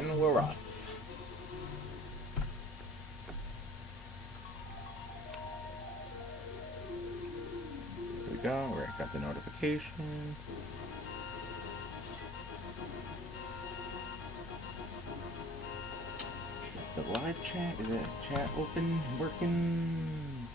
And we're off. Here we go. Right, got the notification. The live chat, is that chat open, working?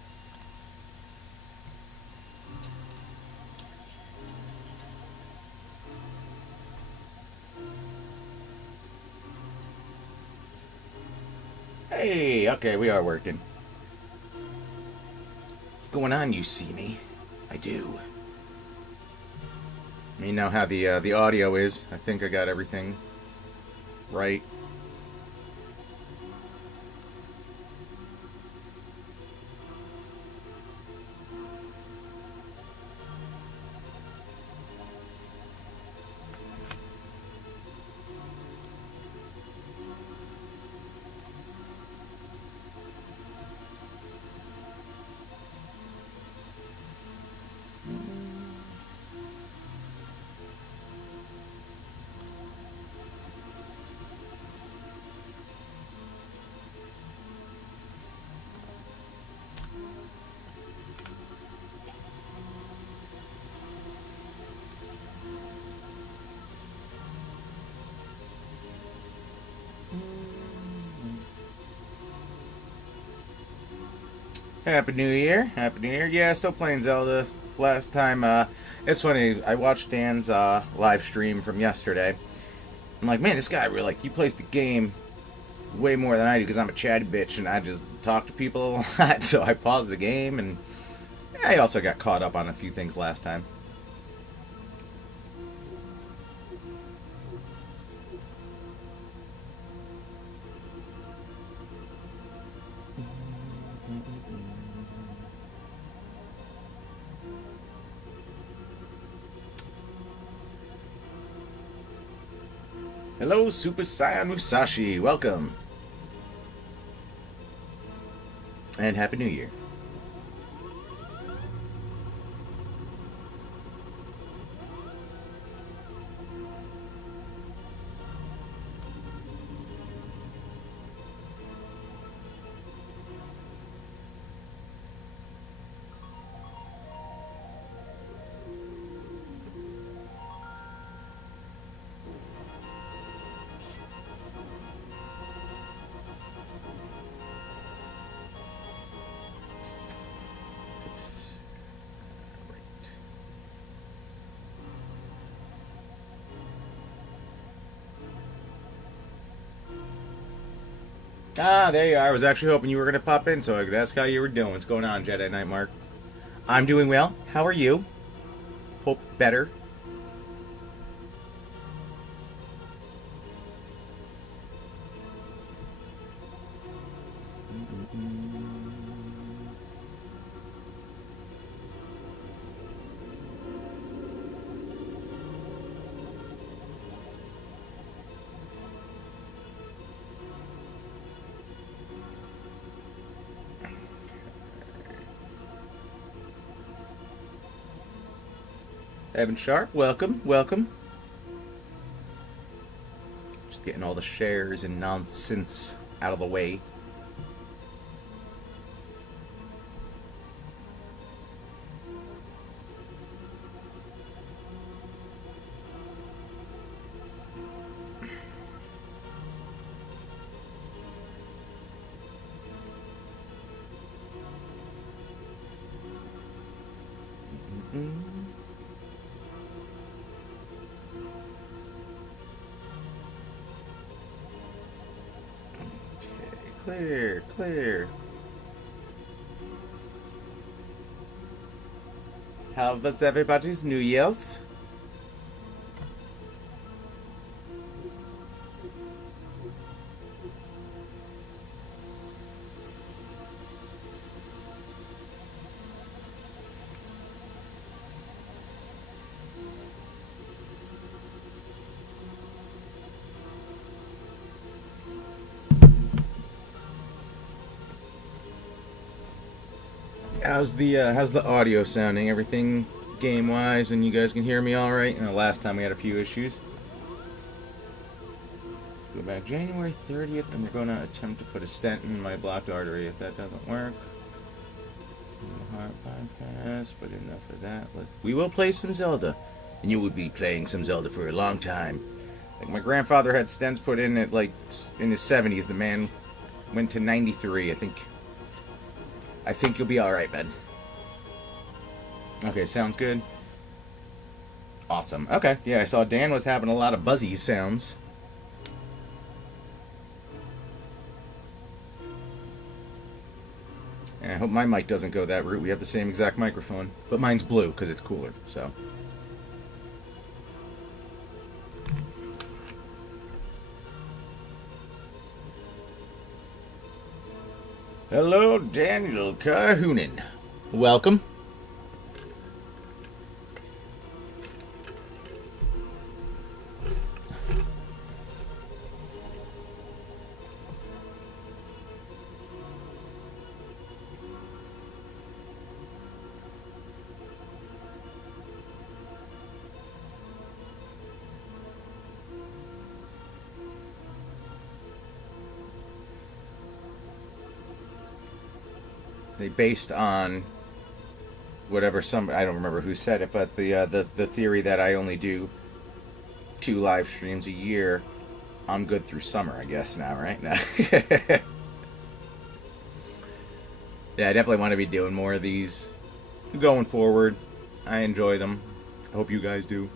Hey, okay, we are working. What's going on, you see me? I do. You know how the audio is. I think I got everything right. Happy New Year. Happy New Year. Yeah, still playing Zelda. Last time, it's funny, I watched Dan's live stream from yesterday. I'm like, man, this guy really, like, he plays the game way more than I do because I'm a chatty bitch and I just talk to people a lot. So I paused the game, and I also got caught up on a few things last time. Hello, Super Saiyan Musashi. Welcome. And Happy New Year. Ah, there you are. I was actually hoping you were going to pop in so I could ask how you were doing. What's going on, Jedi Knight Mark? I'm doing well. How are you? Hope better. Evan Sharp, welcome, welcome. Just getting all the shares and nonsense out of the way. Clear, clear. How was everybody's New Year's? How's the audio sounding? Everything game wise, and you guys can hear me all right? You know, last time we had a few issues. Go back January 30th, and we're going to attempt to put a stent in my blocked artery. If that doesn't work, heart bypass, but enough of that. We will play some Zelda, and you will be playing some Zelda for a long time. Like, my grandfather had stents put in at, like, in his 70s. The man went to 93. I think you'll be alright, man. Okay, sounds good. Awesome. Okay, yeah, I saw Dan was having a lot of buzzy sounds. And I hope my mic doesn't go that route. We have the same exact microphone, but mine's blue because it's cooler, so. Hello, Daniel Carhoonen. Welcome. They based on whatever I don't remember who said it, but the theory that I only do 2 live streams a year, I'm good through summer, I guess now, right? Now. Yeah, I definitely want to be doing more of these going forward. I enjoy them. I hope you guys do.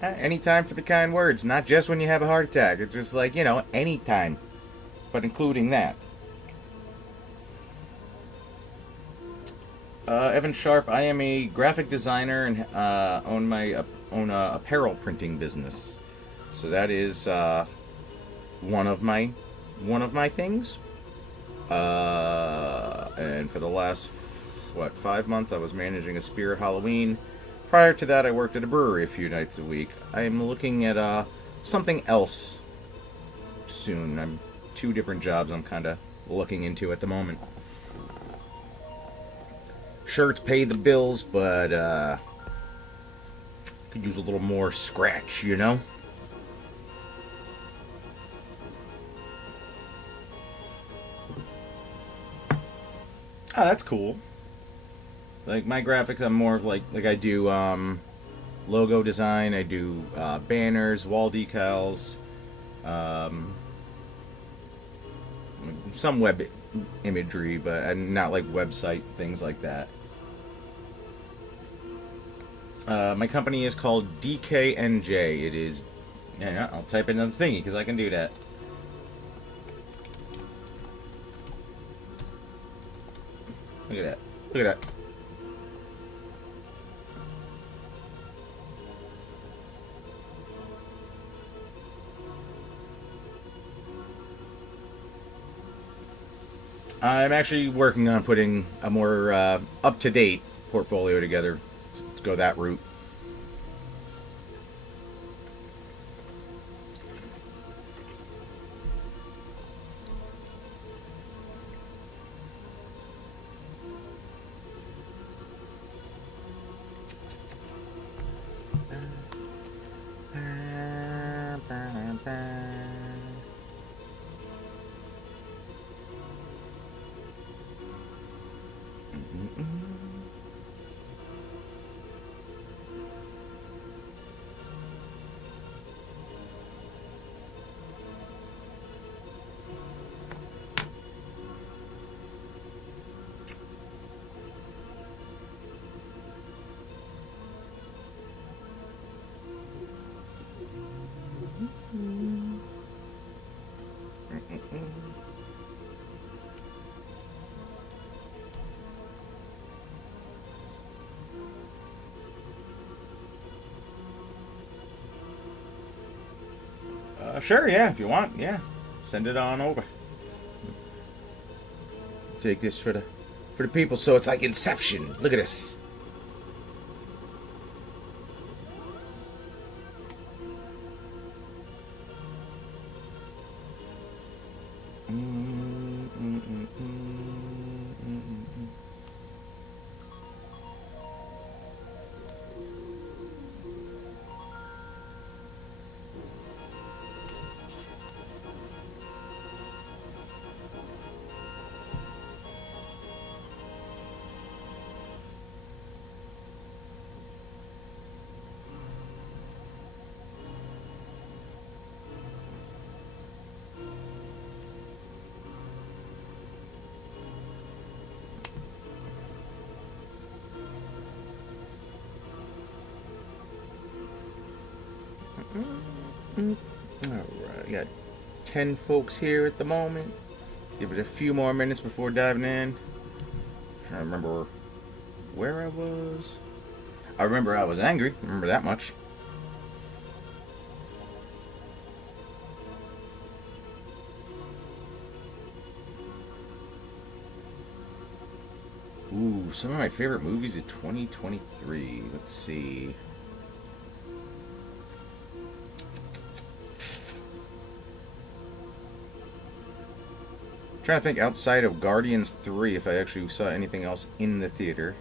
Anytime for the kind words, not just when you have a heart attack. It's just like, anytime, but including that. Evan Sharp, I am a graphic designer and own a apparel printing business. So that is one of my things. And for the last 5 months, I was managing a Spirit Halloween. Prior to that, I worked at a brewery a few nights a week. I'm looking at something else soon. I'm 2 different jobs I'm kind of looking into at the moment. Shirts pay the bills, but could use a little more scratch, Oh, that's cool. Like, my graphics, I'm more of like I do logo design, I do banners, wall decals, some web imagery, but not like website things like that. My company is called DKNJ. It is, I'll type in another thingy because I can do that. Look at that. Look at that. I'm actually working on putting a more up-to-date portfolio together. Let's go that route. Sure, yeah, if you want, yeah. Send it on over. Take this for the people, so it's like Inception. Look at this. Alright, we got 10 folks here at the moment. Give it a few more minutes before diving in. Trying to remember where I was. I remember I was angry. Remember that much. Ooh, some of my favorite movies of 2023. Let's see. I'm trying to think outside of Guardians 3 if I actually saw anything else in the theater.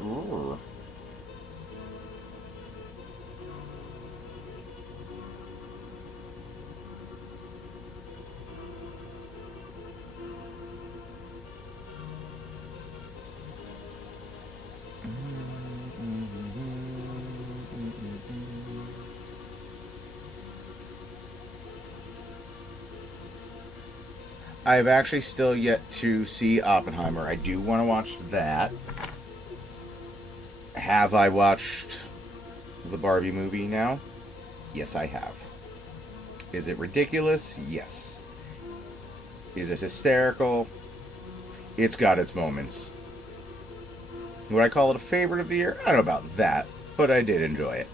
Ooh. I've actually still yet to see Oppenheimer. I do want to watch that. Have I watched the Barbie movie now? Yes, I have. Is it ridiculous? Yes. Is it hysterical? It's got its moments. Would I call it a favorite of the year? I don't know about that, but I did enjoy it.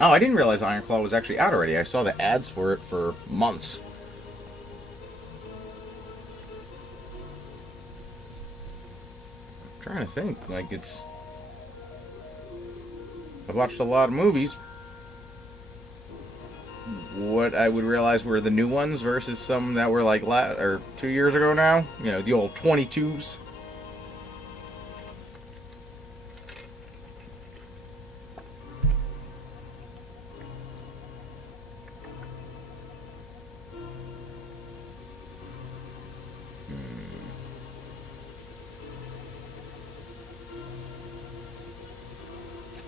Oh, I didn't realize Iron Claw was actually out already. I saw the ads for it for months. I'm trying to think. Like, I've watched a lot of movies. What I would realize were the new ones versus some that were like 2 years ago now. You know, the old 22s.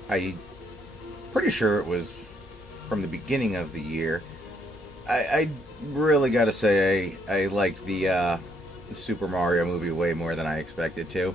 I'm pretty sure it was from the beginning of the year. I really got to say I liked the Super Mario movie way more than I expected to.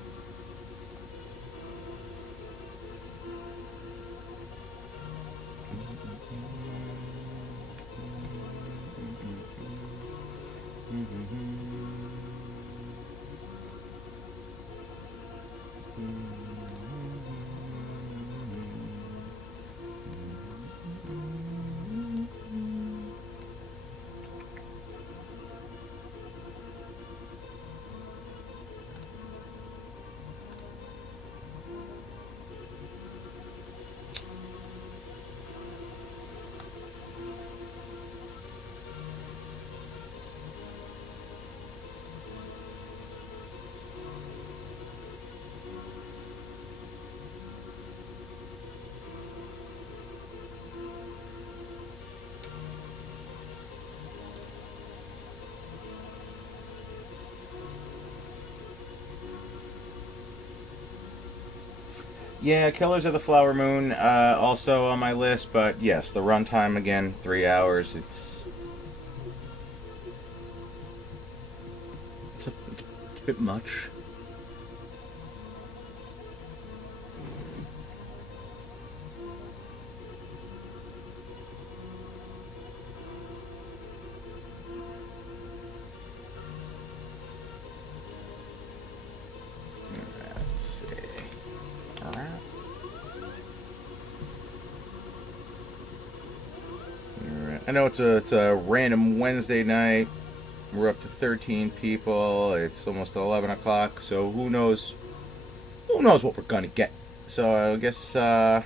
Yeah, Killers of the Flower Moon also on my list, but yes, the runtime again, 3 hours. It's a bit much. I know it's a random Wednesday night. We're up to 13 people. It's almost 11 o'clock, so who knows? Who knows what we're gonna get? So I guess we'll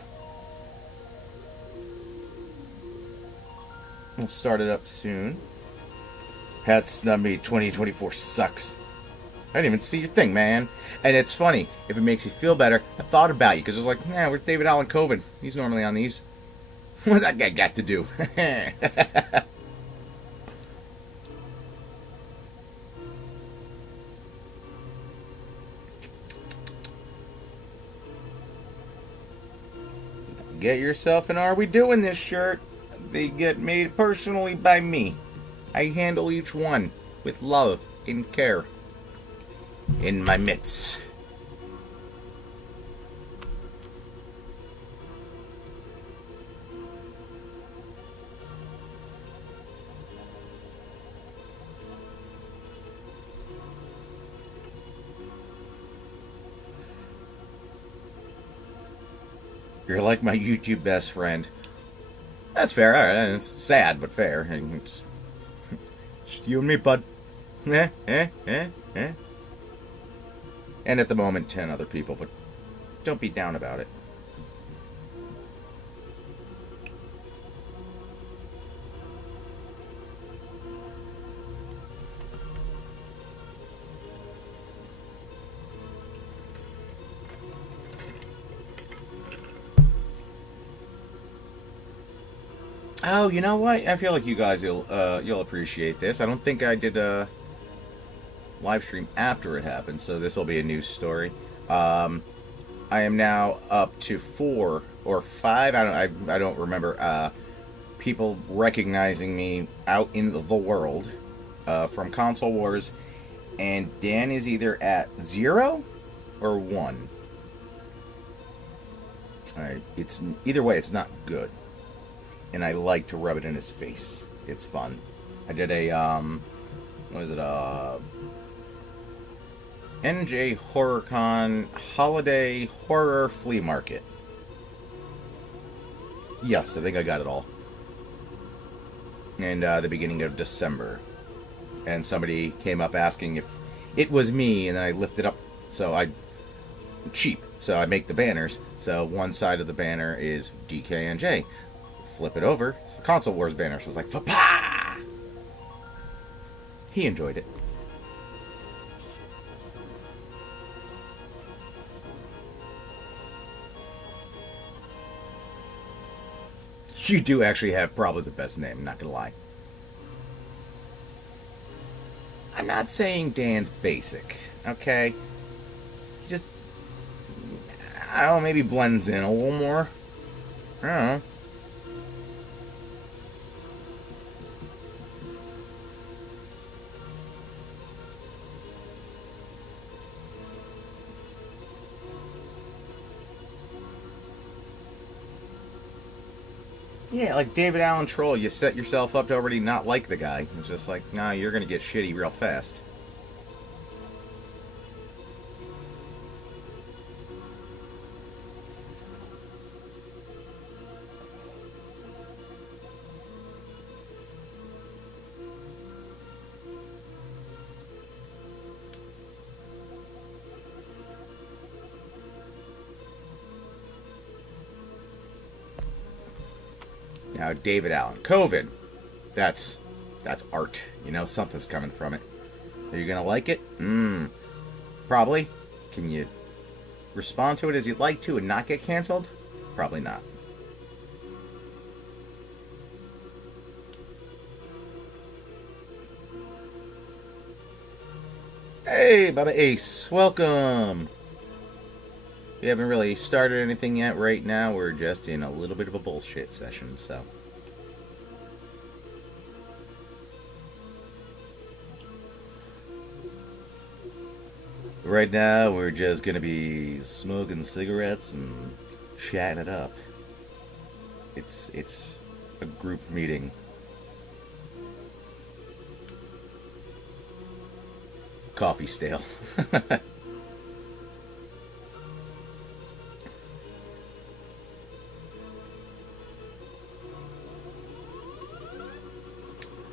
start it up soon. Pat snubbed me. 2024 sucks. I didn't even see your thing, man. And it's funny, if it makes you feel better, I thought about you because it was like, nah, where's David Allen Coven? He's normally on these. What's that guy got to do? get yourself an Are We Doing This shirt. They get made personally by me. I handle each one with love and care in my mitts. You're like my YouTube best friend. That's fair. All right. It's sad, but fair. It's just you and me, bud. And at the moment, 10 other people, but don't be down about it. Oh, you know what? I feel like you guys you'll appreciate this. I don't think I did a live stream after it happened, so this will be a news story. I am now up to 4 or 5. I don't remember. People recognizing me out in the world from Console Wars, and Dan is either at 0 or 1. It's either way. It's not good. And I like to rub it in his face. It's fun. I did a, what was it, NJ HorrorCon Holiday Horror Flea Market. Yes, I think I got it all. And the beginning of December. And somebody came up asking if it was me, and then I lifted up, so cheap. So I make the banners. So one side of the banner is DKNJ. Flip it over, it's the Console Wars banner. So it was like, fa-pa! He enjoyed it. You do actually have probably the best name, I'm not gonna lie. I'm not saying Dan's basic, okay? Just, I don't know, maybe blends in a little more. I don't know. Yeah, like David Allen Troll, you set yourself up to already not like the guy. It's just like, nah, you're gonna get shitty real fast. Now, David Allen. COVID. That's art. You know, something's coming from it. Are you gonna like it? Probably. Can you respond to it as you'd like to and not get canceled? Probably not. Hey, Baba Ace. Welcome. We haven't really started anything yet. Right now, we're just in a little bit of a bullshit session, so. Right now, we're just gonna be smoking cigarettes and chatting it up. It's a group meeting. Coffee stale.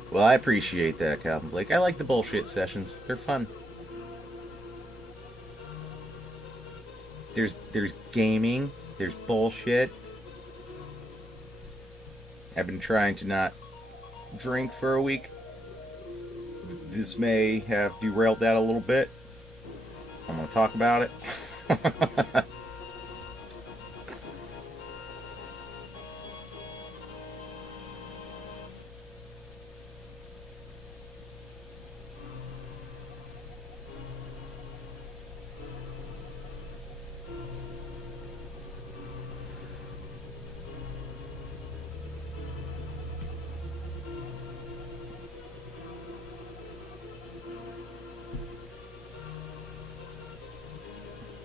Well, I appreciate that, Calvin Blake. I like the bullshit sessions. They're fun. There's gaming. There's bullshit. I've been trying to not drink for a week. This may have derailed that a little bit. I'm going to talk about it.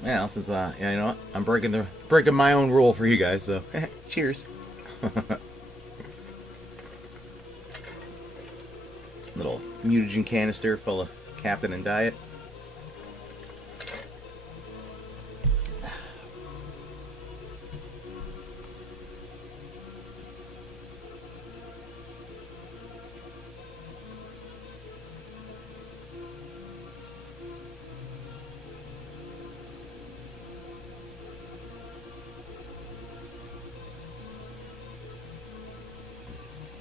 Well, since yeah, you know what, I'm breaking my own rule for you guys. So, cheers. Little mutagen canister full of Captain and Diet.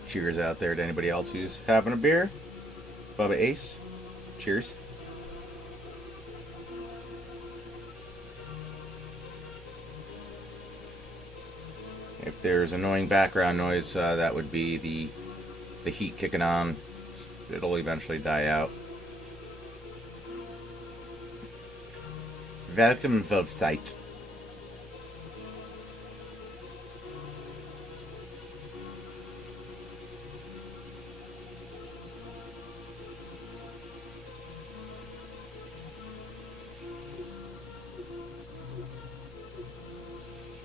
Cheers out there to anybody else who's having a beer. Bubba Ace, cheers. If there's annoying background noise, that would be the heat kicking on. It'll eventually die out. Welcome of sight.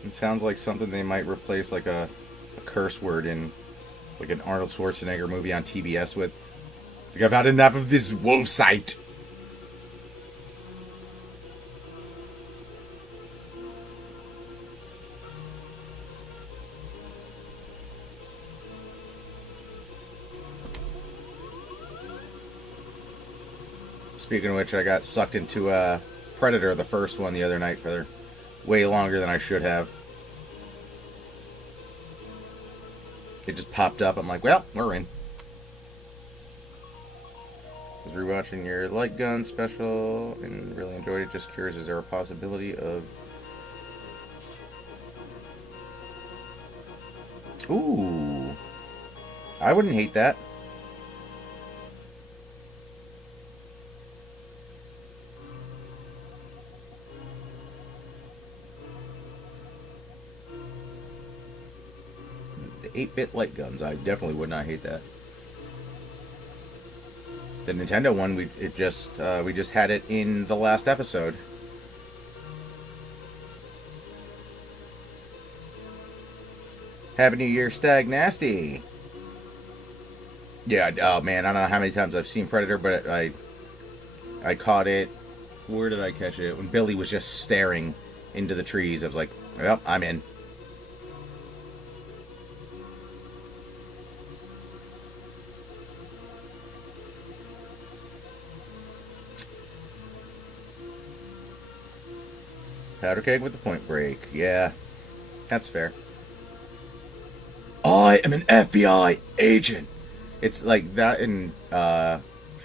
It sounds like something they might replace like a curse word in like an Arnold Schwarzenegger movie on TBS with. Like, I've had enough of this wolf sight. Speaking of which, I got sucked into Predator, the first one, the other night for way longer than I should have. It just popped up. I'm like, well, we're in. I was rewatching your light gun special and really enjoyed it. Just curious, is there a possibility of... Ooh. I wouldn't hate that. The 8-bit light guns, I definitely would not hate that. The Nintendo one, we just had it in the last episode. Happy New Year, Stag Nasty. Yeah, oh man, I don't know how many times I've seen Predator, but I caught it. Where did I catch it? When Billy was just staring into the trees. I was like, well, I'm in. Powder keg with the point break. Yeah, that's fair. I am an FBI agent. It's like that in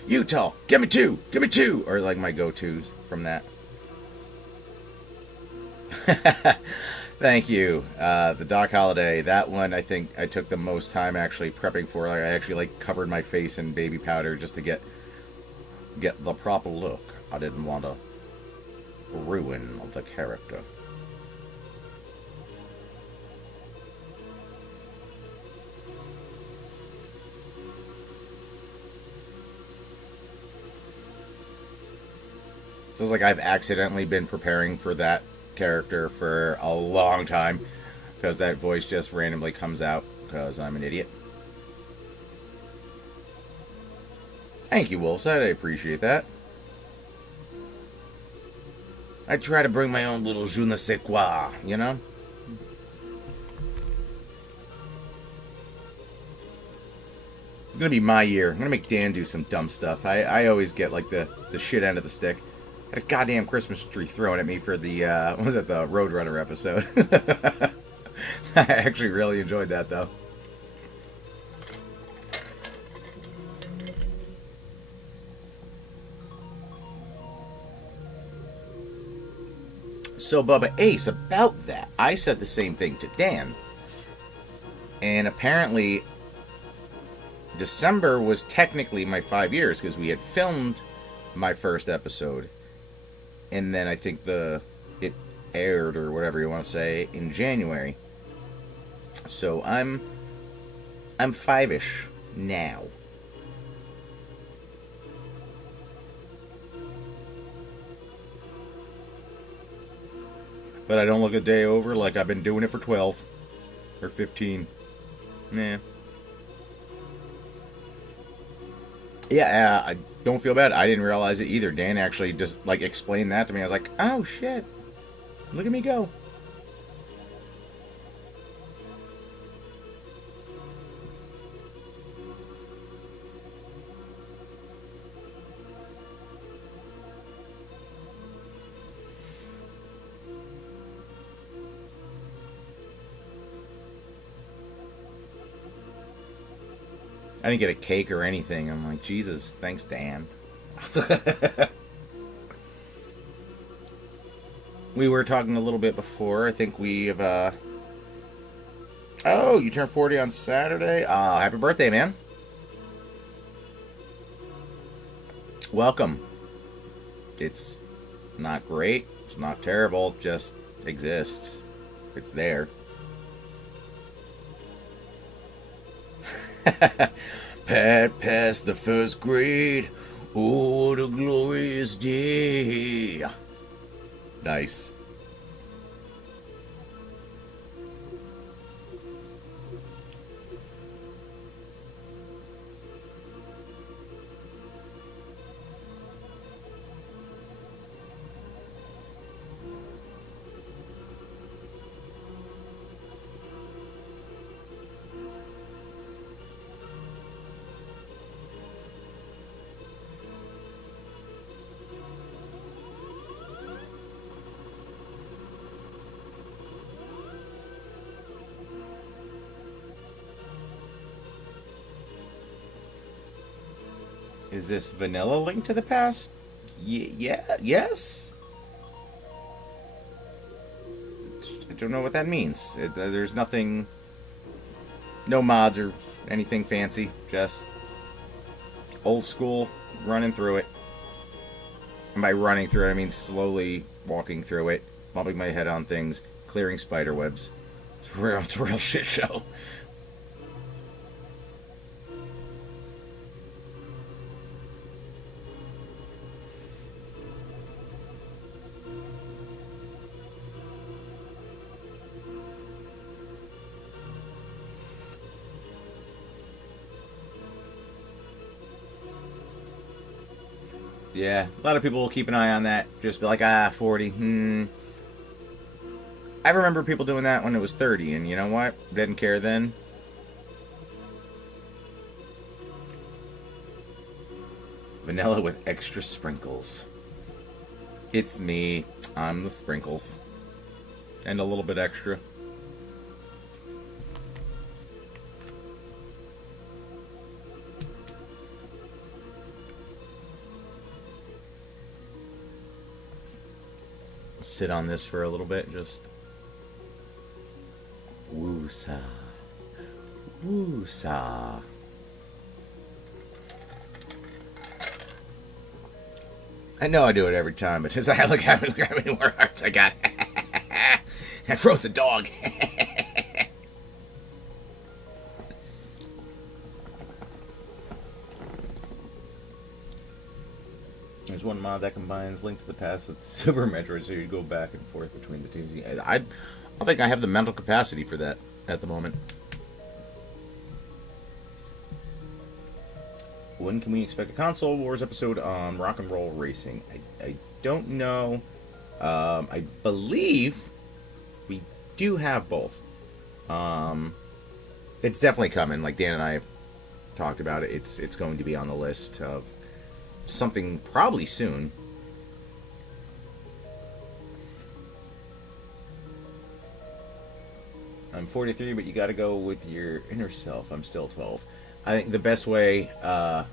Utah. Give me two, or like my go-tos from that. Thank you. The Doc Holliday. That one, I think I took the most time actually prepping for. Like, I actually like covered my face in baby powder just to get the proper look. I didn't want to ruin the character. So it's like I've accidentally been preparing for that character for a long time because that voice just randomly comes out because I'm an idiot. Thank you, Wolfside. I appreciate that. I try to bring my own little je ne sais quoi, you know? It's gonna be my year. I'm gonna make Dan do some dumb stuff. I always get like the shit end of the stick. Had a goddamn Christmas tree thrown at me for the, what was it, the Roadrunner episode. I actually really enjoyed that, though. So, Bubba Ace, about that, I said the same thing to Dan. And apparently, December was technically my 5 years, because we had filmed my first episode. And then I think it aired, or whatever you want to say, in January. So I'm 5-ish now. But I don't look a day over like I've been doing it for 12 or 15. Nah. Yeah, I don't feel bad. I didn't realize it either. Dan actually just like explained that to me. I was like, oh shit. Look at me go. I didn't get a cake or anything. I'm like, Jesus, thanks, Dan. We were talking a little bit before. I think we have, oh, you turned 40 on Saturday? Happy birthday, man. Welcome. It's not great. It's not terrible. It just exists. It's there. Pat passed the first grade. Oh, what a glorious day. Nice. Is this vanilla Link to the Past? Yeah, yes? I don't know what that means. There's nothing... No mods or anything fancy. Just old school, running through it. And by running through it, I mean slowly walking through it, bumping my head on things, clearing spider webs. It's a real shit show. Yeah, a lot of people will keep an eye on that. Just be like, 40. I remember people doing that when it was 30, and you know what? Didn't care then. Vanilla with extra sprinkles. It's me. I'm the sprinkles. And a little bit extra. Sit on this for a little bit, just woo-sa, woo-sa. I know I do it every time, but just look how many more hearts I got. That frozen dog. There's one mod that combines Link to the Past with Super Metroid, so you go back and forth between the teams. I don't think I have the mental capacity for that at the moment. When can we expect a Console Wars episode on Rock and Roll Racing? I don't know. I believe we do have both. It's definitely coming. Like Dan and I talked about it. It's going to be on the list of something probably soon. I'm 43, but you got to go with your inner self. I'm still 12. I think the best way, I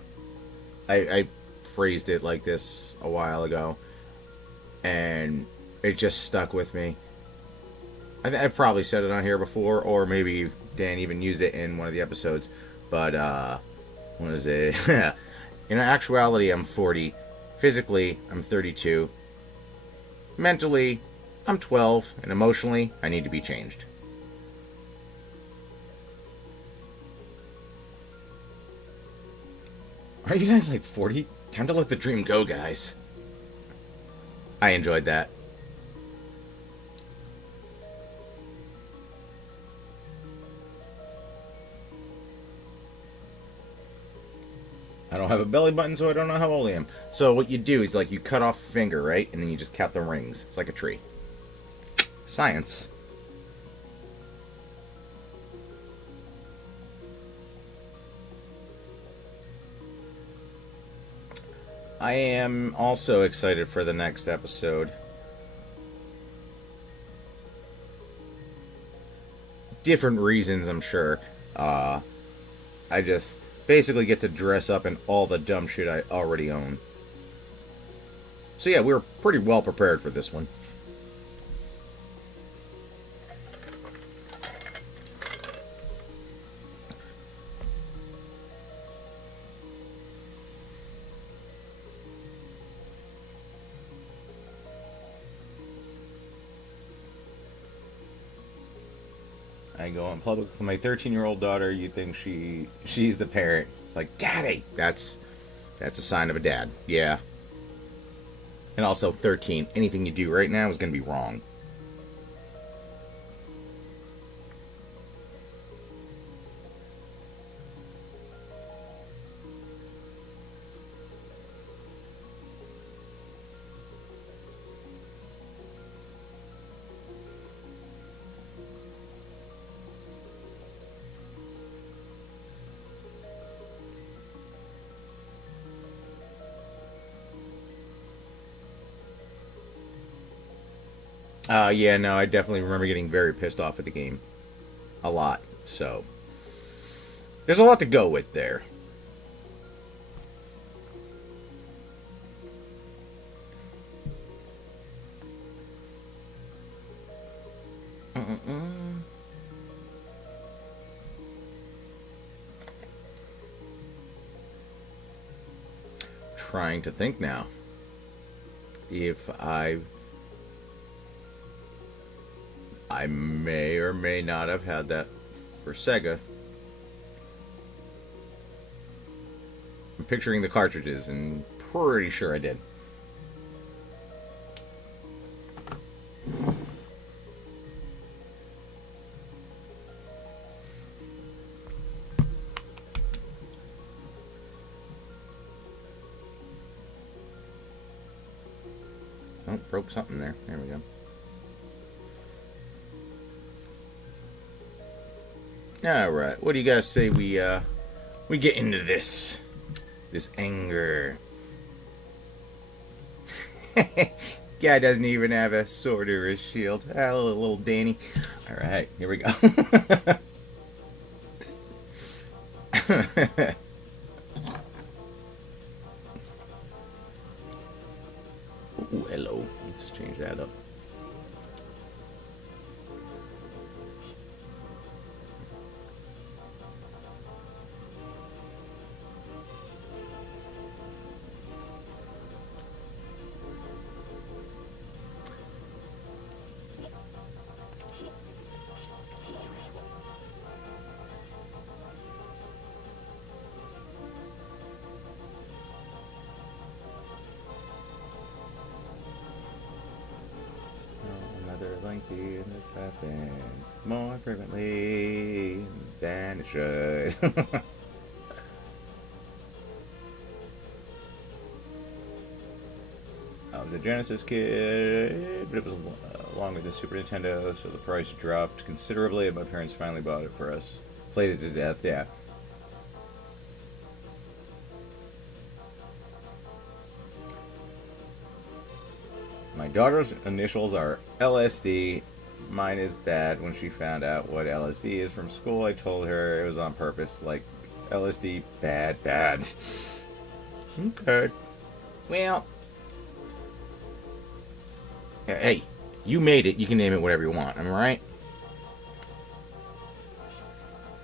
phrased it like this a while ago, and it just stuck with me. I've probably said it on here before, or maybe Dan even used it in one of the episodes, but, what is it? In actuality, I'm 40. Physically, I'm 32. Mentally, I'm 12. And emotionally, I need to be changed. Are you guys like 40? Time to let the dream go, guys. I enjoyed that. I don't have a belly button, so I don't know how old I am. So what you do is, like, you cut off a finger, right? And then you just count the rings. It's like a tree. Science. I am also excited for the next episode. Different reasons, I'm sure. I just basically get to dress up in all the dumb shit I already own. So yeah, we were pretty well prepared for this one. I go in public with my 13-year-old daughter. You think she's the parent? Like, Daddy. That's a sign of a dad. Yeah. And also 13. Anything you do right now is going to be wrong. Yeah, no, I definitely remember getting very pissed off at the game. A lot. So, there's a lot to go with there. Trying to think now. If I may or may not have had that for Sega. I'm picturing the cartridges and pretty sure I did. Oh, broke something there. There we go. Alright, what do you guys say we get into this anger? Guy doesn't even have a sword or a shield. Ah, little Danny. Alright, here we go. Ooh, hello. Let's change that up. Lengthy, and this happens more frequently than it should. I was a Genesis kid, but it was along with the Super Nintendo, so the price dropped considerably, and my parents finally bought it for us. Played it to death, yeah. My daughter's initials are LSD. Mine is bad. When she found out what LSD is from school, I told her it was on purpose. Like, LSD, bad. Okay. Well. Hey, you made it. You can name it whatever you want. Am I right?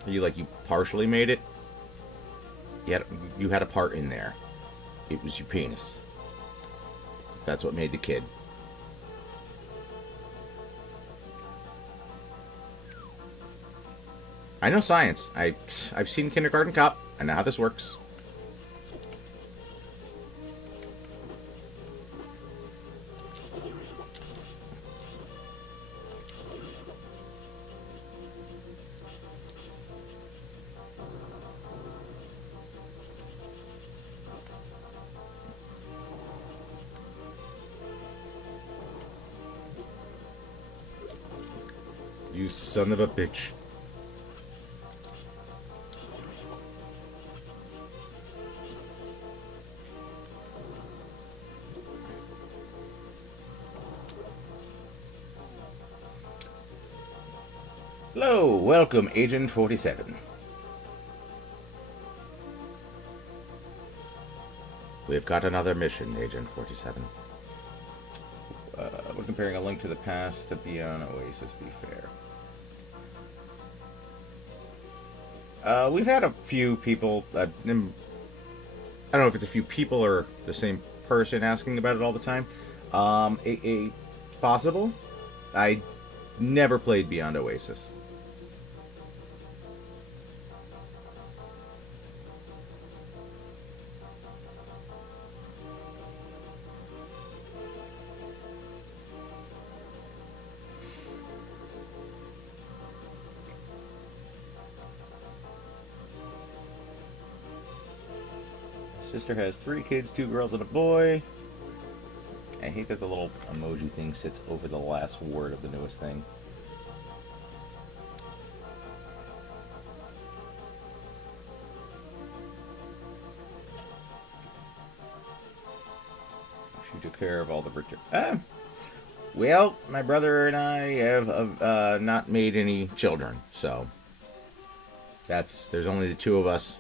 Are you like, you partially made it? You had a part in there. It was your penis. That's what made the kid. I know science. I've seen Kindergarten Cop. I know how this works. You son of a bitch. Hello, welcome, Agent 47. We've got another mission, Agent 47. We're comparing A Link to the Past to Beyond Oasis, be fair. We've had a few people, I don't know if it's a few people or the same person asking about it all the time. It's possible. I never played Beyond Oasis. Sister has 3 kids, 2 girls and a boy. I hate that the little emoji thing sits over the last word of the newest thing. She took care of all the return. Well, my brother and I have not made any children, so there's only the 2 of us.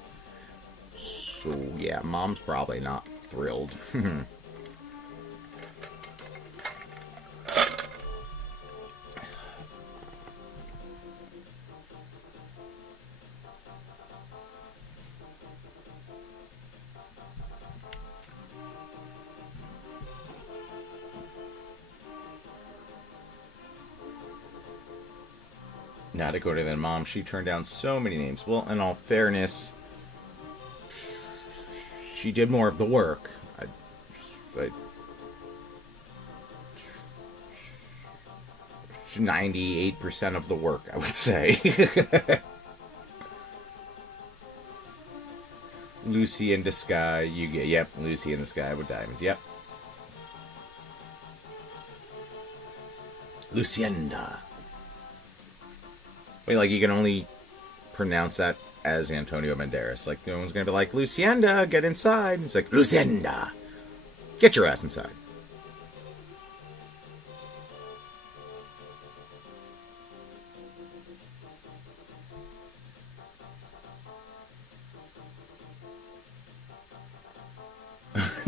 So, yeah, Mom's probably not thrilled. Not to go to than Mom, she turned down so many names. Well, in all fairness, she did more of the work. 98% of the work, I would say. Lucy in the Sky, you get, yep, Lucy in the Sky with diamonds, yep. Lucienda. Wait, like you can only pronounce that as Antonio Banderas. Like, no one's gonna be like, Lucienda, get inside. It's like, Lucienda, get your ass inside.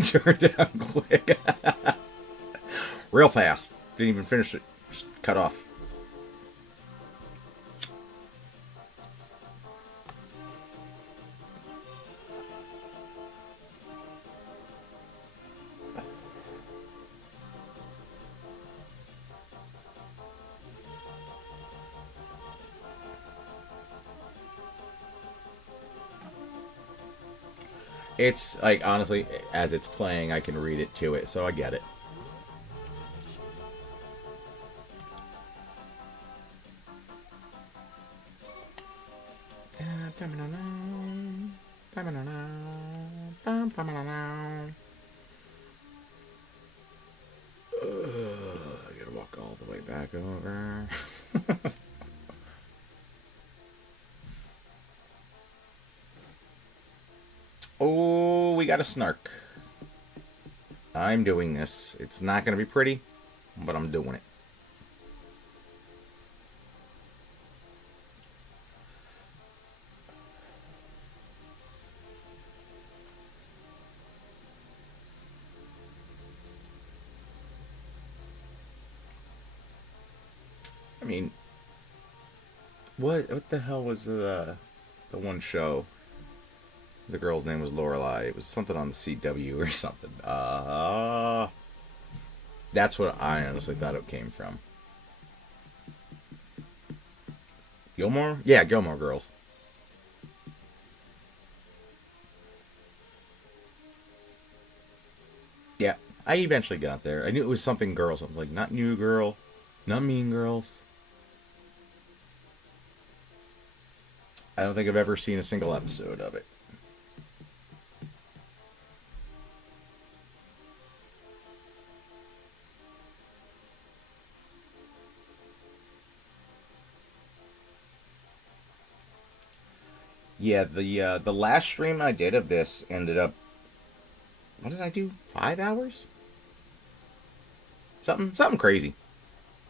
Turn down quick. Real fast. Didn't even finish it. Just cut off. It's like, honestly, as it's playing, I can read it to it, so I get it. I gotta walk all the way back over. Oh, we got a snark. I'm doing this. It's not going to be pretty, but I'm doing it. I mean, what the hell was the one show? The girl's name was Lorelai. It was something on the CW or something. That's what I honestly thought it came from. Gilmore? Yeah, Gilmore Girls. Yeah, I eventually got there. I knew it was something girls. I was like, not New Girl, not Mean Girls. I don't think I've ever seen a single episode of it. Yeah, the last stream I did of this ended up. What did I do? 5 hours? Something crazy.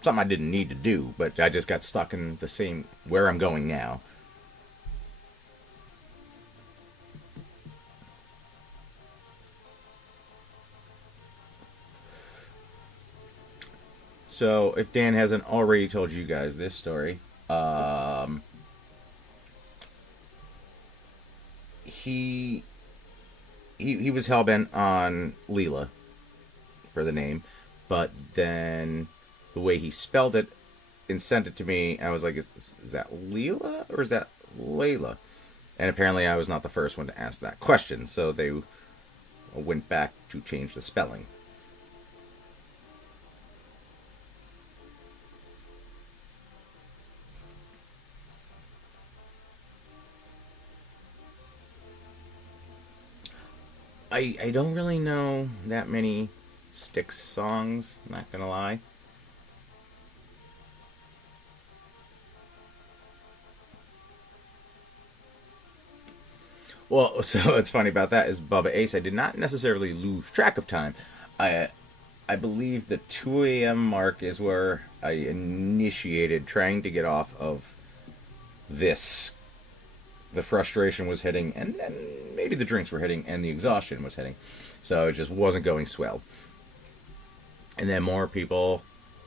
Something I didn't need to do, but I just got stuck in the same where I'm going now. So, if Dan hasn't already told you guys this story, he he was hellbent on Leela for the name, but then the way he spelled it and sent it to me, I was like, is that Leela or is that Layla? And apparently, I was not the first one to ask that question, so they went back to change the spelling. I don't really know that many Styx songs, not gonna lie. Well, so what's funny about that is Bubba Ace, I did not necessarily lose track of time. I I believe the 2 a.m. mark is where I initiated trying to get off of this. The frustration was hitting, and maybe the drinks were hitting, and the exhaustion was hitting. So it just wasn't going swell. And then more people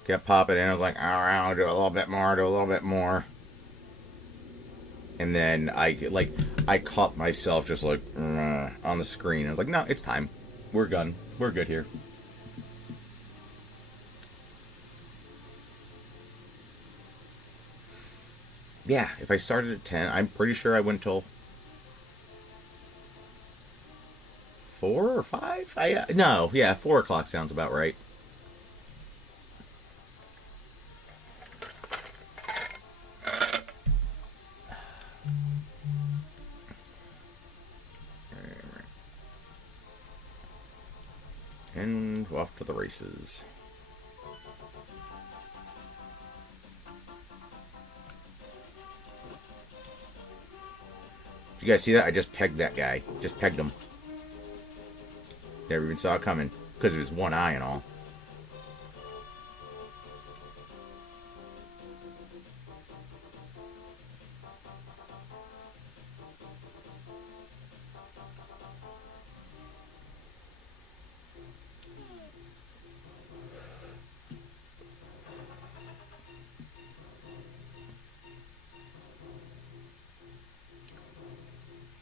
kept popping in. I was like, all right, I'll do a little bit more, do a little bit more. And then I caught myself just like on the screen. I was like, no, it's time. We're done. We're good here. Yeah, if I started at 10, I'm pretty sure I went till 4 or 5. No, yeah, 4 o'clock sounds about right. And off to the races. Did you guys see that? I just pegged that guy. Just pegged him. Never even saw it coming because of his one eye and all.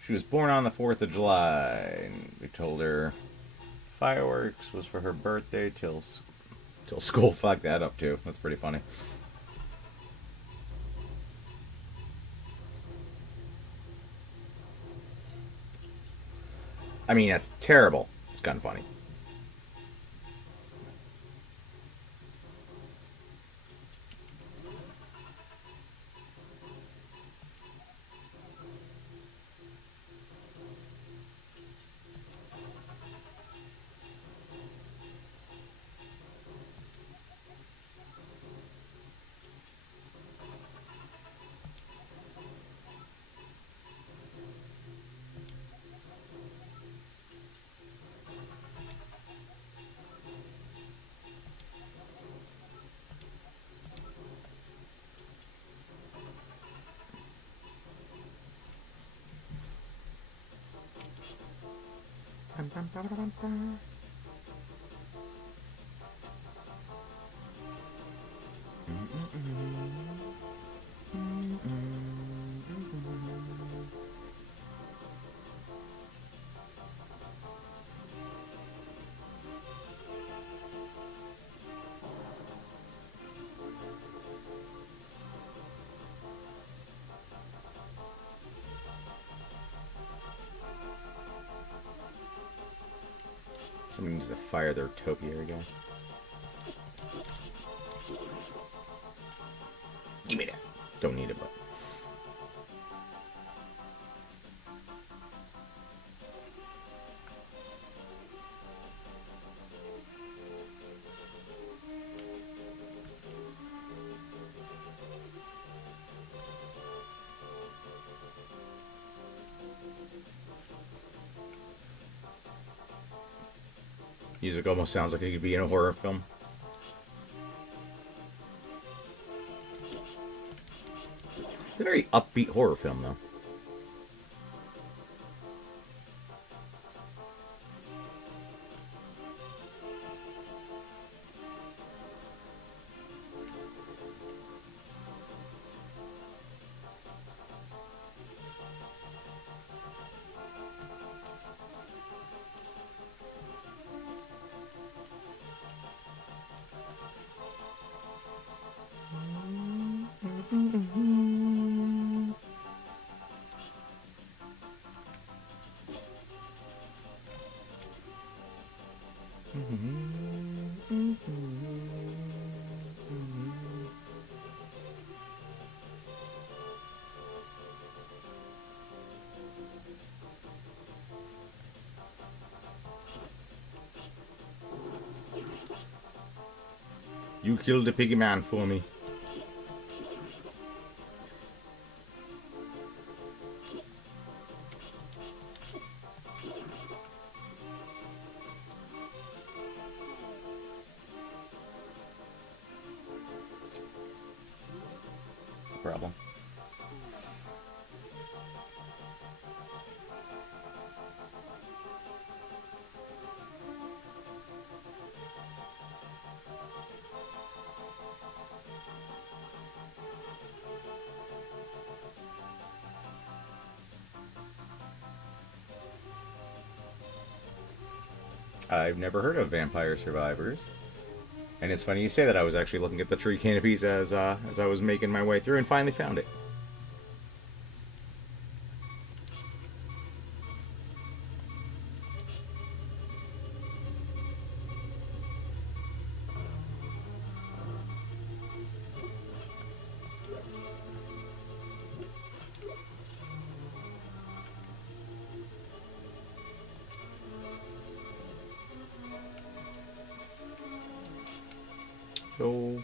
She was born on the 4th of July. And we told her fireworks was for her birthday till school fucked that up too. That's pretty funny. I mean, that's terrible. It's kind of funny. Someone needs to fire their topiary guy. Give me that. Don't need it, but. Music almost sounds like it could be in a horror film. It's a very upbeat horror film, though. You killed the piggy man for me. Problem. I've never heard of Vampire Survivors. And it's funny you say that. I was actually looking at the tree canopies as I was making my way through and finally found it. So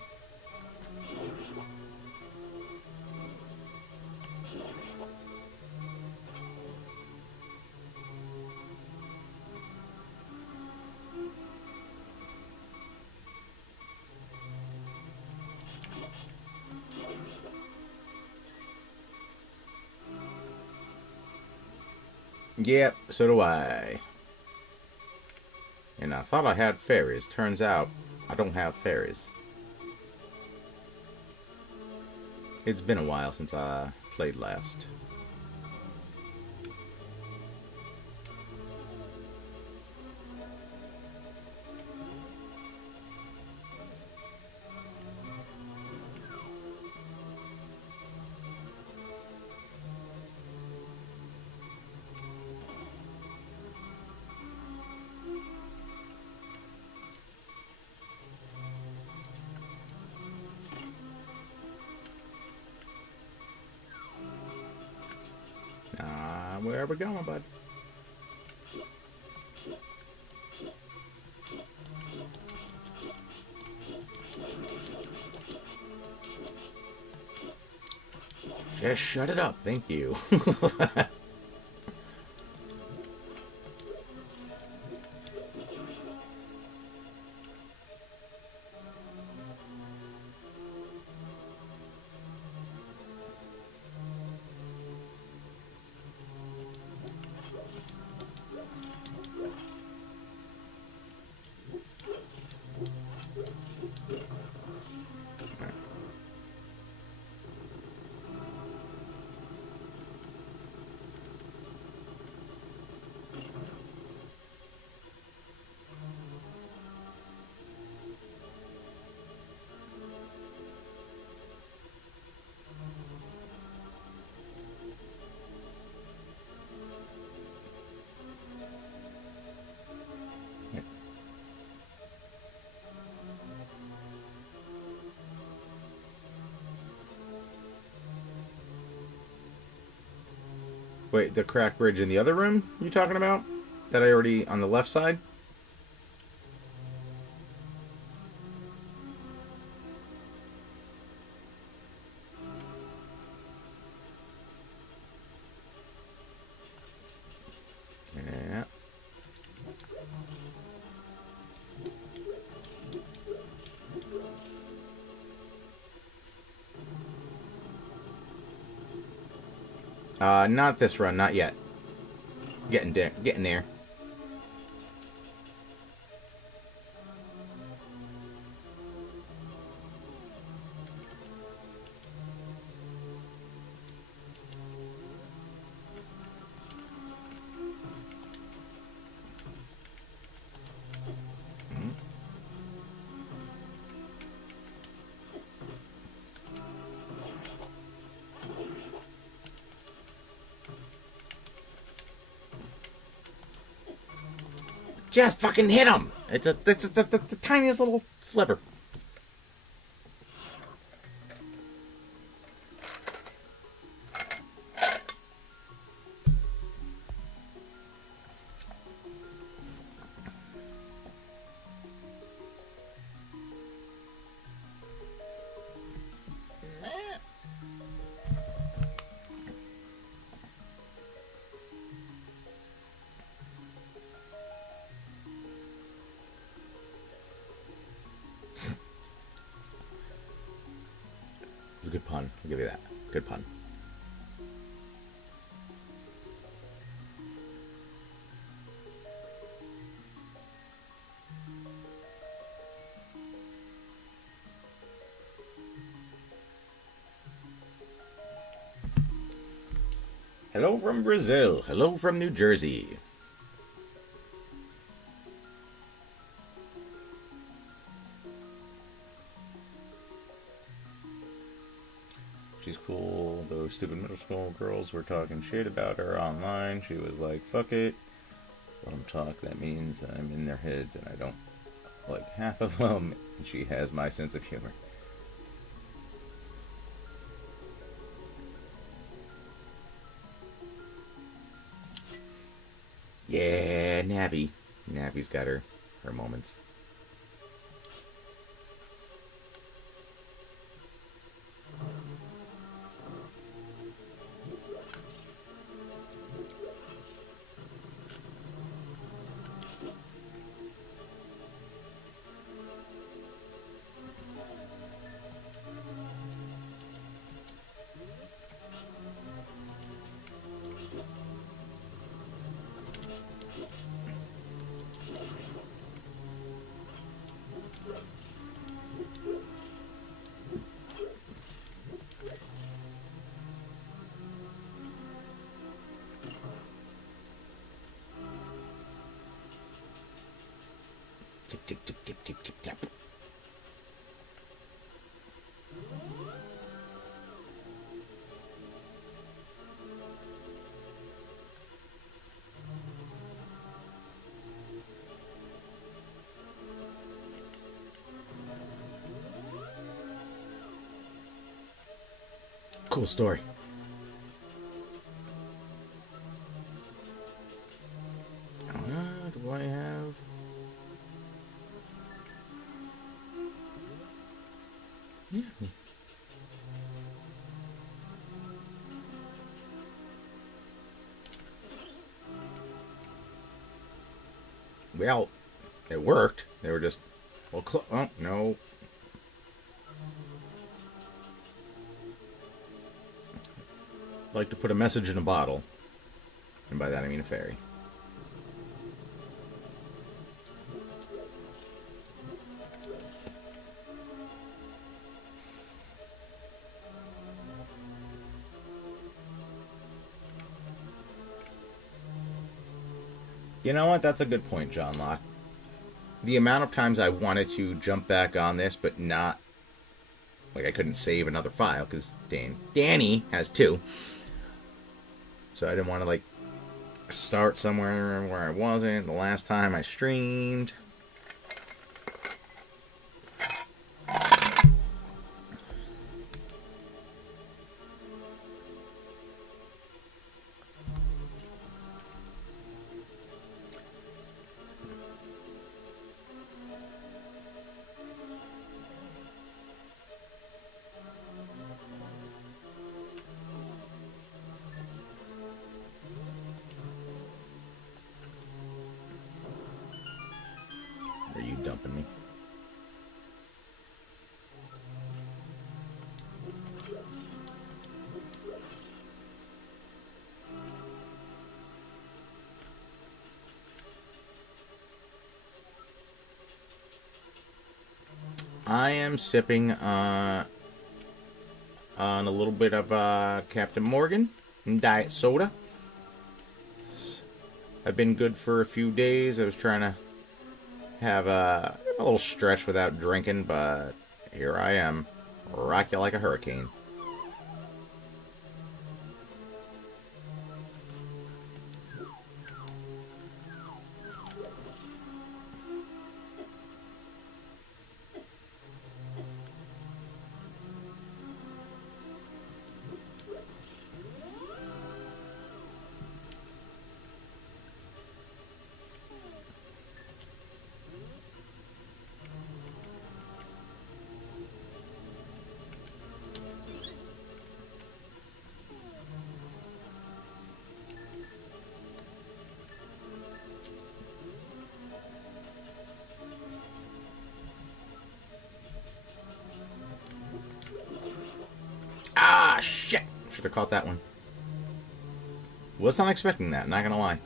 yep, so do I. And I thought I had fairies. Turns out I don't have fairies. It's been a while since I played last. Where are we going, bud? Just shut it up, thank you. Wait, the crack bridge in the other room you talking about? That I already on the left side? Yeah. Not this run, not yet. Getting there. Just fucking hit him! It's the tiniest little sliver. It's a good pun. I'll give you that. Good pun. Hello from Brazil. Hello from New Jersey. She's cool. Those stupid middle school girls were talking shit about her online. She was like, fuck it. Let them talk. That means I'm in their heads and I don't like half of them. And she has my sense of humor. Yeah, Navi. Navi's got her moments. Tip, tip, tip, tip, tip, tip, tap. Cool story. Do I have... Yeah. Well, it worked. They were just... Well, oh, no. Like to put a message in a bottle. And by that I mean a fairy. You know what? That's a good point, John Locke. The amount of times I wanted to jump back on this, but not... Like, I couldn't save another file, because Danny has 2. So I didn't want to, like, start somewhere where I wasn't. The last time I streamed... Are you dumping me? I am sipping on a little bit of Captain Morgan and diet soda. I've been good for a few days. I was trying to have a little stretch without drinking, but here I am, rock you like a hurricane. Ah, shit! Should have caught that one. Was not expecting that, not gonna lie.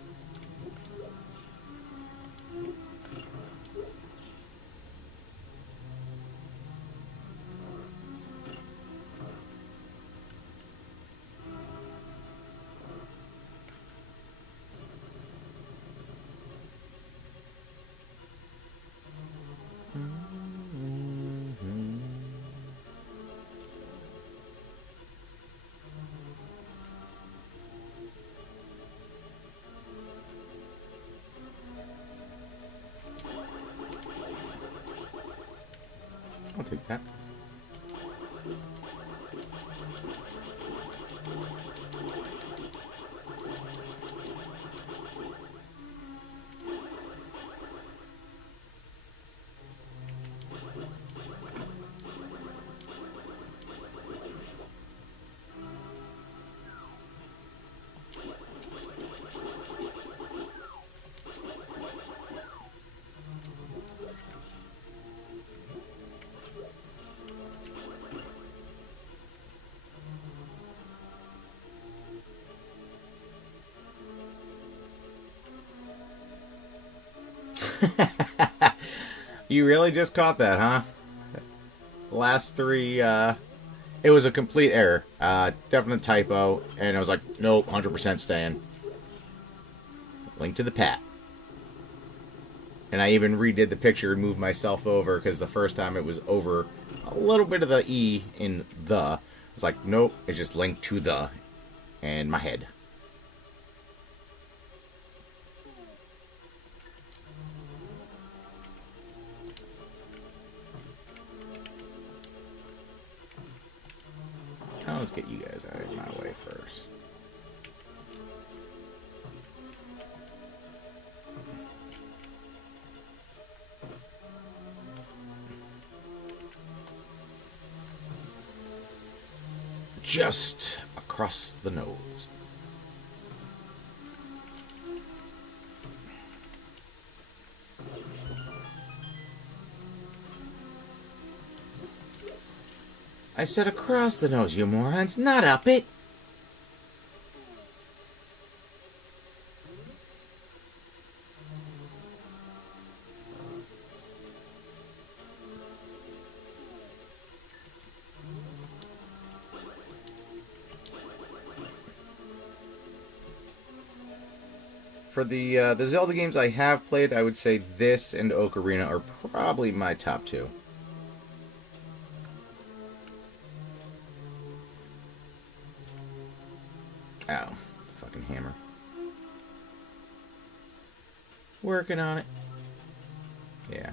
I'll take that. You really just caught that, huh? Last three, it was a complete error. Definite typo, and I was like, nope, 100% staying. Link to the pat. And I even redid the picture and moved myself over, because the first time it was over a little bit of the E in the. It's like, nope, it's just linked to the, and my head. Now let's get you guys out of my way first. Just across the nose. I said across the nose, you morons, not up it. For the Zelda games I have played, I would say this and Ocarina are probably my top two. Ow, the fucking hammer. Working on it. Yeah.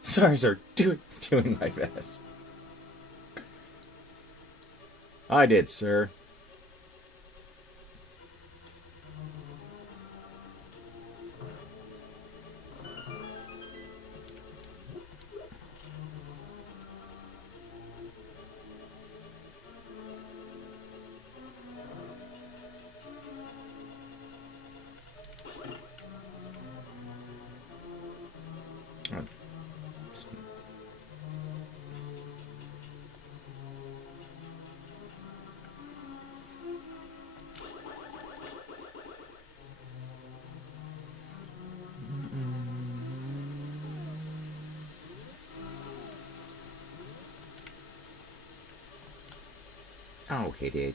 Sorry, sir. Doing my best. I did, sir. I'll hit it.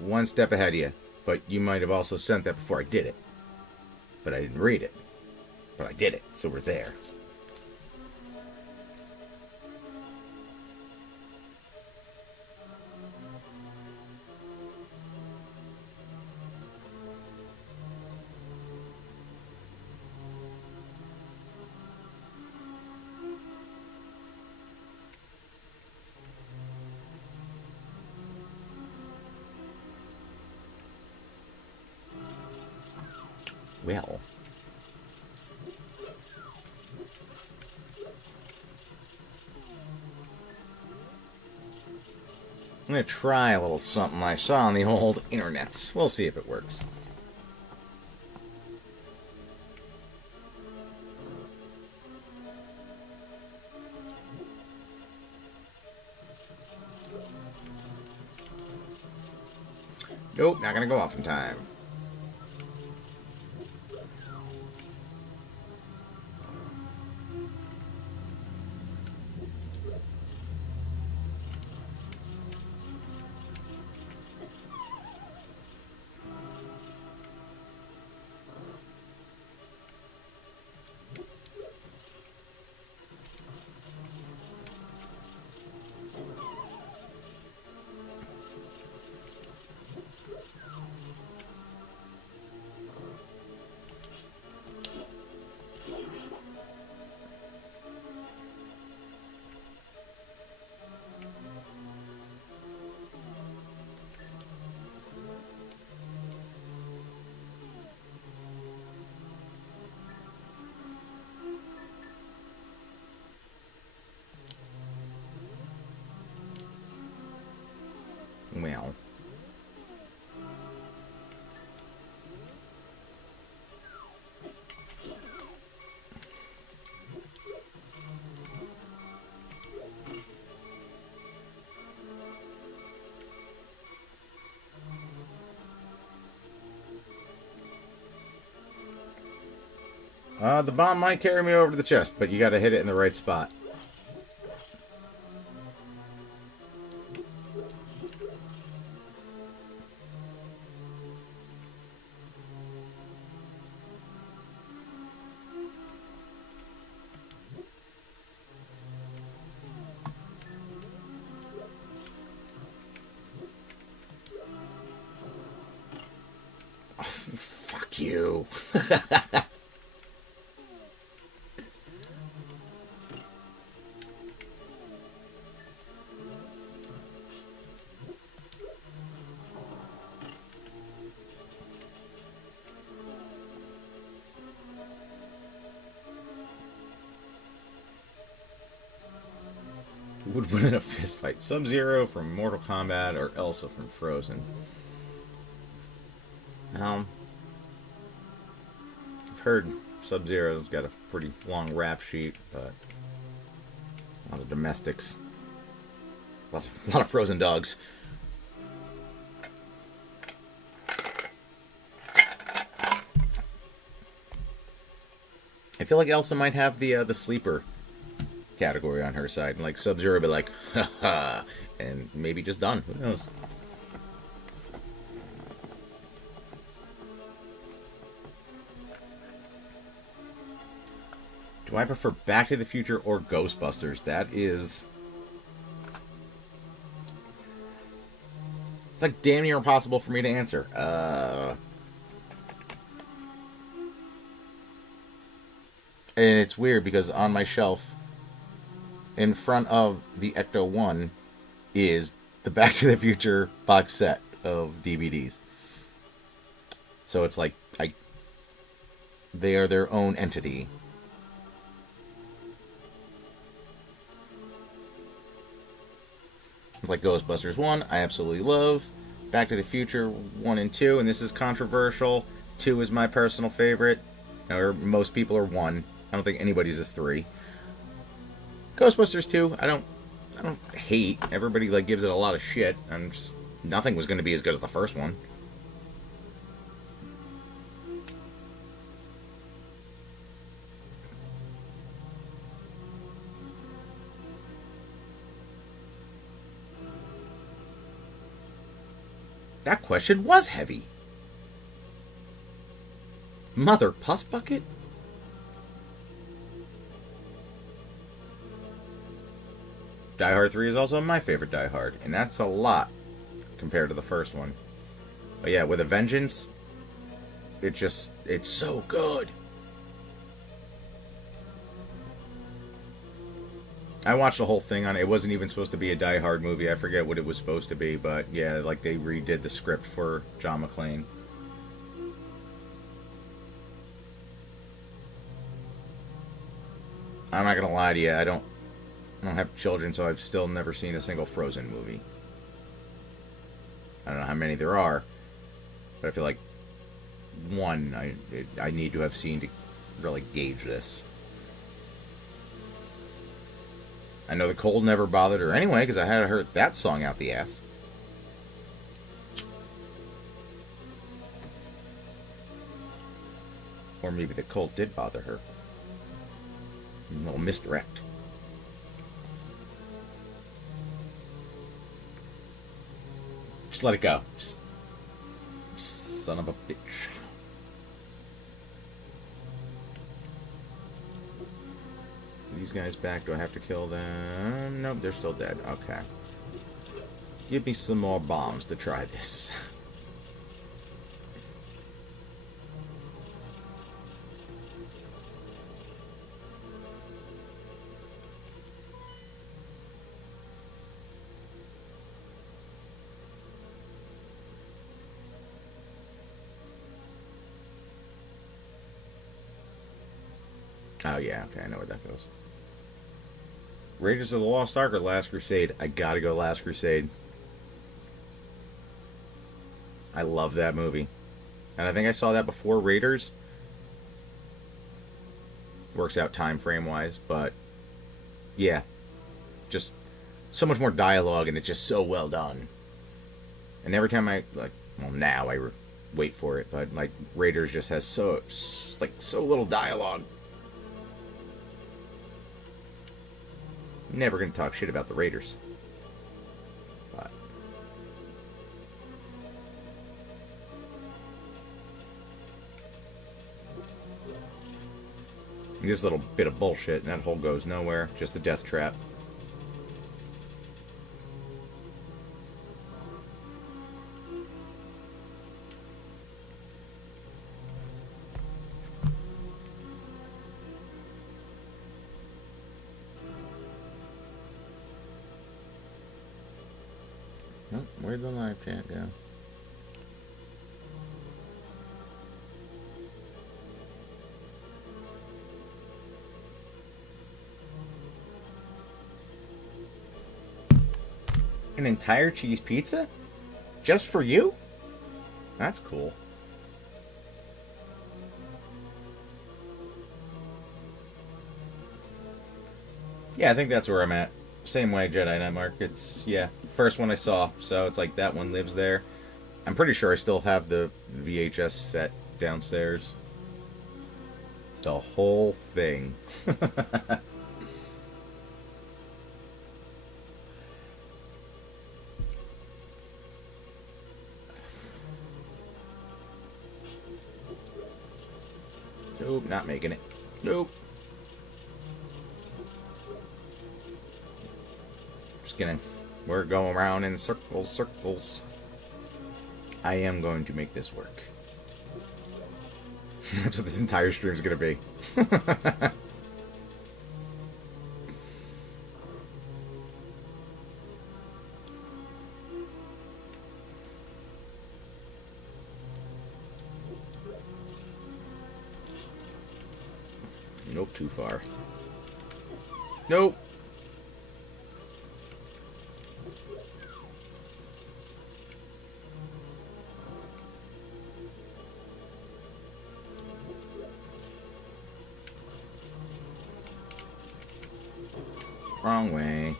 One step ahead of you, but you might have also sent that before I did it. But I didn't read it. But I did it, so we're there. Well. I'm going to try a little something I saw on the old internets. We'll see if it works. Nope, not going to go off in time. Well. The bomb might carry me over to the chest, but you gotta hit it in the right spot. Oh, fuck you. Would win in a fist fight? Sub-Zero from Mortal Kombat or Elsa from Frozen? I've heard Sub-Zero's got a pretty long rap sheet, but a lot of domestics. A lot of frozen dogs. I feel like Elsa might have the sleeper category on her side, and like Sub-Zero be like, haha, and maybe just done. Who knows? Do I prefer Back to the Future or Ghostbusters? That is... It's like damn near impossible for me to answer. And it's weird because on my shelf in front of the Ecto-1 is the Back to the Future box set of DVDs. So it's like they are their own entity. It's like Ghostbusters 1, I absolutely love. Back to the Future 1 and 2, and this is controversial. 2 is my personal favorite. Or most people are 1. I don't think anybody's is 3. Ghostbusters 2, I don't hate. Everybody like gives it a lot of shit. And just nothing was going to be as good as the first one. That question was heavy. Mother Puss Bucket? Die Hard 3 is also my favorite Die Hard, and that's a lot compared to the first one. But yeah, with a Vengeance, it's so good. I watched the whole thing on it. It wasn't even supposed to be a Die Hard movie. I forget what it was supposed to be, but yeah, like they redid the script for John McClane. I'm not gonna lie to you, I don't have children, so I've still never seen a single Frozen movie. I don't know how many there are, but I feel like one I need to have seen to really gauge this. I know the cold never bothered her anyway, because I had heard that song out the ass. Or maybe the cold did bother her. A little misdirect. Just let it go. Just son of a bitch. These guys back. Do I have to kill them? Nope, they're still dead. Okay. Give me some more bombs to try this. Oh yeah, okay, I know where that goes. Raiders of the Lost Ark or Last Crusade? I gotta go Last Crusade. I love that movie. And I think I saw that before Raiders. Works out time frame wise, but yeah. Just so much more dialogue and it's just so well done. And every time now I wait for it, but like Raiders just has so little dialogue. Never gonna talk shit about the Raiders. But this little bit of bullshit, and that hole goes nowhere. Just a death trap. Nope, where'd the live chat go? An entire cheese pizza? Just for you? That's cool. Yeah, I think that's where I'm at. Same way, Jedi Knight Mark. It's, yeah, first one I saw, so it's like that one lives there. I'm pretty sure I still have the VHS set downstairs. The whole thing. Nope, not making it. Nope. Just kidding. We're going around in circles. I am going to make this work. That's what this entire stream is going to be. Nope, too far. Nope. Wrong way.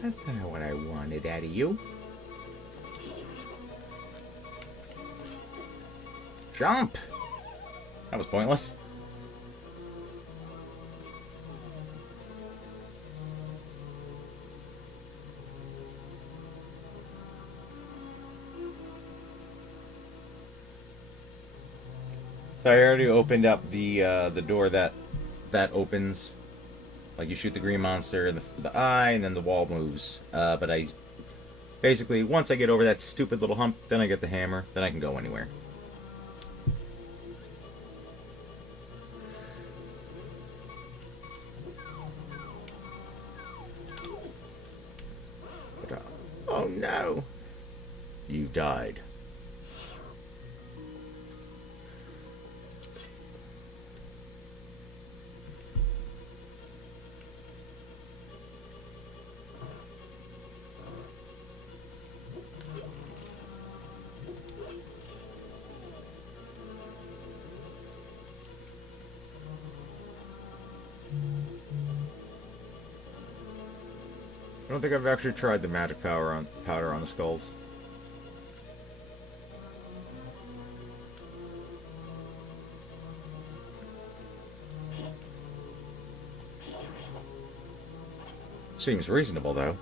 That's not what I wanted out of you. Jump! That was pointless. So I already opened up the door that opens. Like, you shoot the green monster in the eye, and then the wall moves. But I... Basically, once I get over that stupid little hump, then I get the hammer, then I can go anywhere. But, oh no! You've died. I don't think I've actually tried the magic powder on the skulls. Seems reasonable, though.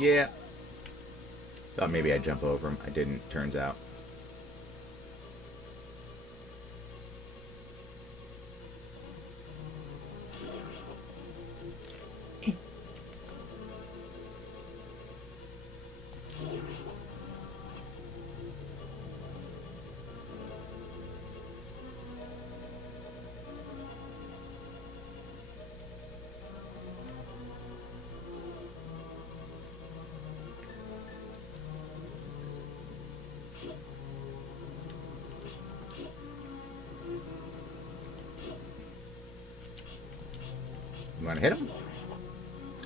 Yeah. Thought maybe I'd jump over him. I didn't, turns out. You want to hit him?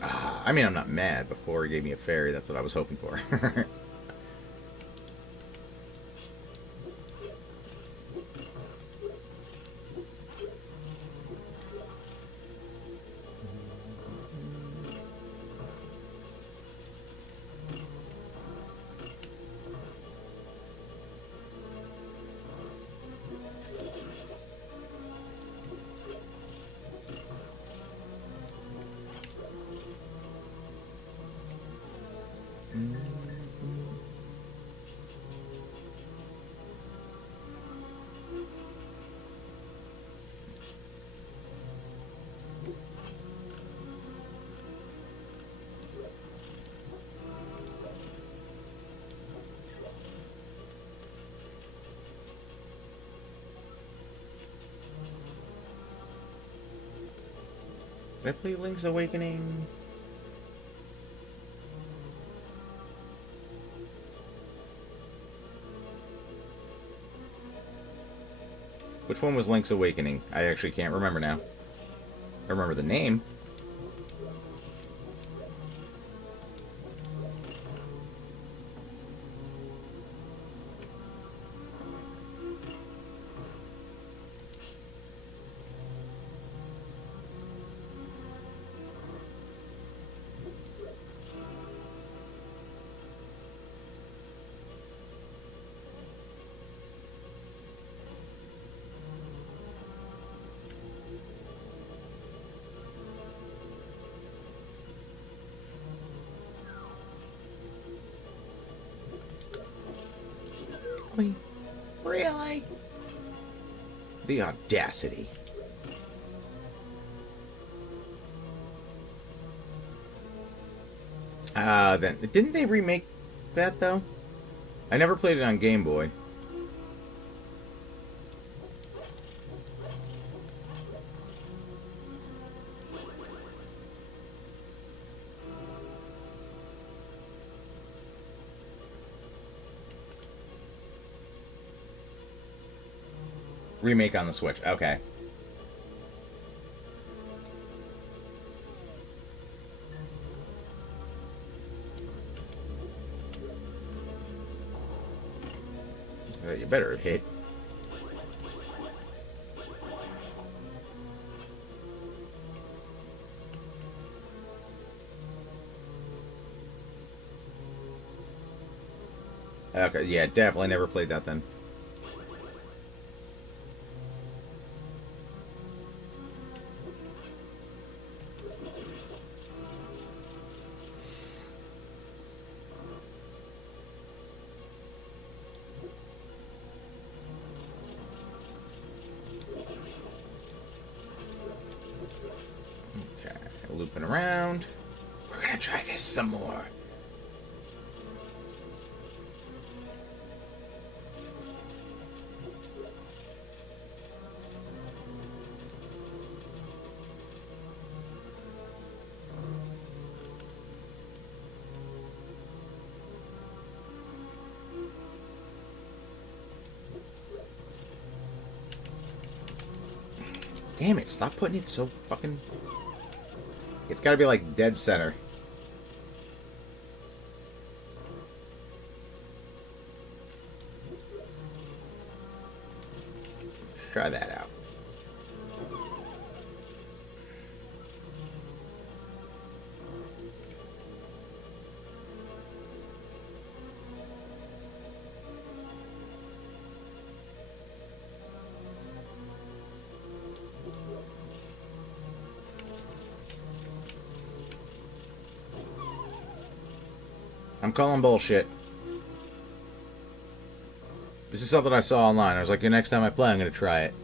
I mean, I'm not mad. Before he gave me a fairy, that's what I was hoping for. Did I play Link's Awakening? Which one was Link's Awakening? I actually can't remember now. I remember the name. Really? The audacity. Then didn't they remake that though? I never played it on Game Boy. Remake on the Switch. Okay. You better hit. Okay, yeah, definitely never played that then. Okay, looping around. We're gonna try this some more. Damn it, stop putting it so fucking... It's gotta be like dead center. Try that out. I'm calling bullshit. This is something I saw online. I was like, the next time I play, I'm going to try it.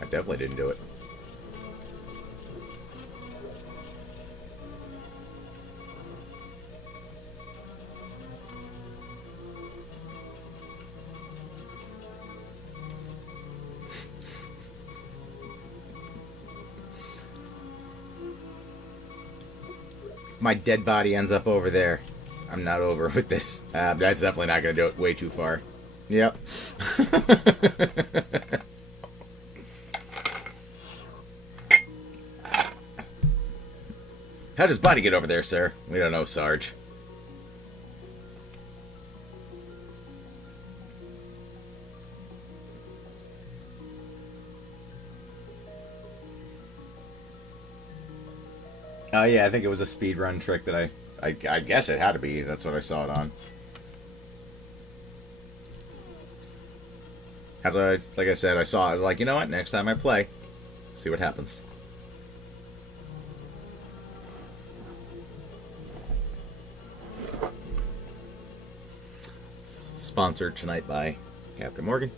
I definitely didn't do it. My dead body ends up over there. I'm not over with this. That's definitely not going to do it way too far. Yep. How does body get over there, sir? We don't know, Sarge. Oh, yeah, I think it was a speed run trick that I guess it had to be. That's what I saw it on. Like I said, I saw it. I was like, you know what? Next time I play, see what happens. Sponsored tonight by Captain Morgan.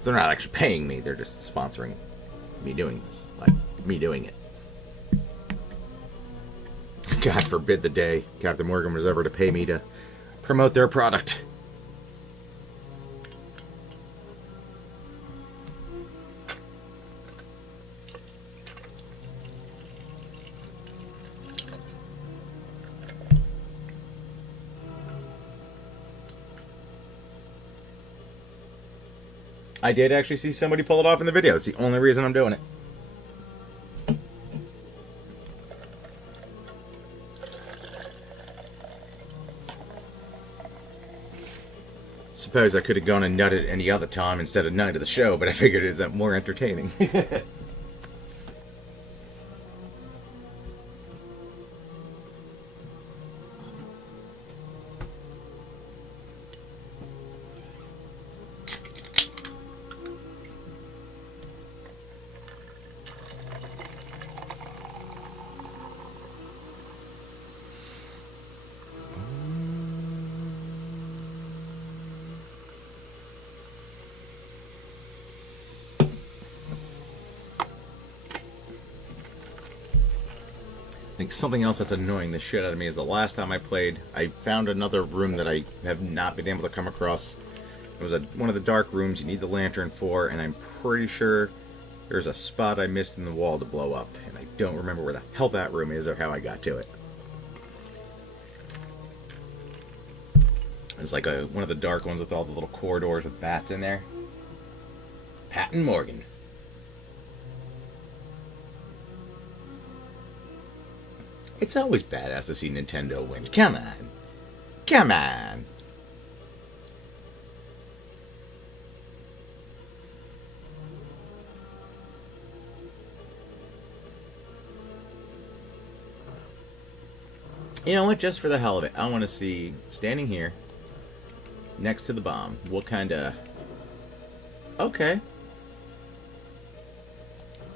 So they're not actually paying me, they're just sponsoring me doing this. Like, me doing it. God forbid the day Captain Morgan was ever to pay me to promote their product. I did actually see somebody pull it off in the video. That's the only reason I'm doing it. Suppose I could have gone and nutted any other time instead of night of the show, but I figured it was more entertaining. I think something else that's annoying the shit out of me is the last time I played, I found another room that I have not been able to come across. It was one of the dark rooms you need the lantern for, and I'm pretty sure there's a spot I missed in the wall to blow up, and I don't remember where the hell that room is or how I got to it. It's like one of the dark ones with all the little corridors with bats in there. Patton Morgan. It's always badass to see Nintendo win. Come on. Come on. You know what? Just for the hell of it, I want to see, standing here, next to the bomb, what kind of... Okay.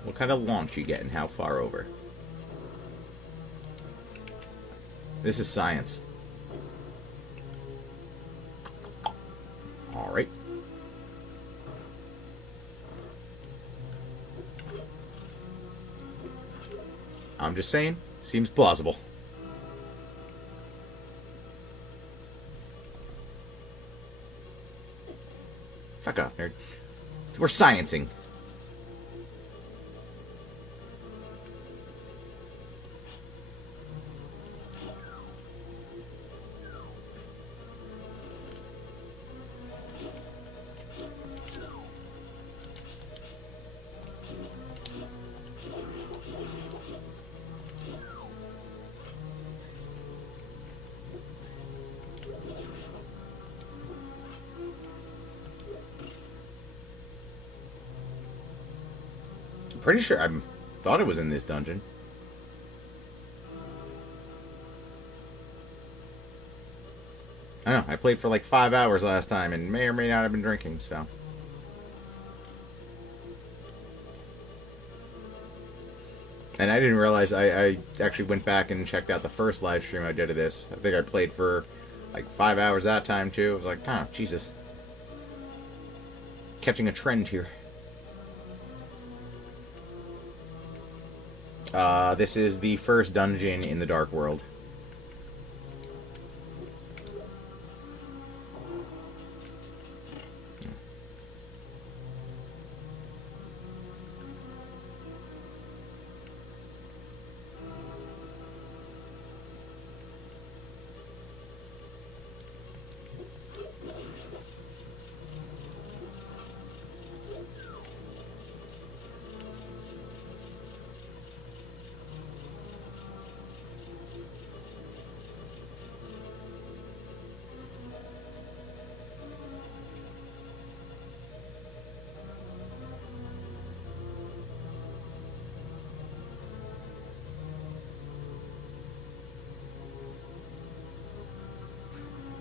What kind of launch you get and how far over? This is science. Alright. I'm just saying, seems plausible. Fuck off, nerd. We're sciencing. Pretty sure I thought it was in this dungeon. I don't know. I played for like 5 hours last time and may or may not have been drinking, so. And I didn't realize I actually went back and checked out the first live stream I did of this. I think I played for like 5 hours that time too. I was like, oh, Jesus. Catching a trend here. This is the first dungeon in the Dark World.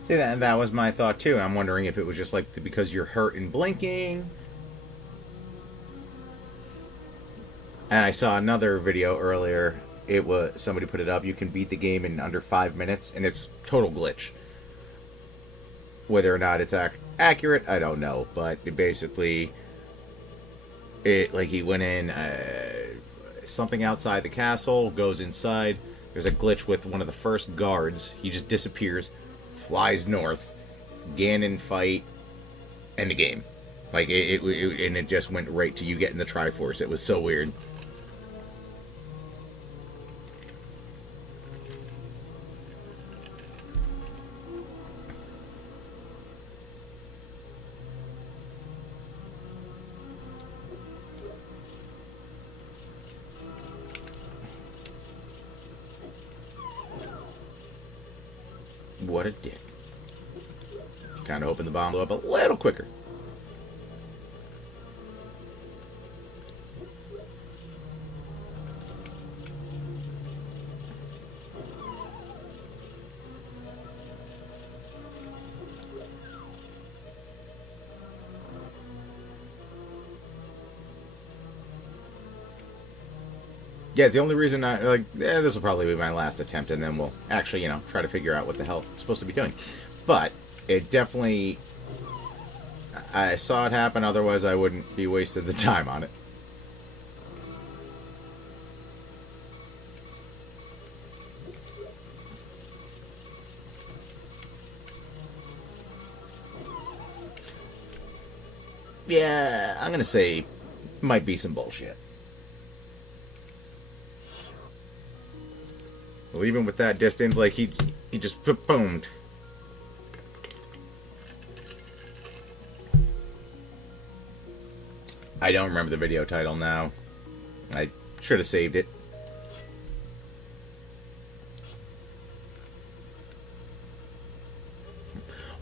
See, that was my thought too. I'm wondering if it was just like because you're hurt and blinking. And I saw another video earlier. It was somebody put it up. You can beat the game in under 5 minutes, and it's total glitch. Whether or not it's accurate, I don't know. But it basically, It like he went in something outside the castle, goes inside. There's a glitch with one of the first guards. He just disappears, flies north. Ganon fight, end the game. Like and it just went right to you getting the Triforce. It was so weird. What a dick. Kind of hoping the bomb blew up a little quicker. Yeah, it's the only reason I like. This will probably be my last attempt, and then we'll actually, try to figure out what the hell I'm supposed to be doing. But it definitely, I saw it happen. Otherwise, I wouldn't be wasting the time on it. Yeah, I'm gonna say might be some bullshit. Well, even with that distance, like he just boomed. I don't remember the video title now. I should have saved it.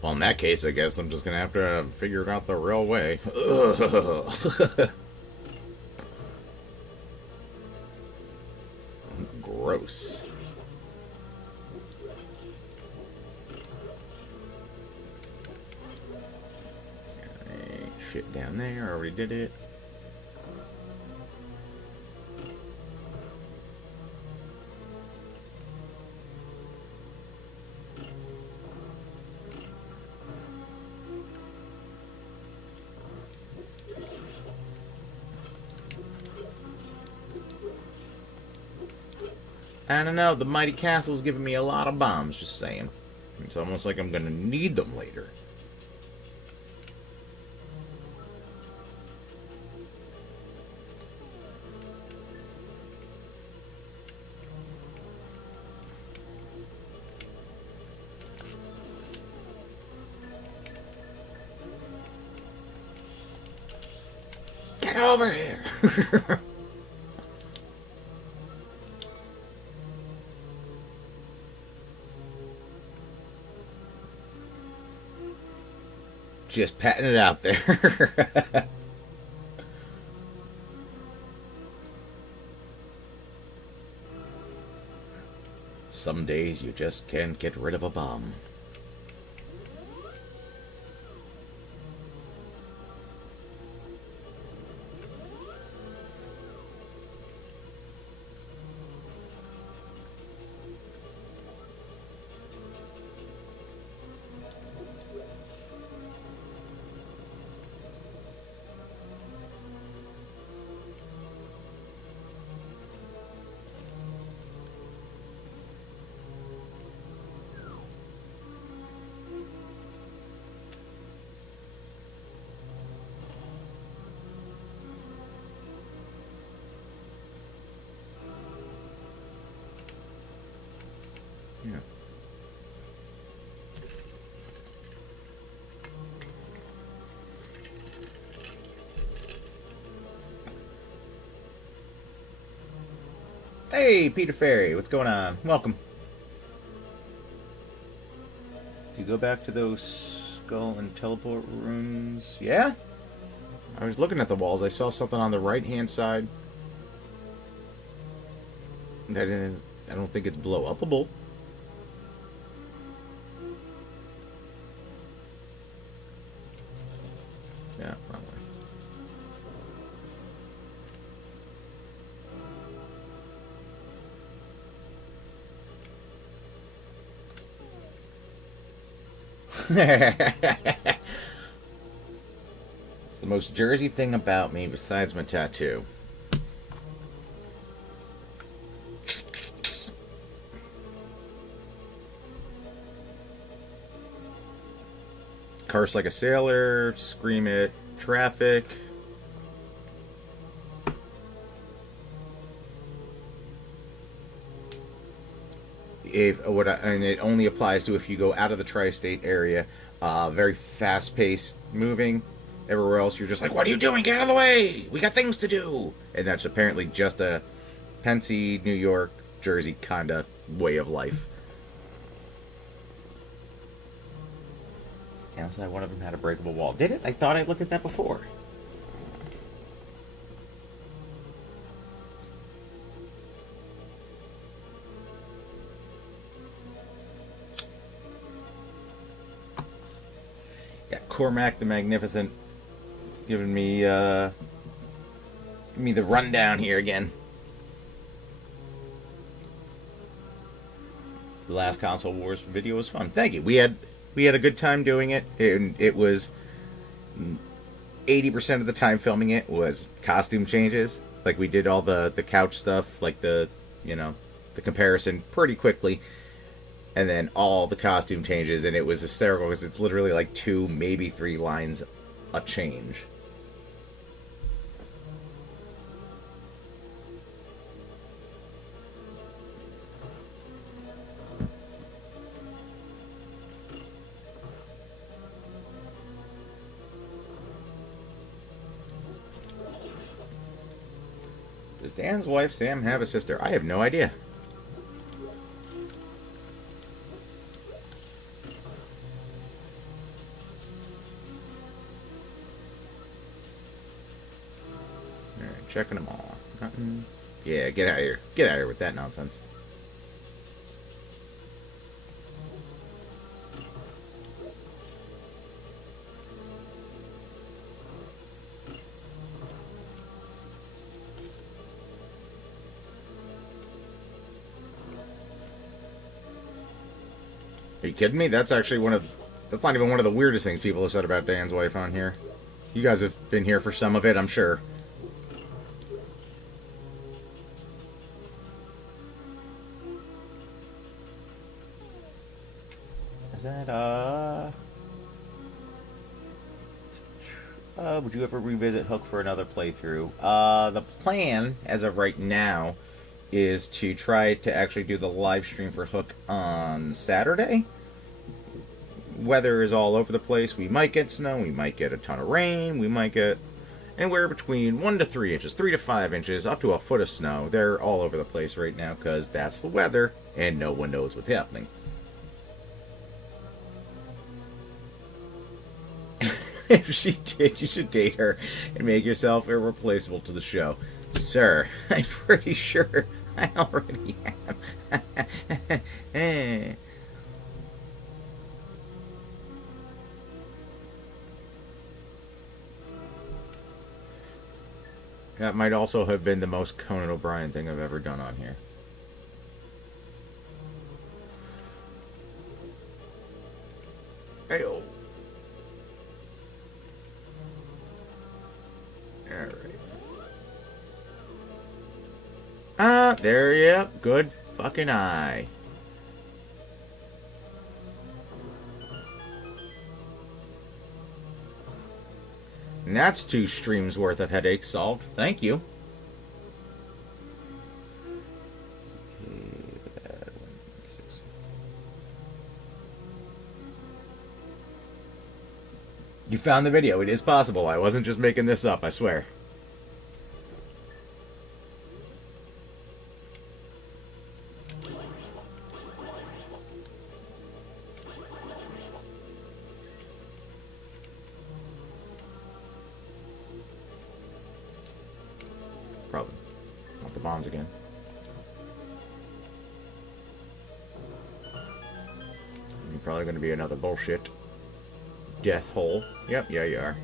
Well, in that case, I guess I'm just gonna have to figure out the real way. Gross. Shit down there. I already did it. I don't know, the mighty castle's giving me a lot of bombs, just saying. It's almost like I'm gonna need them later. Get over here! Just patting it out there. Some days you just can't get rid of a bomb. Yeah. Hey, Peter Ferry, what's going on? Welcome. Do you go back to those skull and teleport rooms? Yeah? I was looking at the walls. I saw something on the right-hand side. I don't think it's blow-upable. Yeah, probably. the most Jersey thing about me besides my tattoo? Curse like a sailor, scream at traffic. And it only applies to if you go out of the tri-state area. Very fast-paced moving. Everywhere else, you're just like, "What are you doing? Get out of the way! We got things to do." And that's apparently just a Pensy, New York, Jersey kind of way of life. Outside, one of them had a breakable wall. Did it? I thought I looked at that before. Got Cormac the Magnificent giving me the rundown here again. The last Console Wars video was fun. Thank you. We had a good time doing it, and it was 80% of the time filming it was costume changes. Like, we did all the couch stuff, like the comparison pretty quickly, and then all the costume changes, and it was hysterical because it's literally like 2, maybe 3 lines a change. Does Dan's wife, Sam, have a sister? I have no idea. Alright, checking them all. Nothing. Yeah, get out of here. Get out of here with that nonsense. Are you kidding me? That's actually that's not even one of the weirdest things people have said about Dan's wife on here. You guys have been here for some of it, I'm sure. Is that, would you ever revisit Hook for another playthrough? The plan, as of right now, is to try to actually do the live stream for Hook on Saturday. Weather is all over the place. We might get snow, we might get a ton of rain, we might get anywhere between 1 to 3 inches, 3 to 5 inches, up to a foot of snow. They're all over the place right now because that's the weather, and no one knows what's happening. If she did, you should date her and make yourself irreplaceable to the show. Sir, I'm pretty sure I already am. That might also have been the most Conan O'Brien thing I've ever done on here. Hey-oh. Alright. There, yep. Good fucking eye. And that's 2 streams worth of headaches solved. Thank you. You found the video. It is possible. I wasn't just making this up, I swear. Probably. Not the bombs again. You're probably going to be another bullshit death hole. Yep, yeah, you are.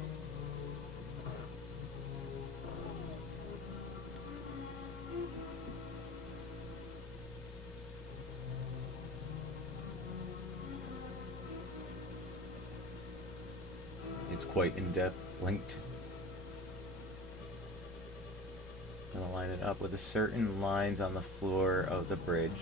It's quite in-depth, linked. I'm going to line it up with the certain lines on the floor of the bridge.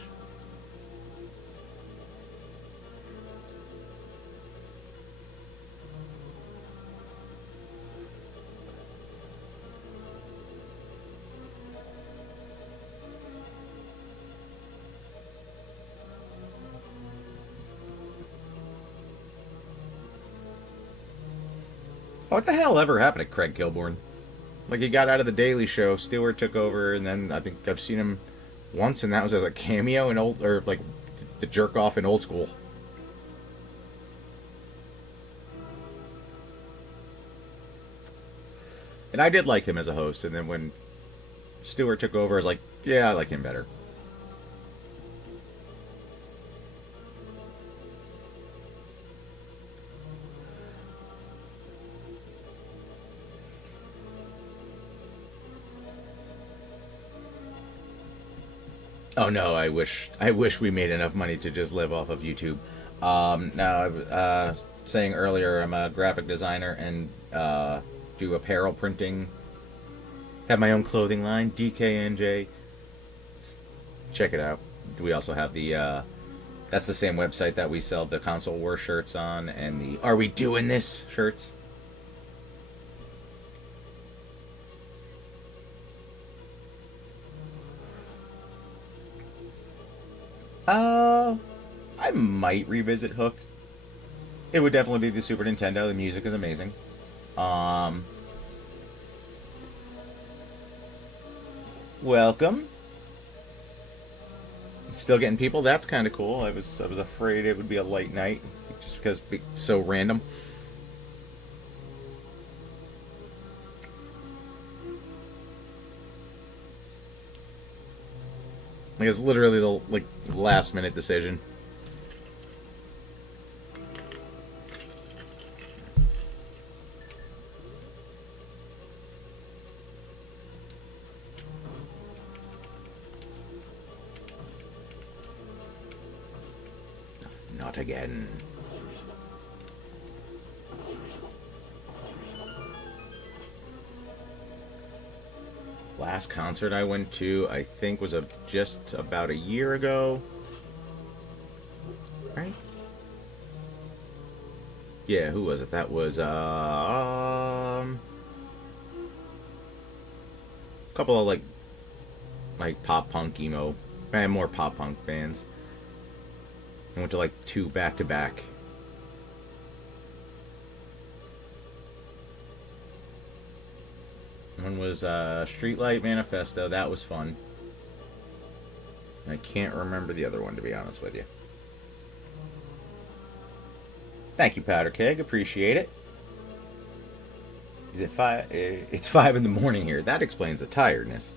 What the hell ever happened to Craig Kilborn? Like, he got out of the Daily Show, Stewart took over, and then I think I've seen him once, and that was as a cameo in old, or like the jerk off in Old School. And I did like him as a host, and then when Stewart took over, I was like, yeah, I like him better. Oh no, I wish we made enough money to just live off of YouTube. Now, I was saying earlier, I'm a graphic designer and do apparel printing. Have my own clothing line, DKNJ. Check it out. We also have the that's the same website that we sell the Console War shirts on and the Are We Doing This shirts. I might revisit Hook. It would definitely be the Super Nintendo. The music is amazing. Welcome. Still getting people. That's kind of cool. I was afraid it would be a light night just because it's so random. Like, it's literally the last minute decision. Not again. Last concert I went to, I think, was just about a year ago. Right? Yeah, who was it? That was a couple of like pop punk emo, and more pop punk bands. I went to like 2 back to back. One was Streetlight Manifesto. That was fun. I can't remember the other one, to be honest with you. Thank you, Powder Keg. Appreciate it. Is it 5? It's 5 in the morning here. That explains the tiredness.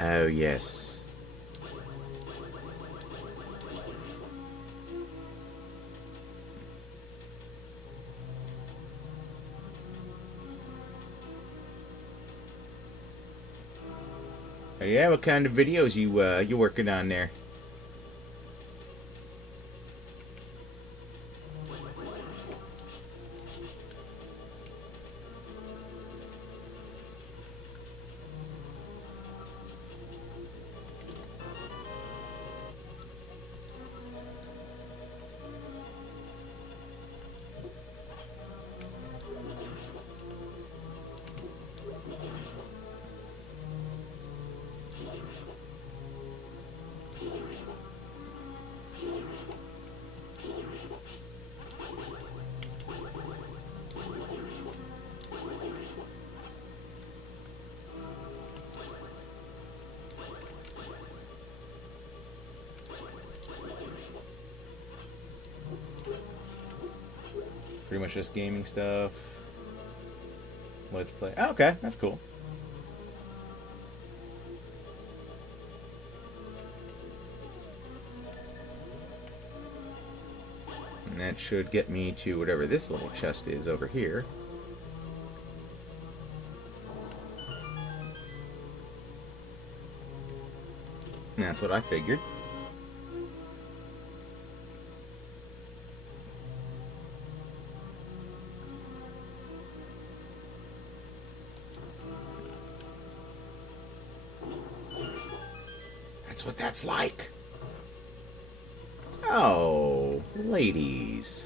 Oh, yes. Oh, yeah, what kind of videos you working on there? Pretty much just gaming stuff. Let's play. Oh, okay, that's cool. And that should get me to whatever this little chest is over here. And that's what I figured. That's what that's like. Oh, ladies.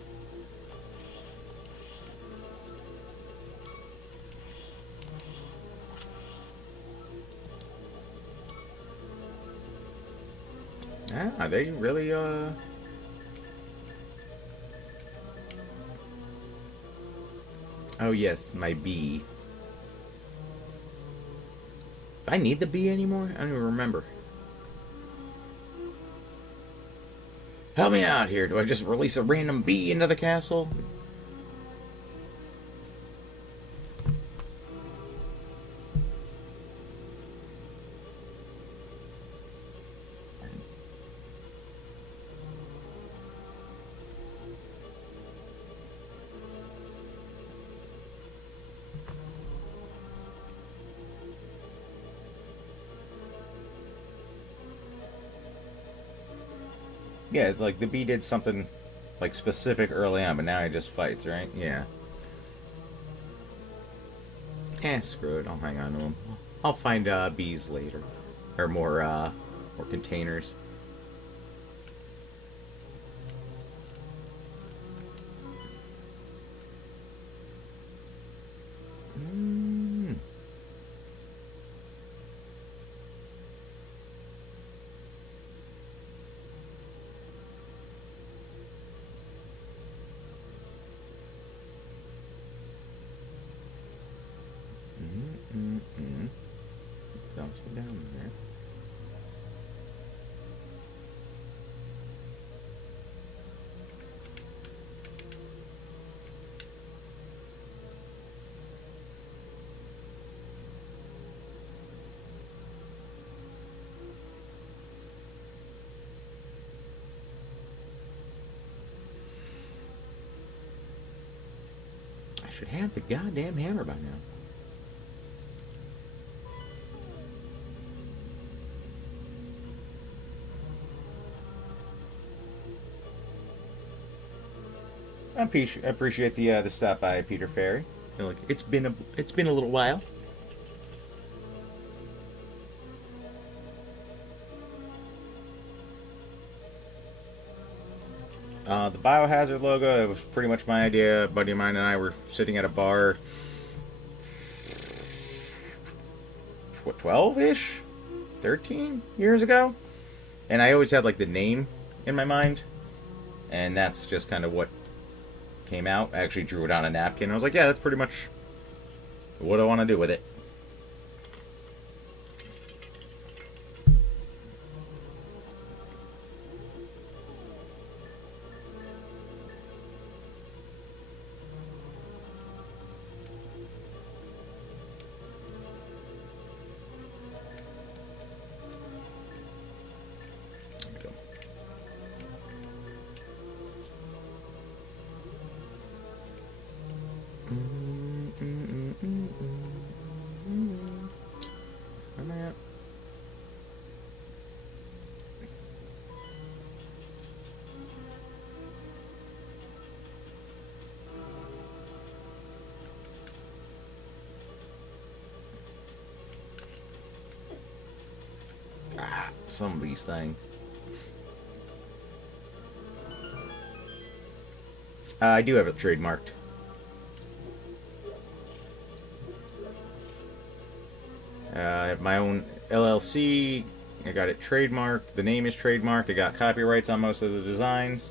Ah, they really, Oh, yes, my bee. Do I need the bee anymore? I don't even remember. Help me out here. Do I just release a random bee into the castle? Yeah, like the bee did something like specific early on, but now he just fights, right? Yeah. Screw it. I'll hang on to them. I'll find bees later, or more containers. Mm. Mm-mm-mm. Dumps me down there. I should have the goddamn hammer by now. I appreciate the stop by, Peter Ferry. Like, it's been a little while. The Biohazard logo, it was pretty much my idea. A buddy of mine and I were sitting at a bar 12-ish? 13 years ago? And I always had like the name in my mind. And that's just kind of what came out. I actually drew it on a napkin. I was like, yeah, that's pretty much what I want to do with it. Some of these things. I do have it trademarked. I have my own LLC. I got it trademarked. The name is trademarked. I got copyrights on most of the designs.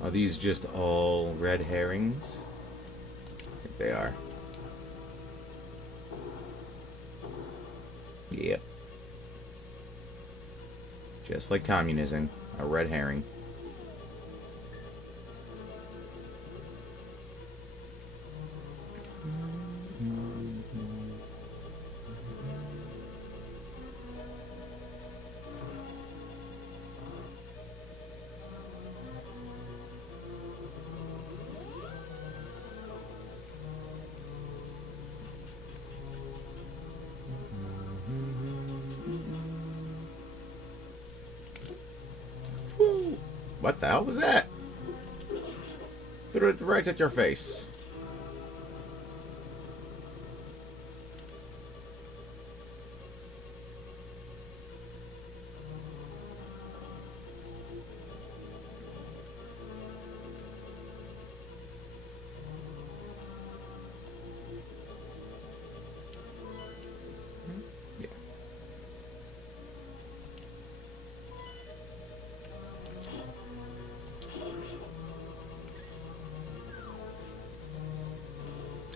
Are these just all red herrings? I think they are. Yep. Just like communism, a red herring. Woo! What the hell was that? Threw it right at your face.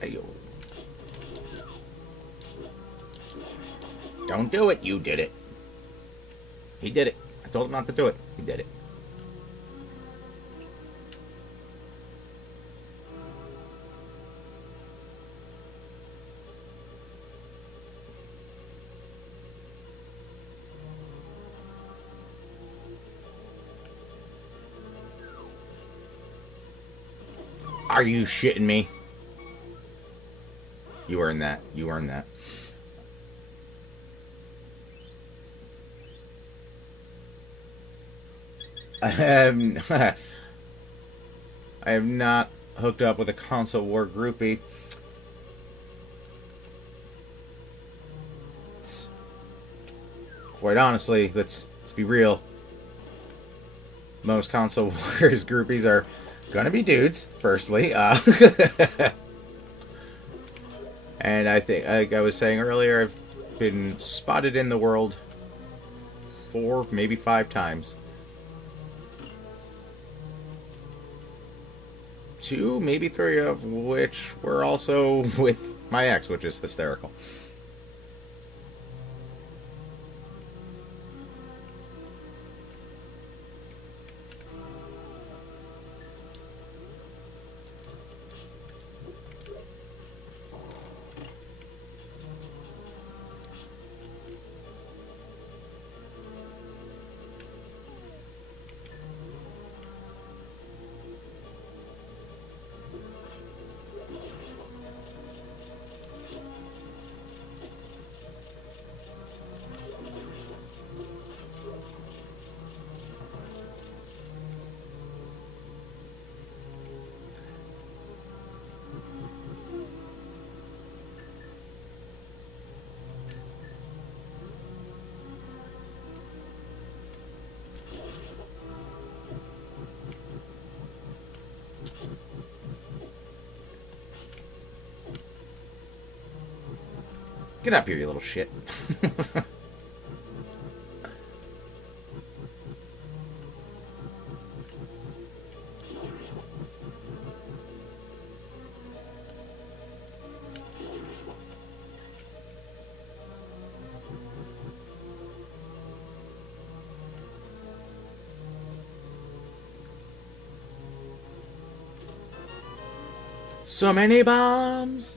Ayo. Don't do it. You did it. He did it. I told him not to do it. He did it. Are you shitting me? You earned that. You earned that. I have not hooked up with a console war groupie. Quite honestly, let's be real. Most console wars groupies are gonna be dudes, firstly. And I think, like I was saying earlier, I've been spotted in the world 4, maybe 5 times. 2, maybe 3 of which were also with my ex, which is hysterical. Get up here, you little shit. So many bombs.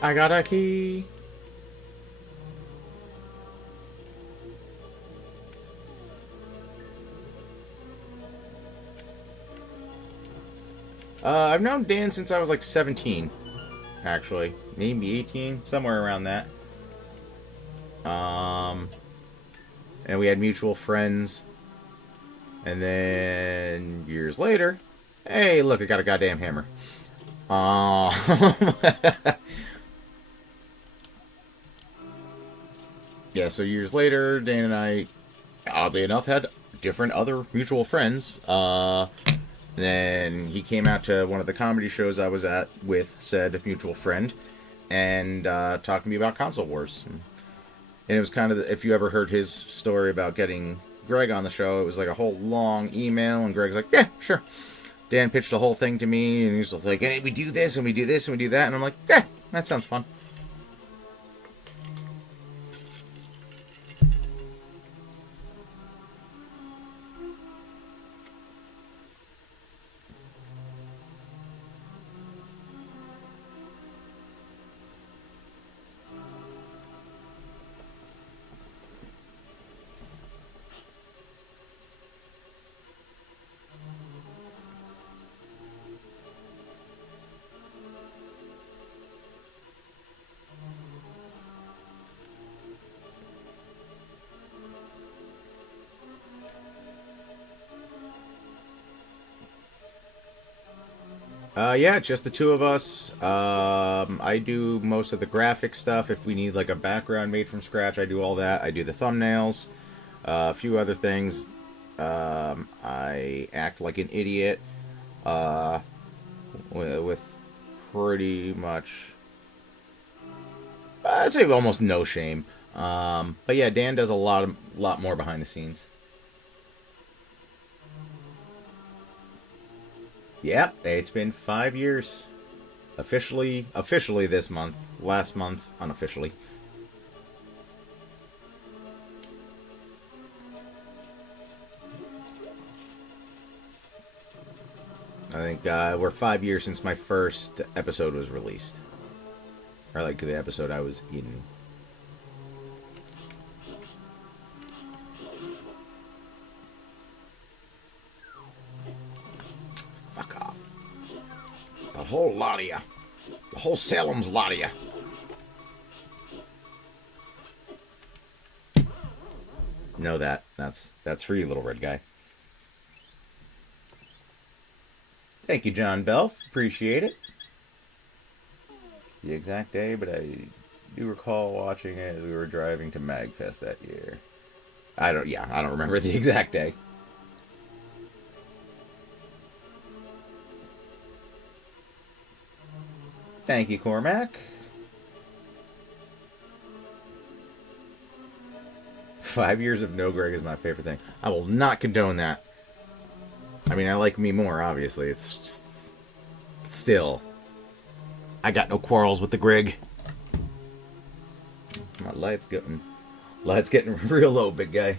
I got a key. I've known Dan since I was like 17, actually. Maybe 18, somewhere around that. And we had mutual friends. And then years later, hey, look, I got a goddamn hammer. Yeah, so years later, Dan and I, oddly enough, had different other mutual friends. Then he came out to one of the comedy shows I was at with said mutual friend and talked to me about console wars. And it was kind of, if you ever heard his story about getting Greg on the show, it was like a whole long email, and Greg's like, yeah, sure. Dan pitched the whole thing to me, and he was like, hey, we do this, and we do this, and we do that, and I'm like, yeah, that sounds fun. Yeah, just the two of us. I do most of the graphic stuff. If we need like a background made from scratch, I do all that. I do the thumbnails, a few other things. I act like an idiot uh, with pretty much, I'd say almost no shame. But yeah, Dan does a lot more behind the scenes. Yeah, it's been 5 years. Officially this month. Last month, unofficially. I think we're 5 years since my first episode was released. Or like the episode I was in. Fuck off. The whole lot of ya. The whole Salem's lot of ya. Know that. That's for you, little red guy. Thank you, John Belf. Appreciate it. The exact day, but I do recall watching it as we were driving to MagFest that year. I don't remember the exact day. Thank you, Cormac. 5 years of no Greg is my favorite thing. I will not condone that. I mean, I like me more, obviously. It's just... Still. I got no quarrels with the Greg. My light's getting real low, big guy.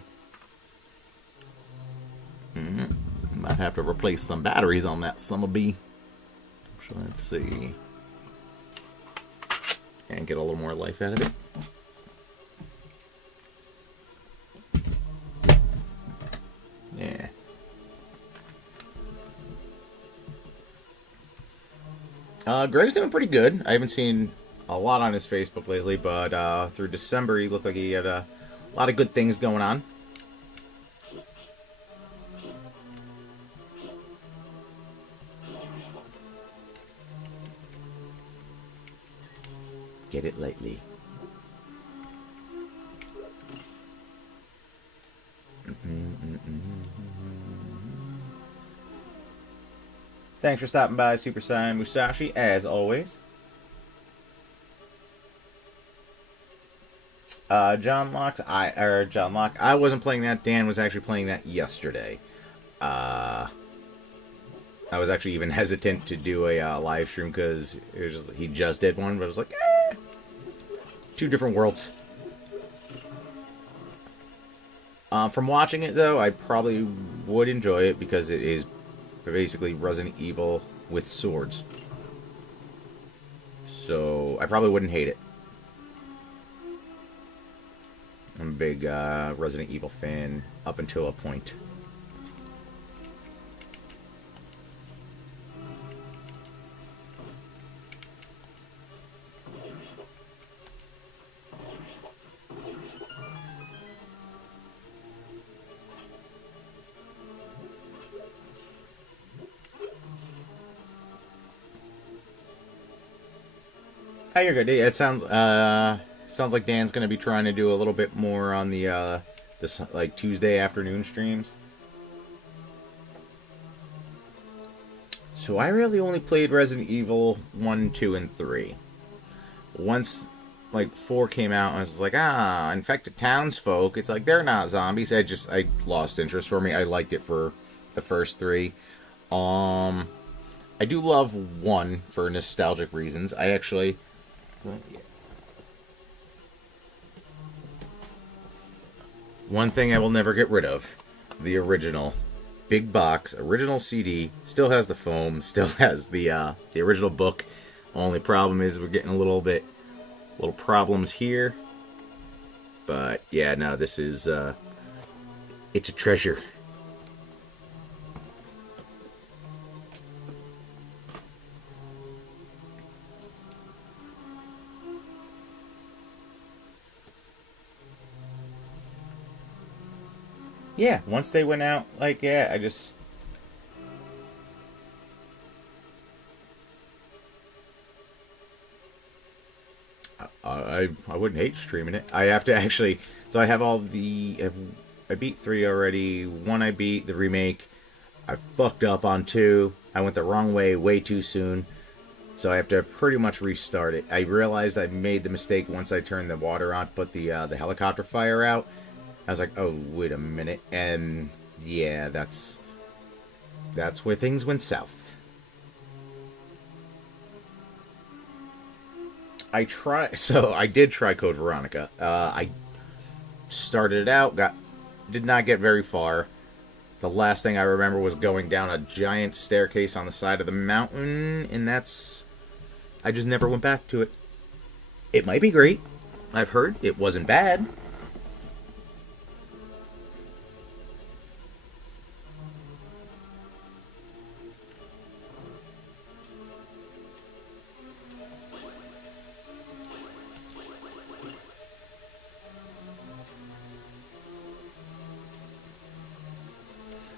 Might have to replace some batteries on that Summerbee. So let's see. And get a little more life out of it. Yeah. Greg's doing pretty good. I haven't seen a lot on his Facebook lately, but through December he looked like he had a lot of good things going on. Get it lightly. Thanks for stopping by, Super Saiyan Musashi, as always. John Locke, I wasn't playing that. Dan was actually playing that yesterday. I was actually even hesitant to do a live stream because it was just, he just did one, but I was like, two different worlds. From watching it, though, I probably would enjoy it because it is basically Resident Evil with swords. So I probably wouldn't hate it. I'm a big Resident Evil fan up until a point. Oh, you're good. It sounds like Dan's gonna be trying to do a little bit more on the this like Tuesday afternoon streams. So I really only played Resident Evil 1, 2, and 3. Once like 4 came out, I was like, infected townsfolk. It's like they're not zombies. I lost interest for me. I liked it for the first 3. I do love 1 for nostalgic reasons. I actually. One thing I will never get rid of, the original big box original CD, still has the foam, still has the original book. Only problem is we're getting little problems here. But yeah, no, this is it's a treasure. Yeah, once they went out, like, yeah, I wouldn't hate streaming it. I have to actually. So I have all the. I beat 3 already. 1 I beat the remake. I fucked up on 2. I went the wrong way too soon. So I have to pretty much restart it. I realized I made the mistake once I turned the water on, put the helicopter fire out. I was like, oh wait a minute, and yeah, that's where things went south. I did try Code Veronica. I started it out, did not get very far. The last thing I remember was going down a giant staircase on the side of the mountain, and I just never went back to it. It might be great. I've heard it wasn't bad.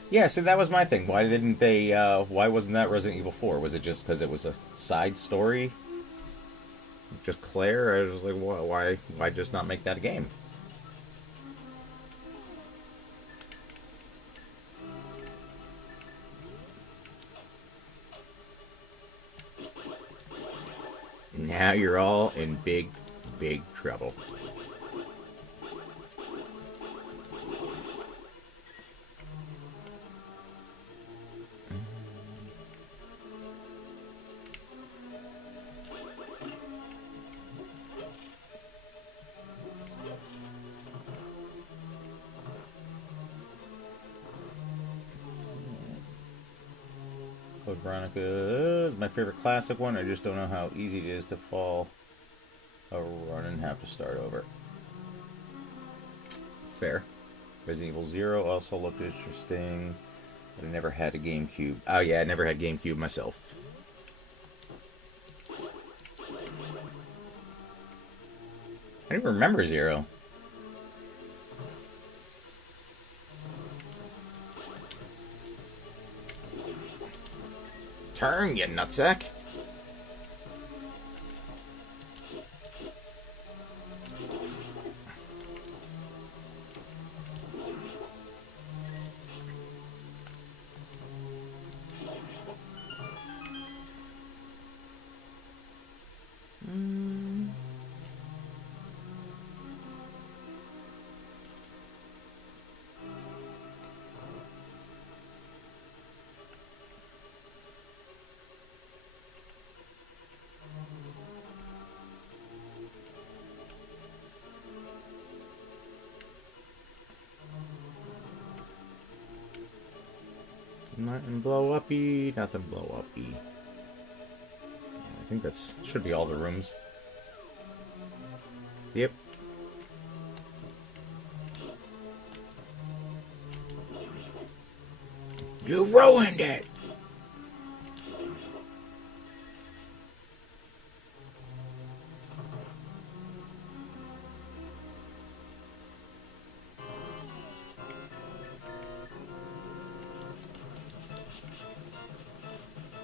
Yeah, so that was my thing. Why didn't they? Why wasn't that Resident Evil 4? Was it just because it was a side story? Just Claire? I was like, why just not make that a game? Now you're all in big, big trouble. Code Veronica is my favorite classic one. I just don't know how easy it is to fall a run and have to start over. Fair. Resident Evil 0 also looked interesting, but I never had a GameCube. Oh yeah, I never had GameCube myself. I don't even remember 0. Turn, you nutsack. Nothing blow uppy, nothing blow uppy. I think that's should be all the rooms. Yep. You ruined it!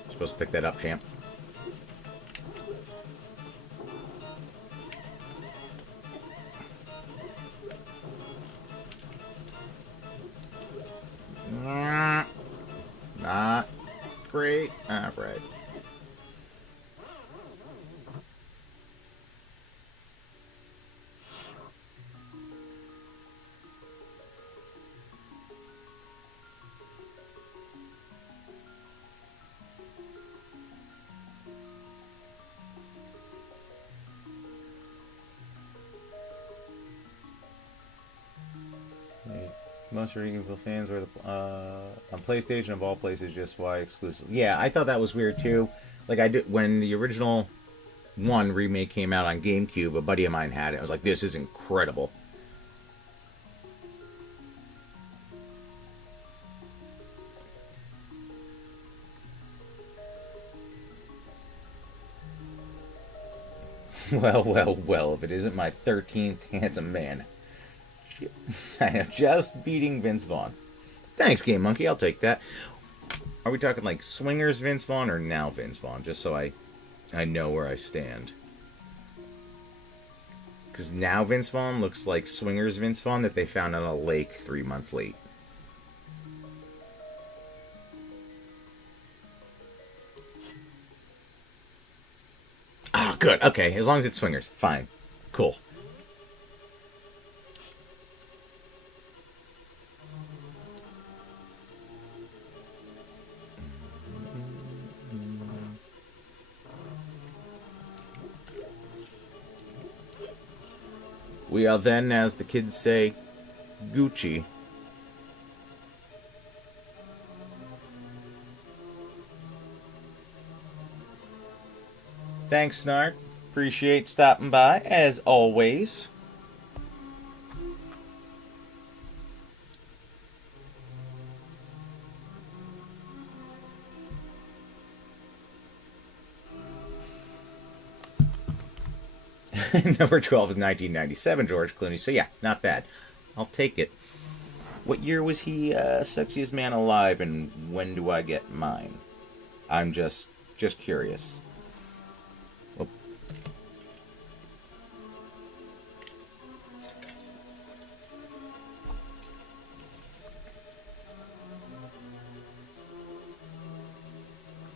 Supposed to pick that up, champ. Not great. All right. Most Resident Evil fans were on PlayStation of all places, just why exclusive. Yeah, I thought that was weird too. Like I did when the original 1 remake came out on GameCube. A buddy of mine had it. I was like, "This is incredible." Well, well, well. If it isn't my 13th handsome man. I am just beating Vince Vaughn. Thanks, Game Monkey. I'll take that. Are we talking like Swingers Vince Vaughn or now Vince Vaughn? Just so I know where I stand. Because now Vince Vaughn looks like Swingers Vince Vaughn that they found on a lake 3 months late. Oh, good. Okay, as long as it's Swingers. Fine. Cool. We are then, as the kids say, Gucci. Thanks, Snark. Appreciate stopping by, as always. Number 12 is 1997, George Clooney. So yeah, not bad. I'll take it. What year was he Sexiest Man Alive, and when do I get mine? I'm just curious. Oh.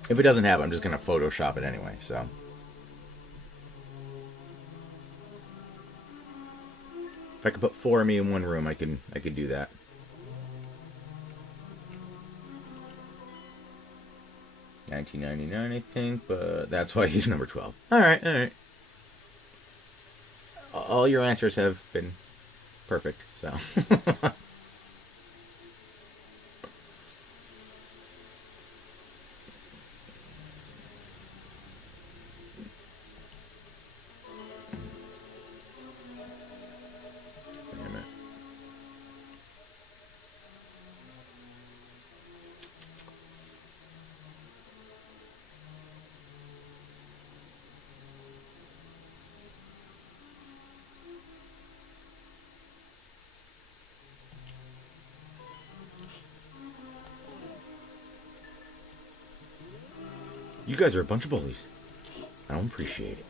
If it doesn't have it, I'm just going to Photoshop it anyway, so... If I could put 4 of me in one room, I could do that. $19.99, I think, but that's why he's number 12. All right. All your answers have been perfect, so. You guys are a bunch of bullies. I don't appreciate it.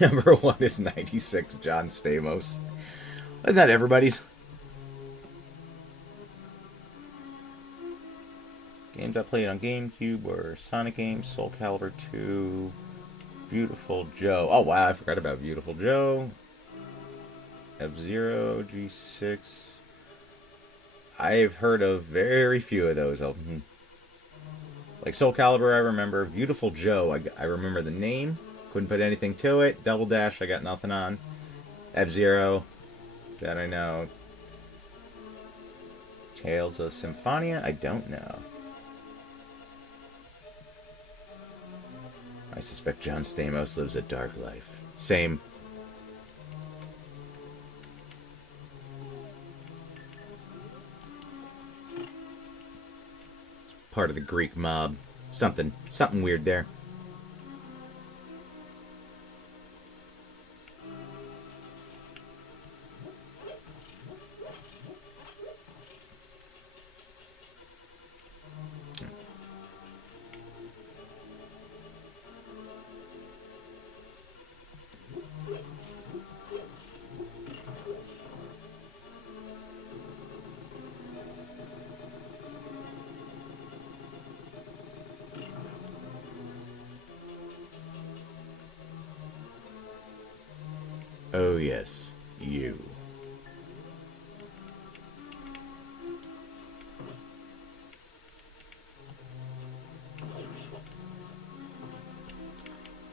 Number 1 is 96, John Stamos. Isn't that everybody's? Games I played on GameCube were Sonic games, Soul Calibur 2, Beautiful Joe. Oh wow, I forgot about Beautiful Joe. F-Zero, G6. I've heard of very few of those. Like Soul Calibur, I remember. Beautiful Joe, I remember the name. Couldn't put anything to it. Double Dash, I got nothing on. F-Zero, that I know. Tales of Symphonia, I don't know. I suspect John Stamos lives a dark life. Same. Part of the Greek mob. Something weird there. Oh yes, you.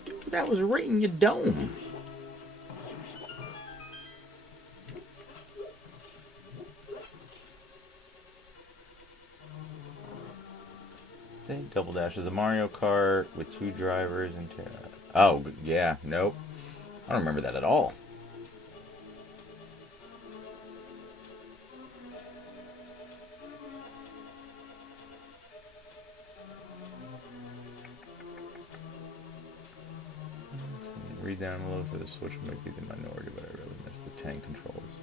Dude, that was right in your dome. Double Dash is a Mario Kart with 2 drivers and 2... Oh, yeah, nope. I don't remember that at all. Read down a little for the Switch might be the minority, but I really miss the tank controls.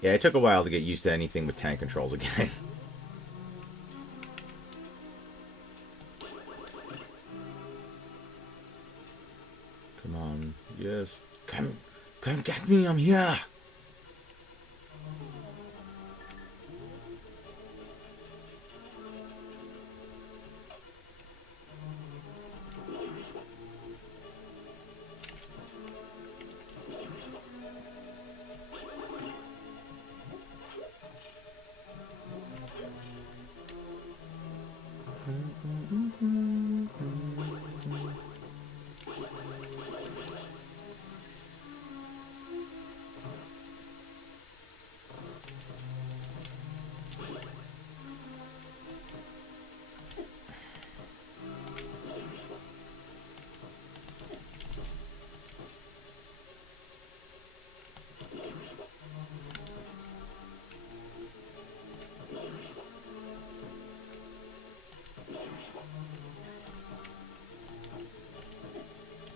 Yeah, it took a while to get used to anything with tank controls again. Come on. Yes. Come get me. I'm here.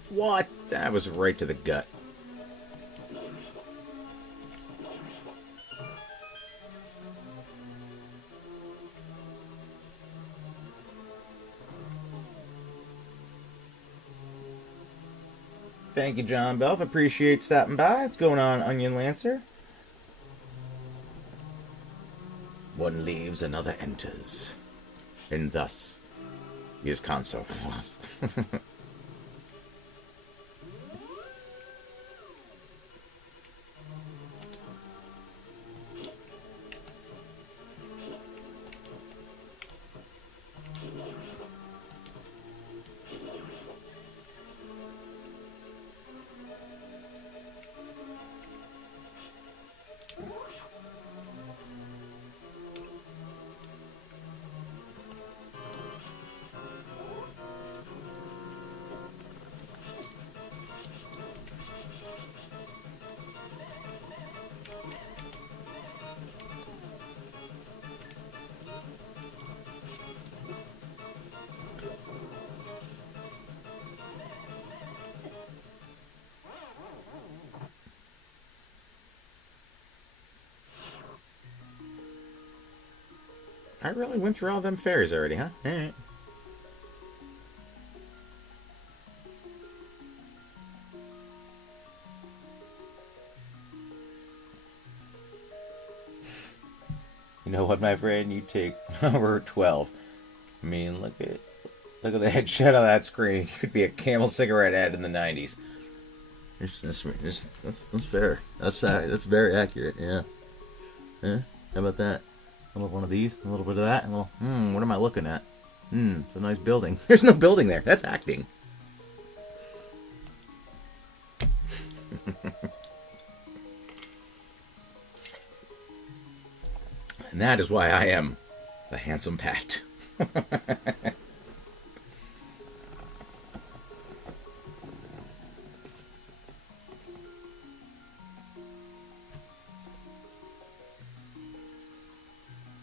What? That was right to the gut. Thank you, John Belf. Appreciate stopping by. What's going on, Onion Lancer? One leaves, another enters. And thus, his console was. I really went through all them fairies already, huh? Alright. You know what, my friend? You take number 12. I mean, look at the headshot of that screen. You could be a Camel cigarette ad in the 90s. That's fair. That's very accurate, yeah. Yeah? How about that? A little one of these, a little bit of that, and a little, what am I looking at? It's a nice building. There's no building there. That's acting. And that is why I am the handsome Pat.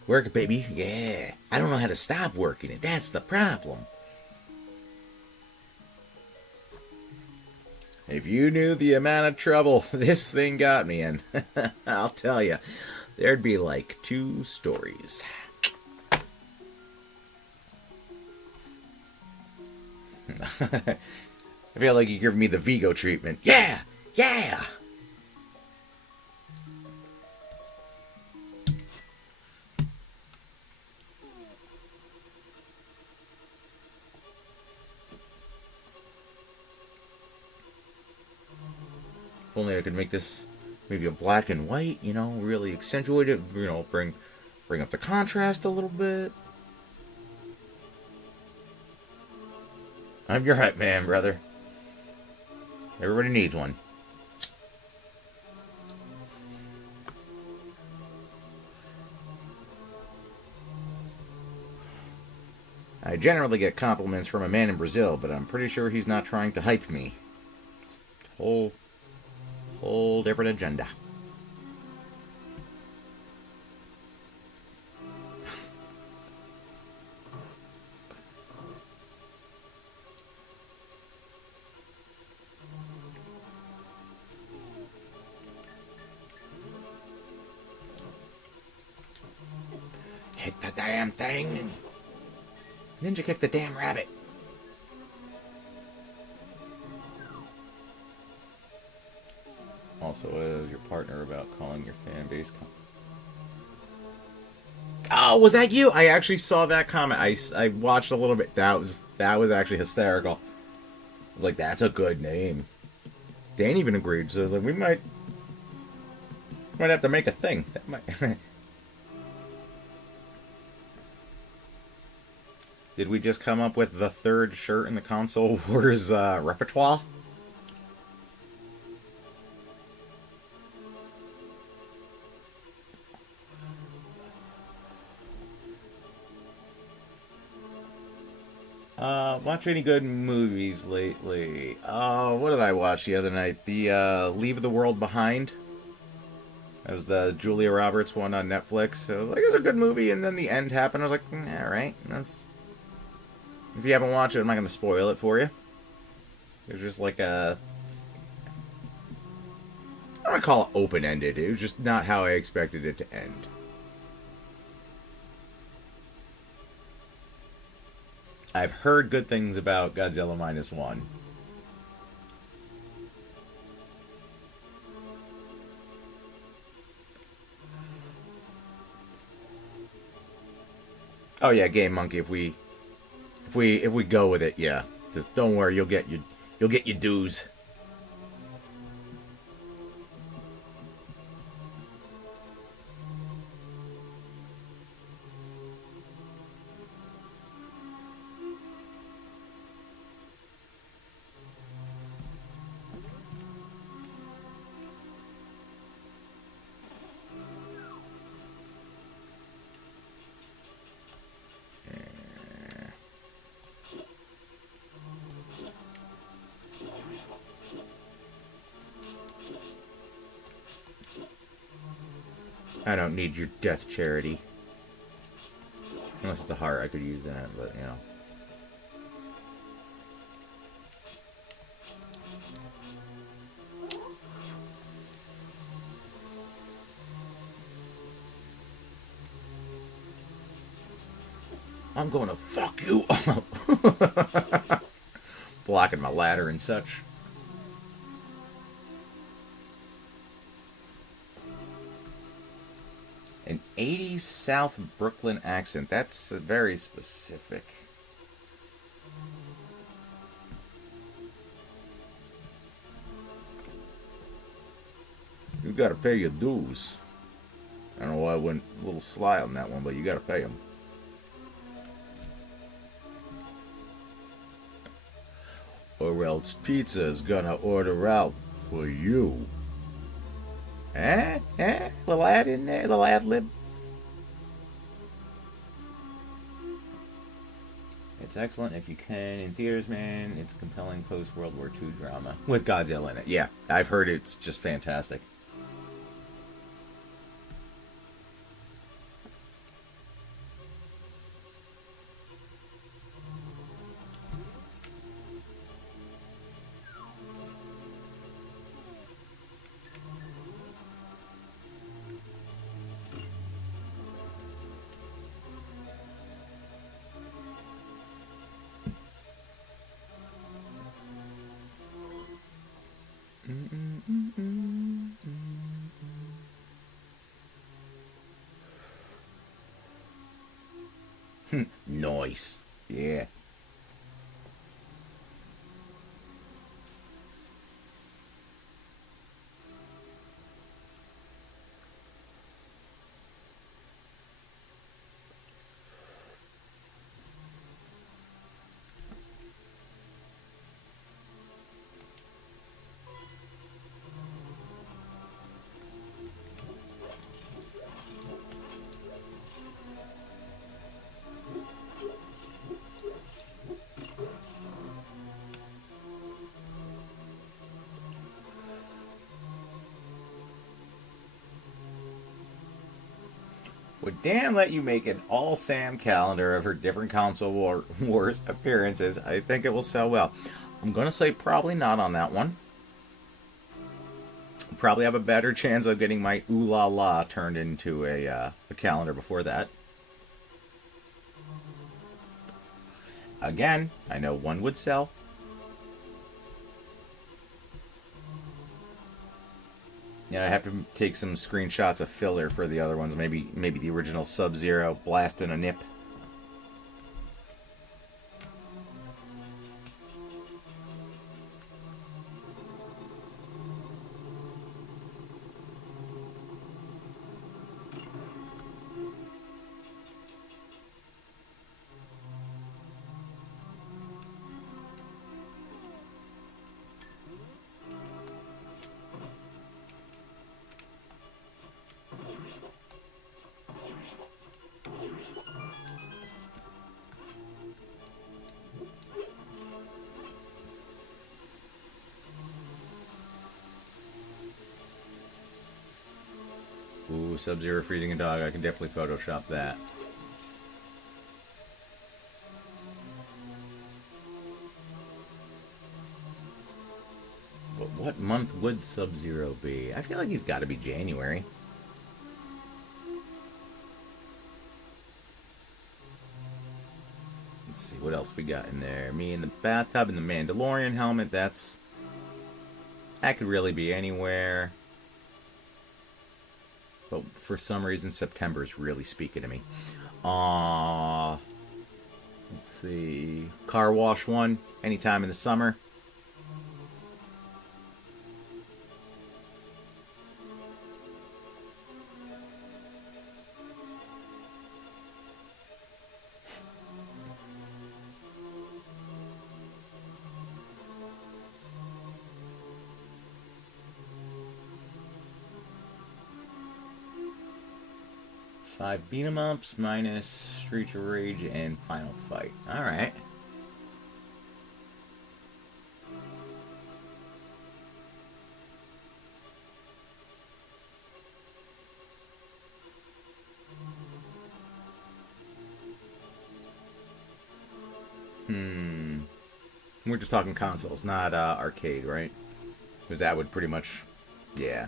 Work it, baby. Yeah. I don't know how to stop working it. That's the problem. If you knew the amount of trouble this thing got me in, I'll tell you, there'd be like 2 stories. I feel like you're giving me the Vigo treatment. Yeah! Yeah! If only I could make this maybe a black and white, really accentuate it, bring up the contrast a little bit. I'm your hype man, brother. Everybody needs one. I generally get compliments from a man in Brazil, but I'm pretty sure he's not trying to hype me. It's a whole different agenda. Hit the damn thing. Ninja kick the damn rabbit. Also, your partner about calling your fan base. Oh, was that you? I actually saw that comment. I watched a little bit. That was actually hysterical. I was like, that's a good name. Dan even agreed. So I was like, we might have to make a thing. That might. Did we just come up with the third shirt in the Console Wars repertoire? Watch any good movies lately? What did I watch the other night? The Leave the World Behind. That was the Julia Roberts one on Netflix. So it was a good movie, and then the end happened. I was like, all right, that's. If you haven't watched it, I'm not going to spoil it for you. It was just like a. I don't want to call it open-ended. It was just not how I expected it to end. I've heard good things about Godzilla -1. Oh yeah, Game Monkey. If we go with it, yeah. Just don't worry, you'll get your dues. I don't need your death charity. Unless it's a heart, I could use that, but, you know. I'm going to fuck you up. Blocking my ladder and such. An 80s South Brooklyn accent. That's very specific. You gotta pay your dues. I don't know why I went a little sly on that one, but you gotta pay them. Or else pizza's gonna order out for you. Little ad in there, little ad lib. It's excellent if you can. In theaters, man, it's a compelling post-World War II drama with Godzilla in it. Yeah, I've heard it's just fantastic. Nice. Yeah. Would Dan let you make an all Sam calendar of her different console wars appearances? I think it will sell well. I'm going to say probably not on that one. Probably have a better chance of getting my ooh la la turned into a calendar before that. Again, I know one would sell. Yeah, I have to take some screenshots of filler for the other ones. Maybe the original Sub-Zero blasting a nip. Ooh, Sub-Zero freezing a dog. I can definitely Photoshop that. But what month would Sub-Zero be? I feel like he's got to be January. Let's see, what else we got in there? Me in the bathtub and the Mandalorian helmet. That could really be anywhere. But for some reason, September is really speaking to me. Let's see. Car wash one, anytime in the summer. Five beat 'em ups minus Streets of Rage and Final Fight. Alright. We're just talking consoles, not arcade, right? Because that would pretty much, yeah.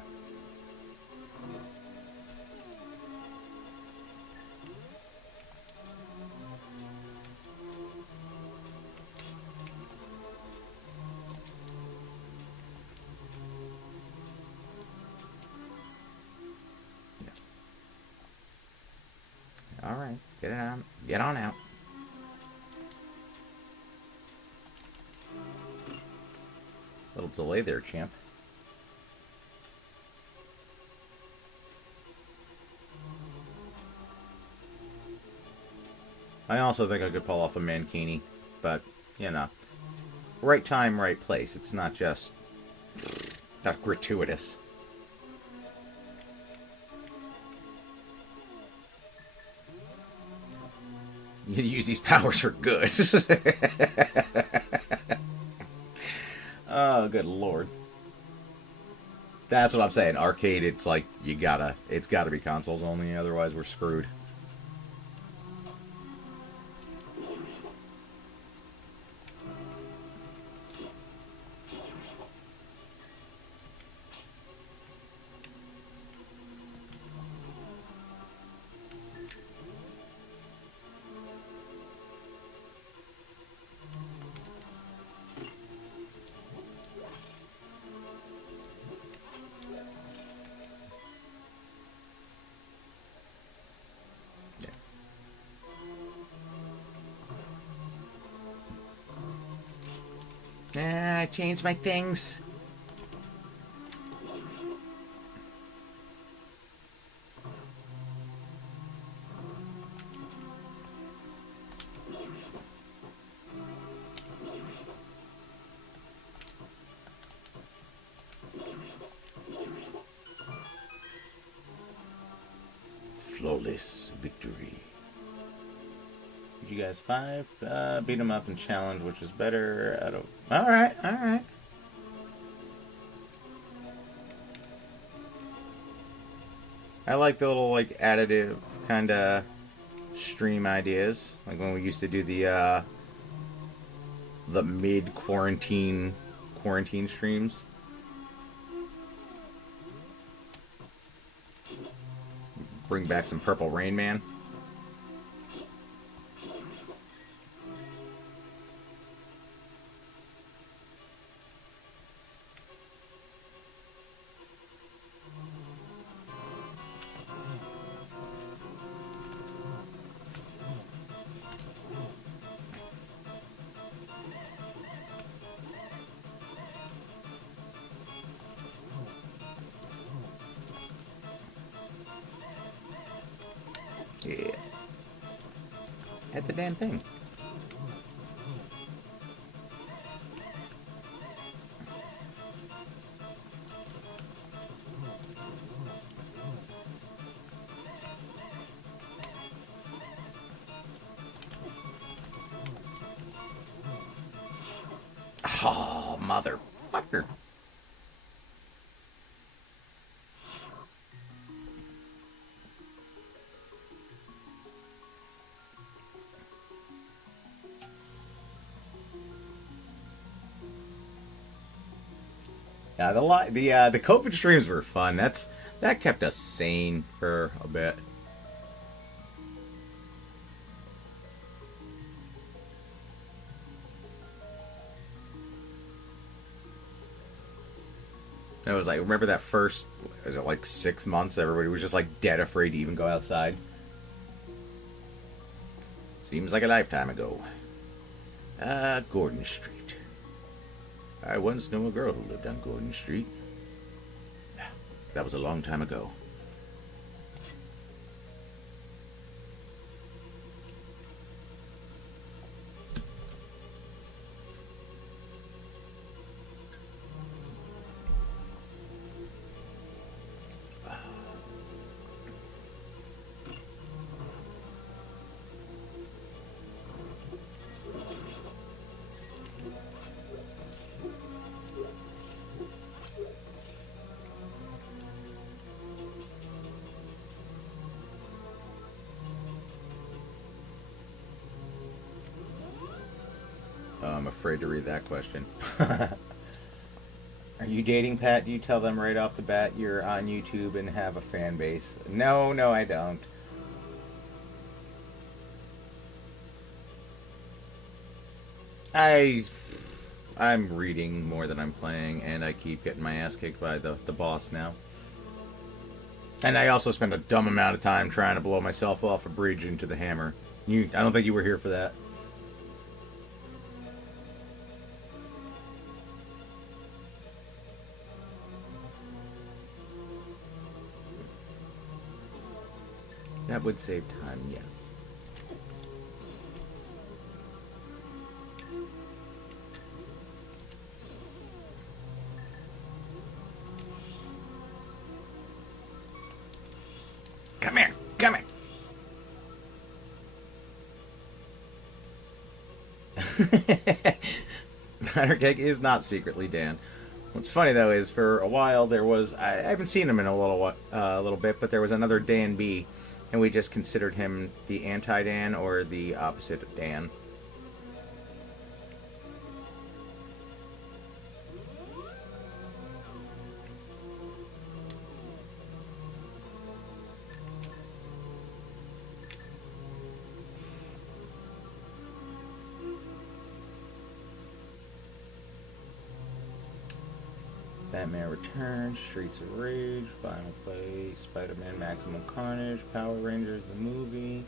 Alright, get it on. Get on out. Little delay there, champ. I also think I could pull off a Mankini, but, you know, right time, right place. It's not just not gratuitous. You use these powers for good. Oh, good lord. That's what I'm saying. Arcade, it's like, it's gotta be consoles only, otherwise we're screwed. I changed my things. Flawless victory. You guys 5 beat 'em up and challenge, which is better. I don't. All right, all right. I like the little like additive kind of stream ideas, like when we used to do the mid quarantine streams. Bring back some Purple Rain Man. hit the damn thing. Oh, motherfucker. Yeah, the COVID streams were fun. That kept us sane for a bit. It was like, remember that first, was it like 6 months? Everybody was just like dead afraid to even go outside. Seems like a lifetime ago. Gordon Street. I once knew a girl who lived on Gordon Street. That was a long time ago. I'm afraid to read that question. Are you dating, Pat? Do you tell them right off the bat you're on YouTube and have a fan base? No, I don't. I'm reading more than I'm playing, and I keep getting my ass kicked by the boss now. And I also spend a dumb amount of time trying to blow myself off a bridge into the hammer. I don't think you were here for that. That would save time, yes. Come here, come here. Batter Cake is not secretly Dan. What's funny though is for a while there was I haven't seen him in a little bit, but there was another Dan B, and we just considered him the anti-Dan or the opposite of Dan. Batman Returns, Streets of Rage, Final Play, Spider-Man Maximum Carnage, Power Rangers the movie.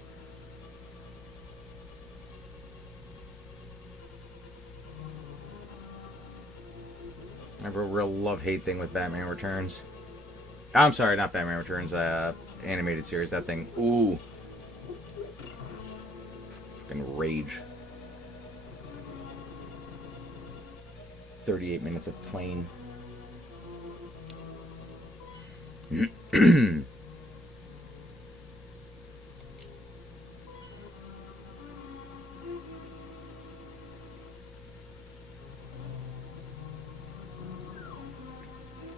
I have a real love-hate thing with Batman Returns. I'm sorry, not Batman Returns, animated series, that thing. Ooh. Fucking rage. 38 minutes of plane.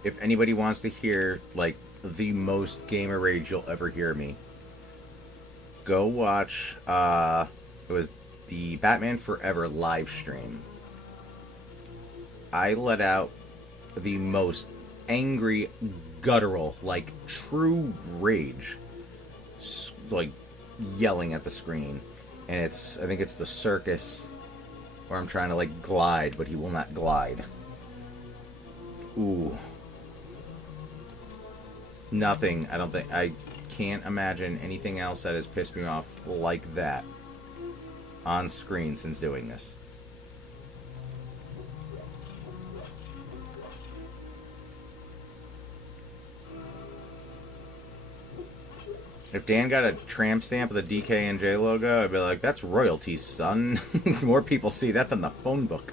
If anybody wants to hear like the most gamer rage you'll ever hear me, go watch it was the Batman Forever live stream. I let out the most angry, guttural, like true rage, like yelling at the screen. And I think it's the circus where I'm trying to like glide, but he will not glide. Ooh. Nothing, I can't imagine anything else that has pissed me off like that on screen since doing this. If Dan got a tramp stamp with a DK&J logo, I'd be like, that's royalty, son. More people see that than the phone book.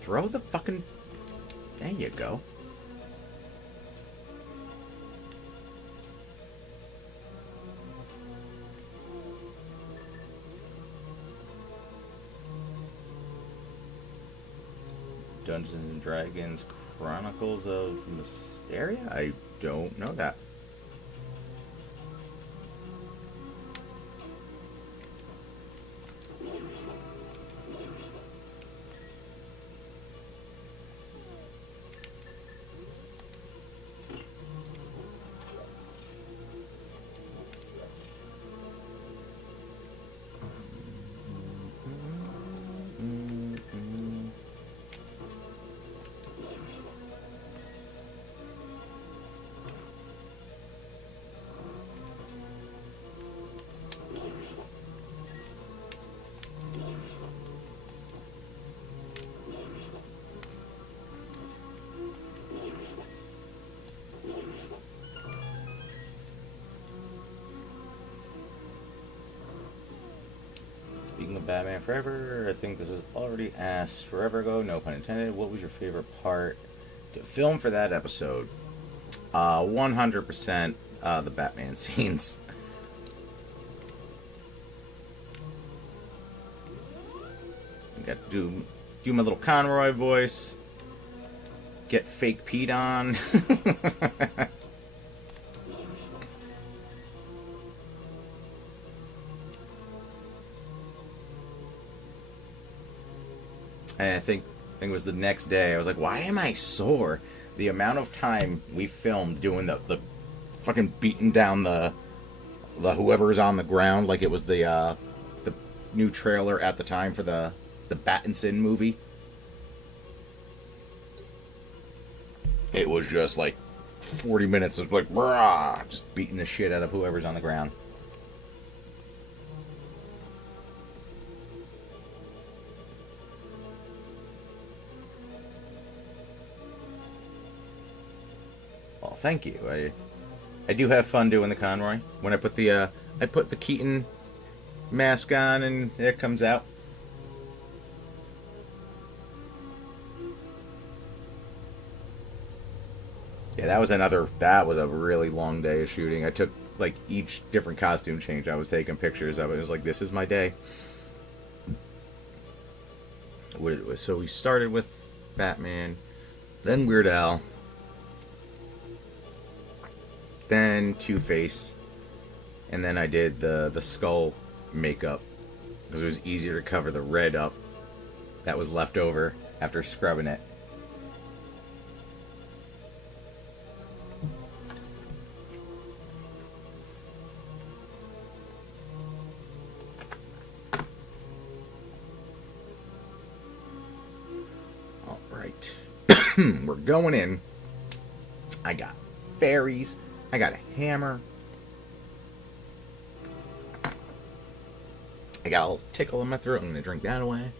Throw the fucking... There you go. Dungeons and Dragons Chronicles of Mysteria? I don't know that. Speaking of Batman Forever, I think this was already asked forever ago, no pun intended. What was your favorite part to film for that episode? 100% the Batman scenes. Got to do my little Conroy voice. Get fake Pete on. And I think it was the next day. I was like, why am I sore? The amount of time we filmed doing the fucking beating down the whoever's on the ground, like it was the new trailer at the time for the Battinson movie. It was just like 40 minutes of like, brah, just beating the shit out of whoever's on the ground. Well, thank you. I do have fun doing the Conroy. When I put the Keaton mask on and it comes out. Yeah, that was a really long day of shooting. I took like each different costume change. I was taking pictures of it. It was like, this is my day. So we started with Batman, then Weird Al, then Two-Face, and then I did the skull makeup because it was easier to cover the red up that was left over after scrubbing it. All right. We're going in. I got fairies. I got a hammer. I got a little tickle in my throat. I'm going to drink that away.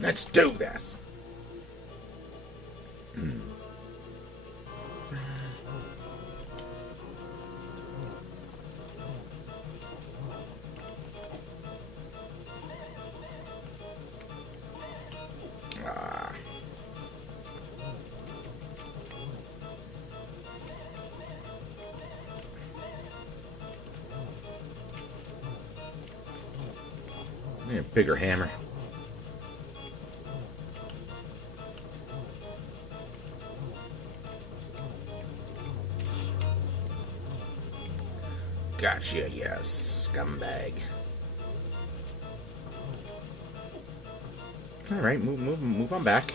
Let's do this. a bigger hammer. Gotcha, yes, scumbag. Alright, move on back.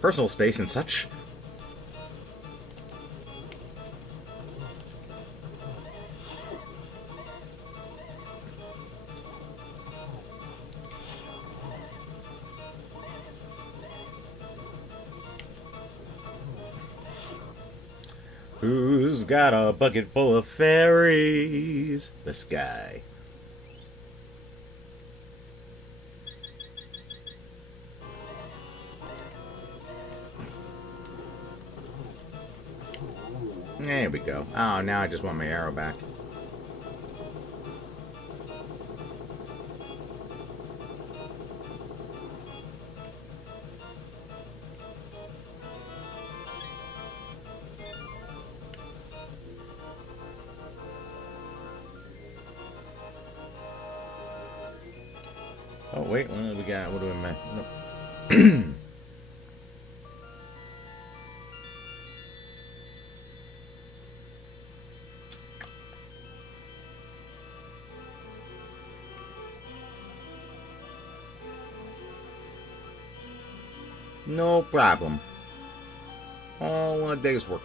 Personal space and such. Who's got a bucket full of fairies? This guy. There we go. Oh, now I just want my arrow back. Oh, wait, what do we got? What do we make? Nope. No problem. All in a day's work.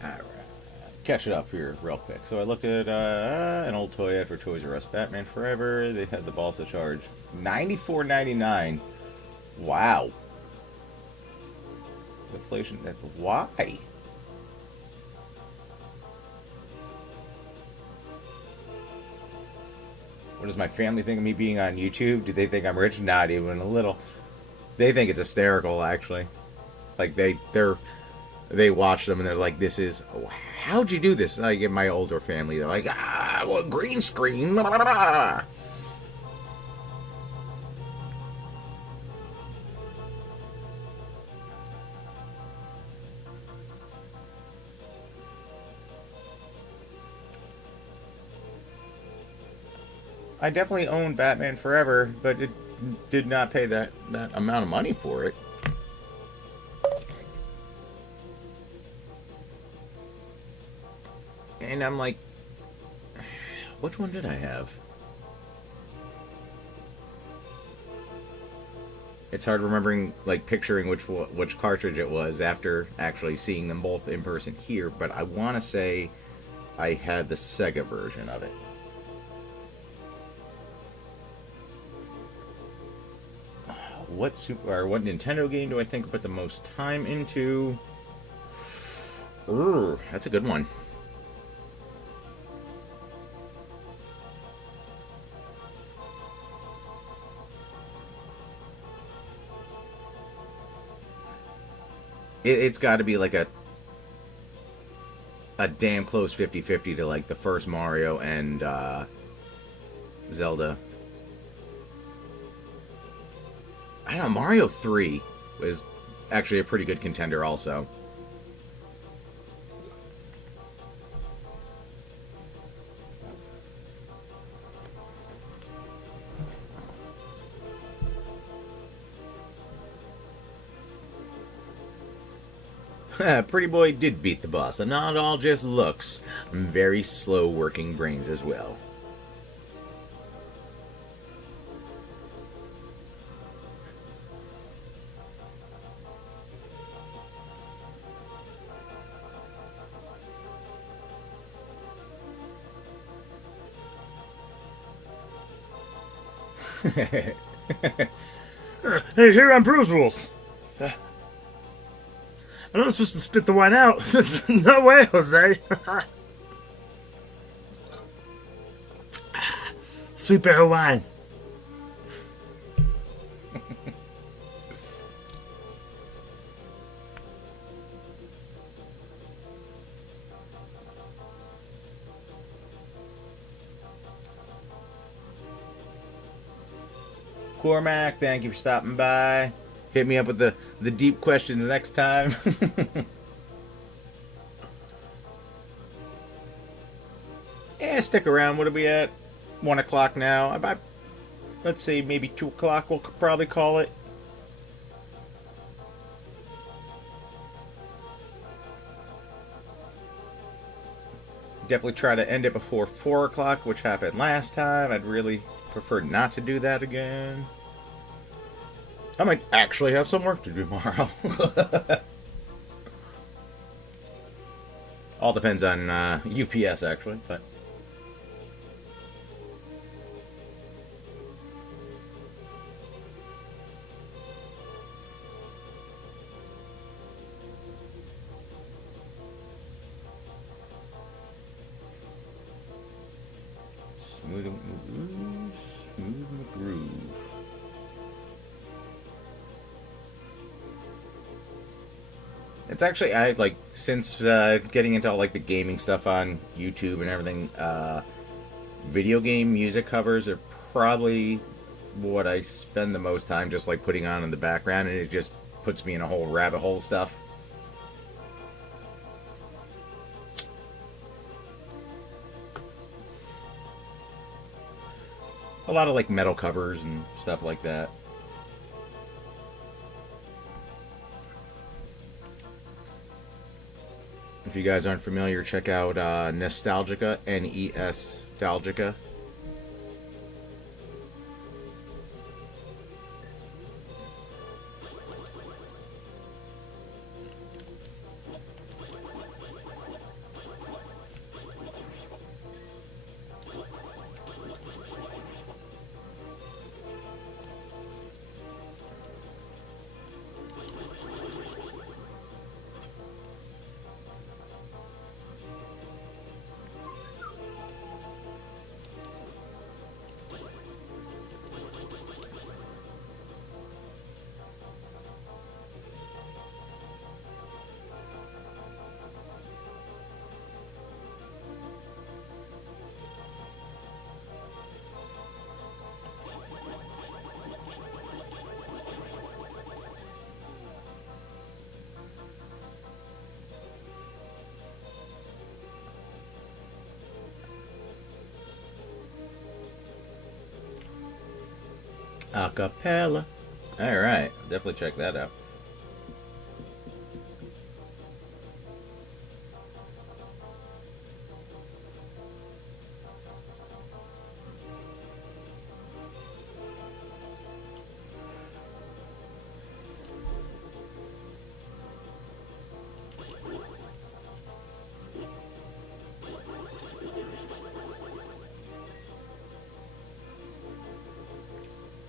Alright. Catch it up here real quick. So I looked at an old toy ad for Toys R Us, Batman Forever. They had the balls to charge. $94.99. Wow. Inflation. Why? What does my family think of me being on YouTube? Do they think I'm rich? Not even a little. They think it's hysterical, actually. Like they watch them and they're like, "This is how'd you do this?" Like in my older family, they're like, well, green screen." Blah, blah, blah. I definitely own Batman Forever, but it did not pay that amount of money for it. And I'm like, which one did I have? It's hard remembering, like, picturing which cartridge it was after actually seeing them both in person here, but I want to say I had the Sega version of it. What Nintendo game do I think I put the most time into? Ooh, that's a good one. It's got to be like a damn close 50-50 to like the first Mario and Zelda. I don't know, Mario 3 was actually a pretty good contender also. Pretty Boy did beat the boss, and not all just looks. Very slow working brains as well. Hey, here on Bruce Rules. I'm not supposed to spit the wine out. No way, Jose. Sweet barrel wine. Cormac, thank you for stopping by. Hit me up with the deep questions next time. Yeah, stick around. What are we at? 1 o'clock now. About, let's say, maybe 2 o'clock we'll probably call it. Definitely try to end it before 4 o'clock, which happened last time. I'd really prefer not to do that again. I might actually have some work to do tomorrow. All depends on UPS, actually, but... Smooth groove. It's actually, I like, since getting into all like the gaming stuff on YouTube and everything, video game music covers are probably what I spend the most time just like putting on in the background, and it just puts me in a whole rabbit hole stuff. A lot of like metal covers and stuff like that. If you guys aren't familiar, check out Nostalgica, Nestalgica. Acapella. Alright, definitely check that out.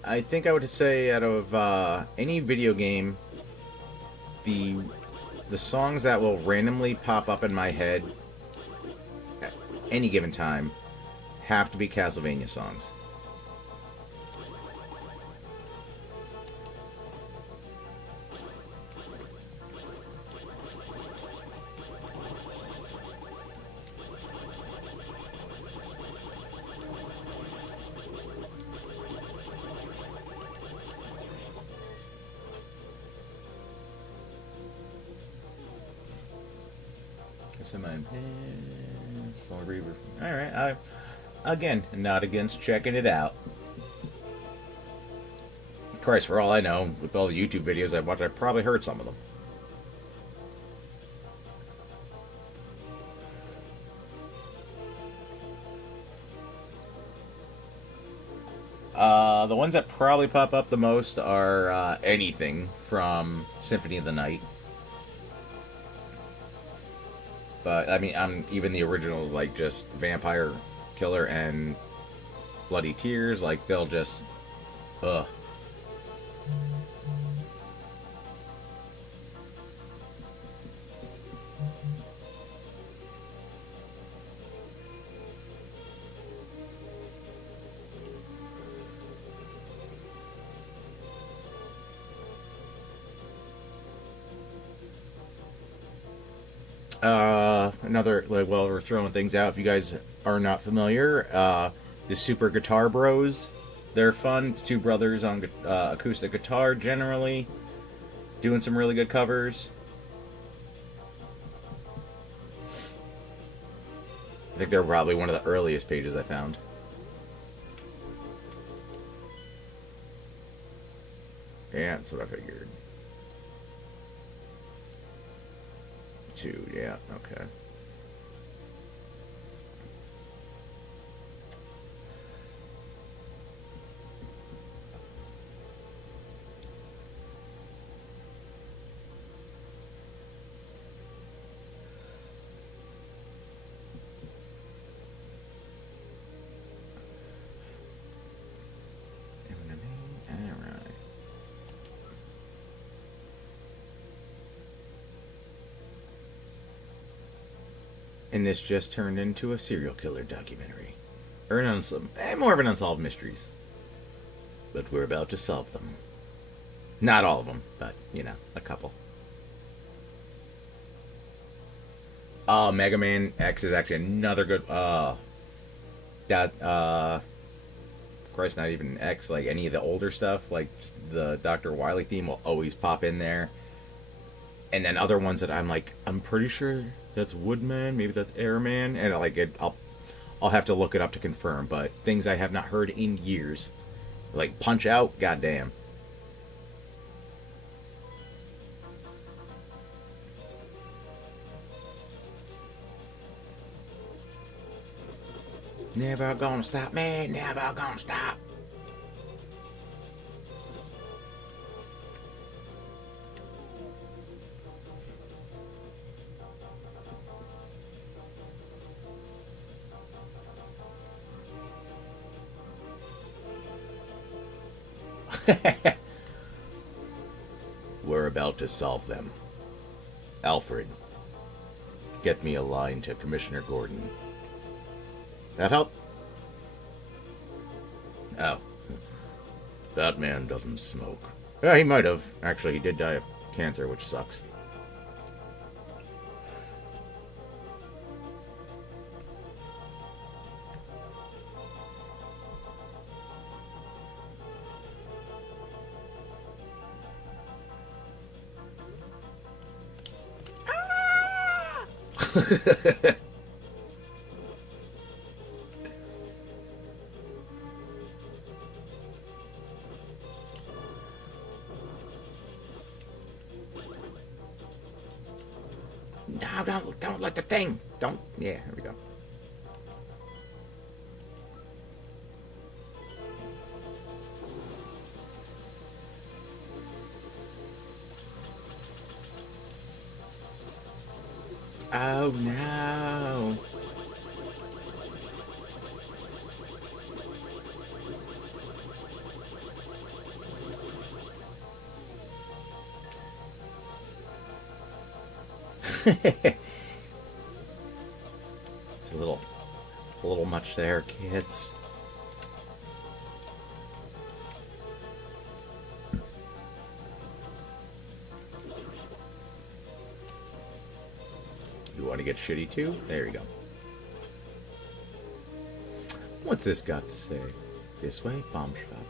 I think I would say out of any video game, the songs that will randomly pop up in my head at any given time have to be Castlevania songs. Alright, again, not against checking it out. Of course, for all I know, with all the YouTube videos I've watched, I've probably heard some of them. The ones that probably pop up the most are anything from Symphony of the Night. But, I mean, even the originals, like, just Vampire Killer and Bloody Tears, like, they'll just... Ugh. Another, like, well, we're throwing things out. If you guys are not familiar, the Super Guitar Bros, they're fun. It's two brothers on acoustic guitar, generally, doing some really good covers. I think they're probably one of the earliest pages I found. Yeah, that's what I figured. Two, yeah, okay. Alright. And this just turned into a serial killer documentary. Or more of an unsolved mysteries. But we're about to solve them. Not all of them, but, you know, a couple. Oh, Mega Man X is actually another good... of course, not even X, like any of the older stuff, like just the Dr. Wily theme will always pop in there. And then other ones that I'm like, I'm pretty sure that's Woodman, maybe that's Airman, and I'll have to look it up to confirm. But things I have not heard in years, like Punch Out, goddamn. Never gonna stop me, never gonna stop. We're about to solve them. Alfred, get me a line to Commissioner Gordon. That help? Oh. That man doesn't smoke. Yeah, he might have. Actually, he did die of cancer, which sucks. No, don't let the thing. Don't. Yeah, here we go. Oh no. It's a little much there, kids. You want to get shitty too? There you go. What's this got to say? This way, bomb shop.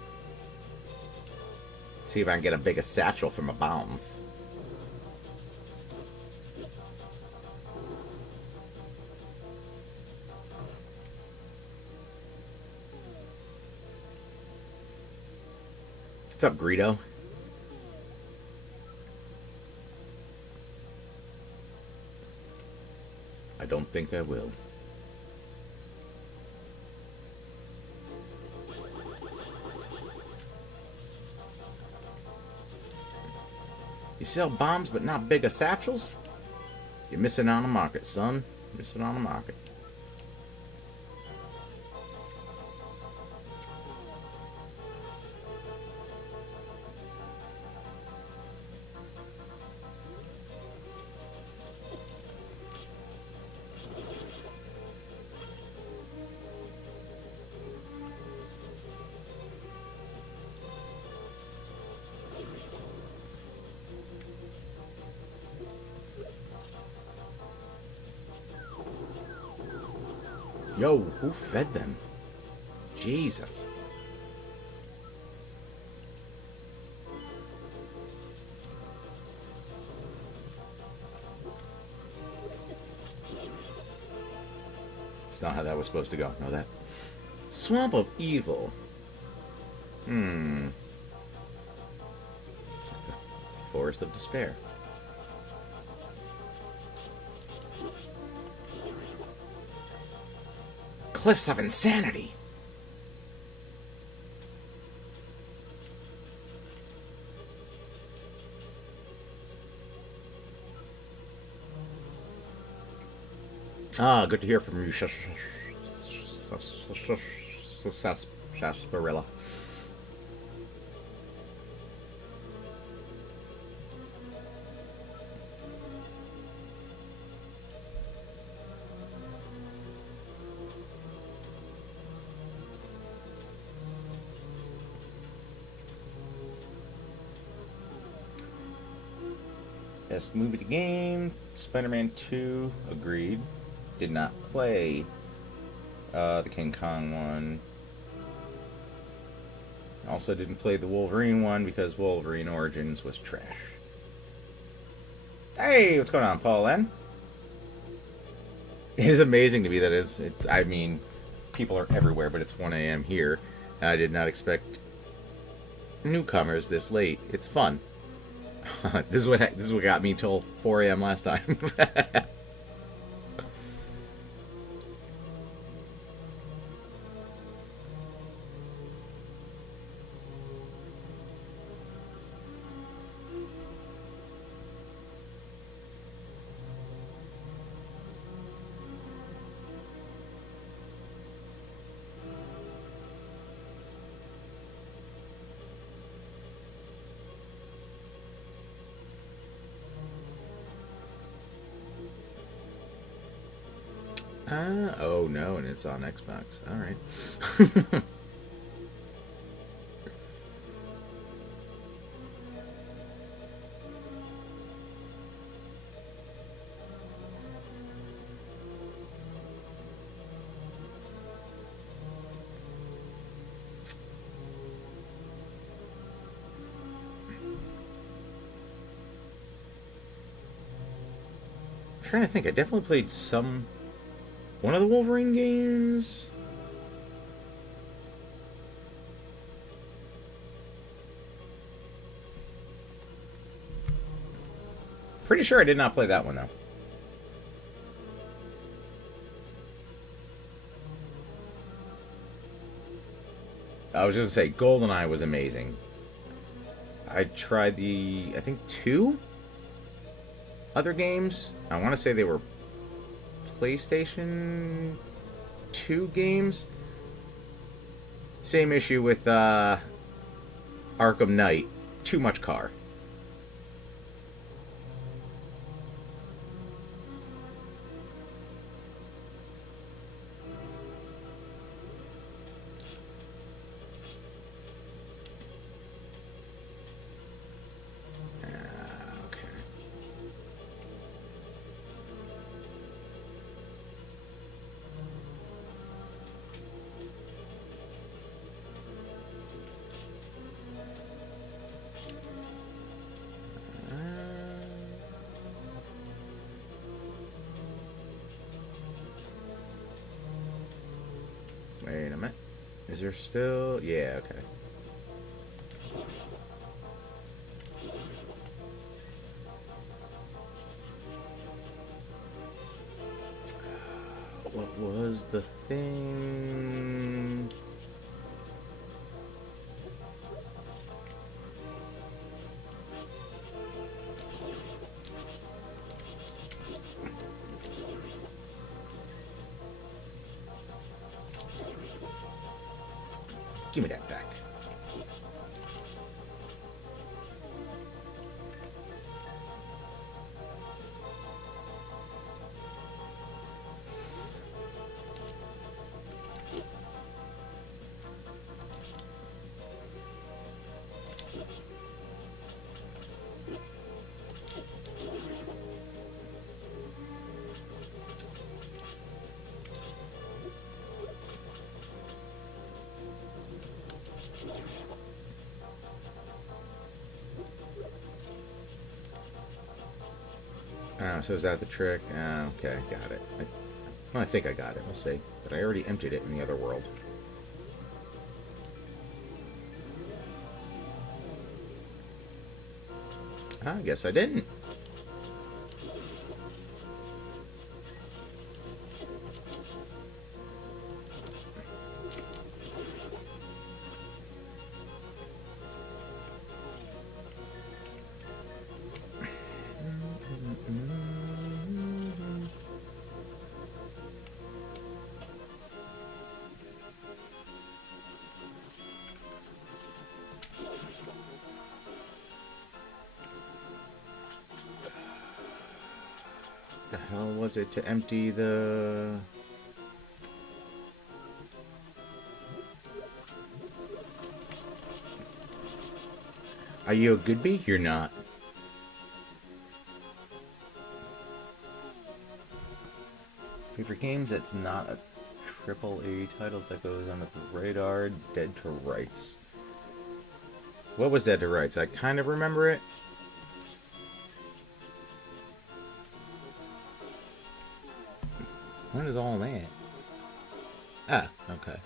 See if I can get a bigger satchel for my bombs. What's up, Greedo? I don't think I will. You sell bombs but not bigger satchels? You're missing on the market, son. Missing on the market. Yo, who fed them? Jesus. It's not how that was supposed to go. Know that? Swamp of Evil. It's like the Forest of Despair. Cliffs of Insanity. Ah, good to hear from you, Sarsaparilla. Best movie to game, Spider-Man 2, agreed. Did not play the King Kong one. Also didn't play the Wolverine one because Wolverine Origins was trash. Hey, what's going on, Paul N? It is amazing to me that it's I mean, people are everywhere, but it's 1 a.m. here. And I did not expect newcomers this late. It's fun. This is what got me till 4 a.m. last time. Oh no, and it's on Xbox. Alright. I'm trying to think. I definitely played one of the Wolverine games. Pretty sure I did not play that one though. I was just gonna say GoldenEye was amazing. I tried I think 2 other games. I want to say they were PlayStation 2 games. Same issue with Arkham Knight. Too much car. Wait a minute. Is there still... Yeah, okay. What was the thing? Give me that back. Oh, so is that the trick? Okay, got it. Well, I think I got it. We'll see. But I already emptied it in the other world. I guess I didn't. The hell was it to empty the... Are you a good bee? You're not. Favorite games that's not a AAA titles that goes on the radar. Dead to Rights. What was Dead to Rights? I kind of remember it. What is all that? Ah, okay.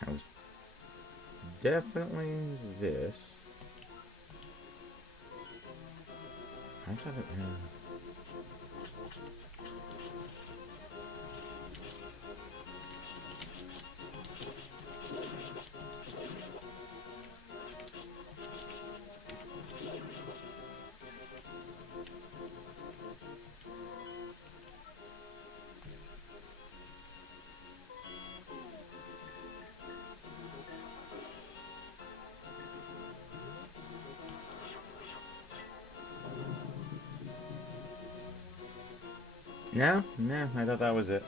That was definitely this. I thought it... No, I thought that was it.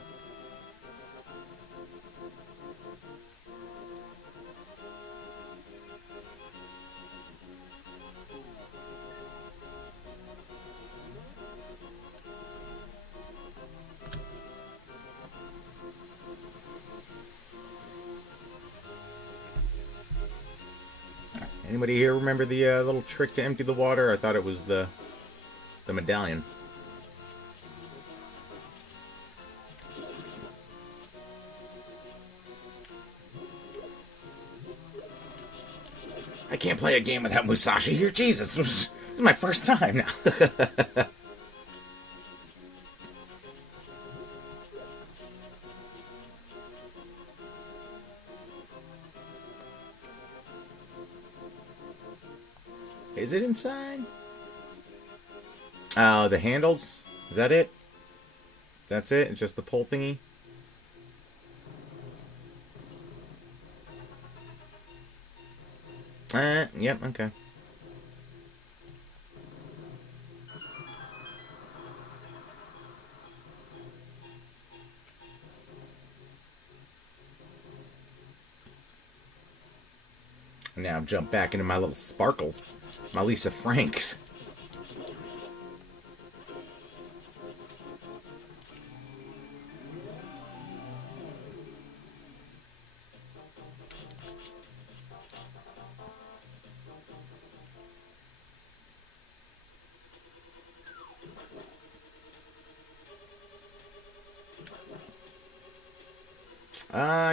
Anybody here remember the little trick to empty the water? I thought it was the medallion. I can't play a game without Musashi here. Jesus, this is my first time now. Is it inside? Oh, the handles? Is that it? That's it? It's just the pull thingy? Yep, okay. Now jump back into my little sparkles. My Lisa Franks.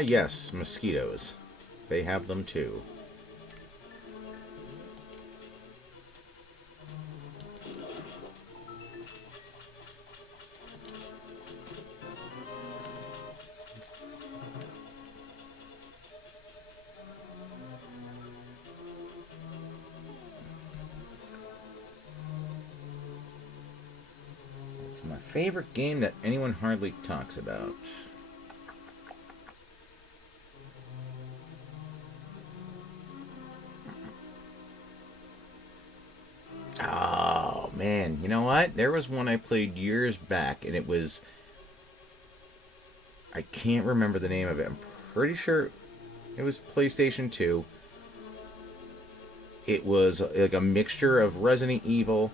Yes, mosquitoes. They have them too. It's my favorite game that anyone hardly talks about. Oh man, you know what? There was one I played years back, and it was, I can't remember the name of it. I'm pretty sure it was PlayStation 2. It was like a mixture of Resident Evil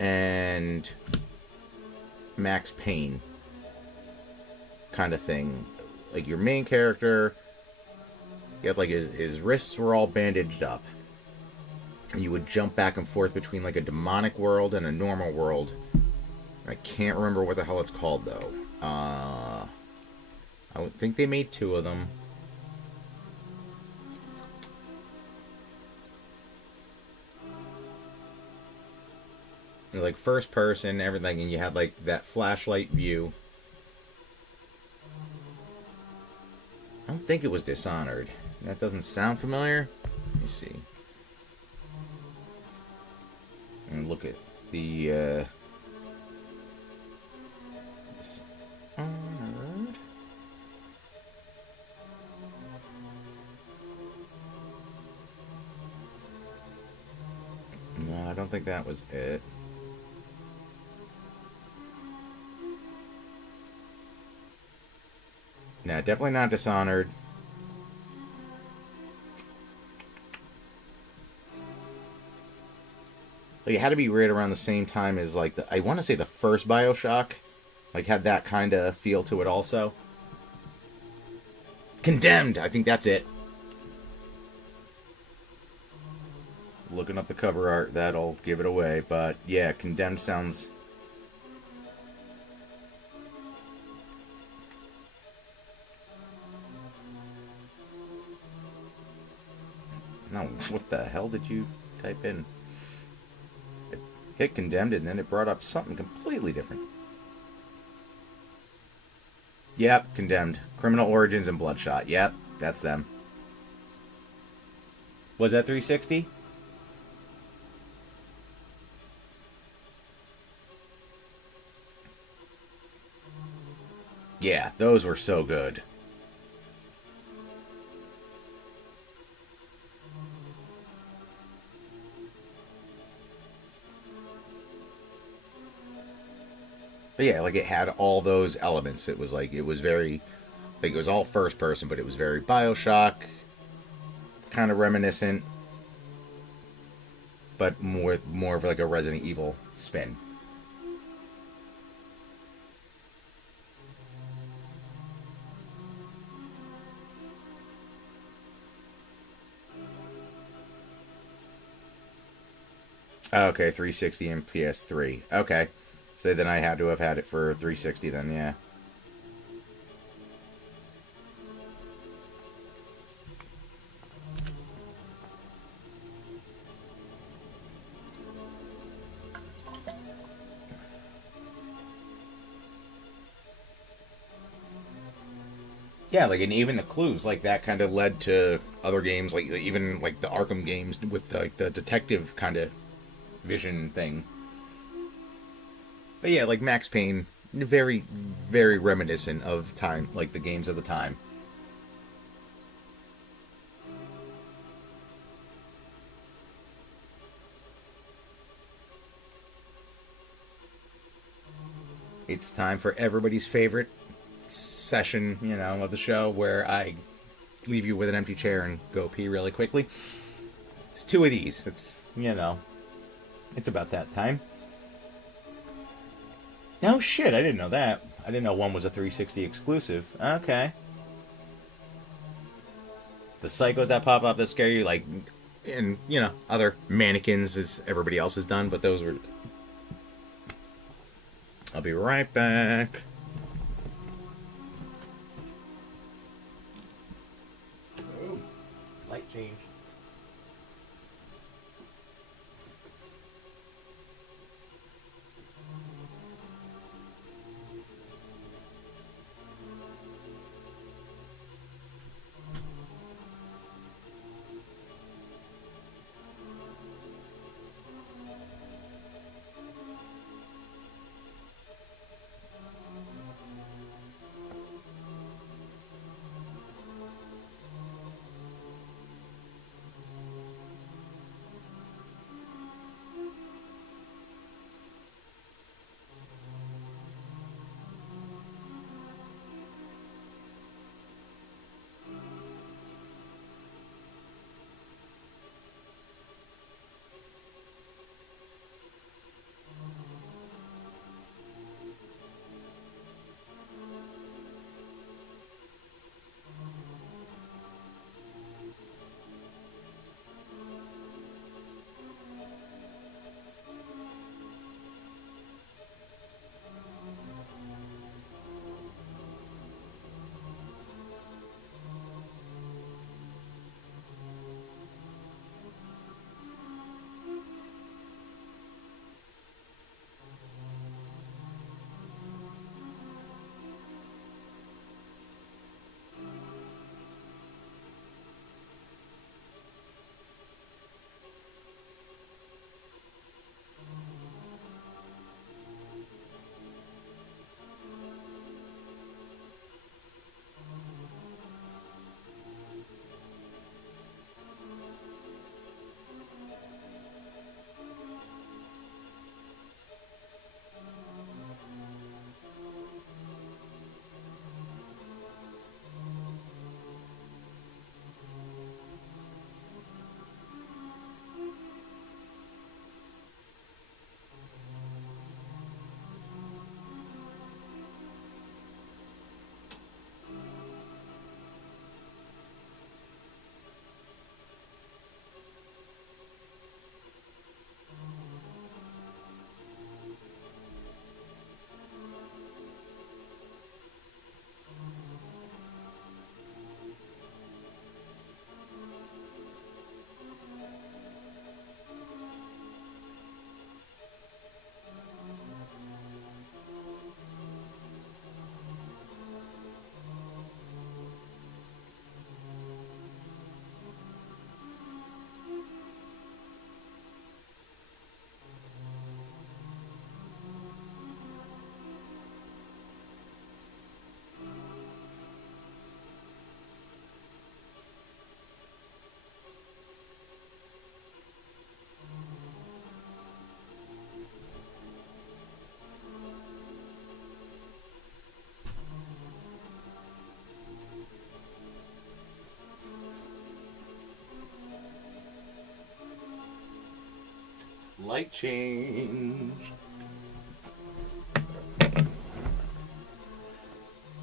and Max Payne kind of thing. Like your main character, he had like his wrists were all bandaged up. And you would jump back and forth between like a demonic world and a normal world. I can't remember what the hell it's called though. I would think they made two of them. It was like first person, everything, and you had like that flashlight view. I don't think it was Dishonored. That doesn't sound familiar. Let me see. And look at the Dishonored. No, I don't think that was it. No, definitely not Dishonored. Like, it had to be right around the same time as, like, I want to say the first Bioshock. Like, had that kind of feel to it also. Condemned! I think that's it. Looking up the cover art, that'll give it away. But, yeah, Condemned sounds... No, what the hell did you type in? It hit Condemned and then it brought up something completely different. Yep, Condemned. Criminal Origins and Bloodshot. Yep, that's them. Was that 360? Yeah, those were so good. But yeah, like it had all those elements. It was like, it was very, like it was all first person, but it was very Bioshock, kind of reminiscent, but more of like a Resident Evil spin. Okay, 360 and PS3. Okay. So then I had to have had it for 360 then, yeah. Yeah, like, and even the clues, like, that kind of led to other games, like, even, like, the Arkham games with, the detective kind of vision thing. But yeah, like, Max Payne, very, very reminiscent of time, like, the games of the time. It's time for everybody's favorite session, of the show where I leave you with an empty chair and go pee really quickly. It's two of these. It's about that time. Oh shit, I didn't know that. I didn't know one was a 360 exclusive. Okay. The psychos that pop up that scare you, like, and, other mannequins as everybody else has done, but those were... I'll be right back. Oh, light change. might change.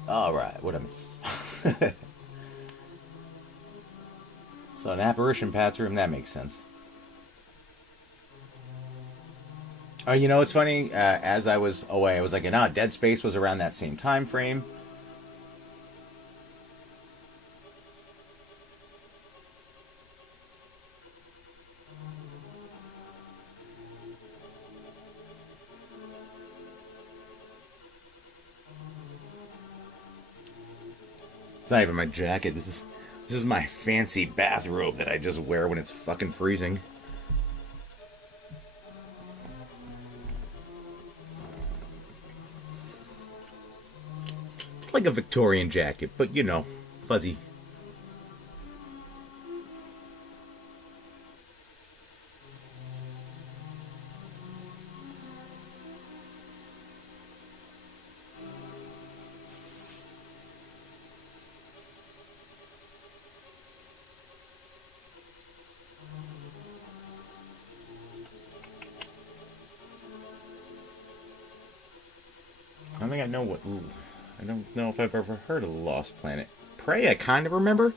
Alright, what I miss? So an apparition Pat's room, that makes sense. Oh, you know, it's funny, as I was away, I was like, Dead Space was around that same time frame. It's not even my jacket. This is my fancy bathrobe that I just wear when it's fucking freezing. It's like a Victorian jacket, but you know, fuzzy. I don't think I know what. Ooh, I don't know if I've ever heard of the Lost Planet. Prey, I kind of remember.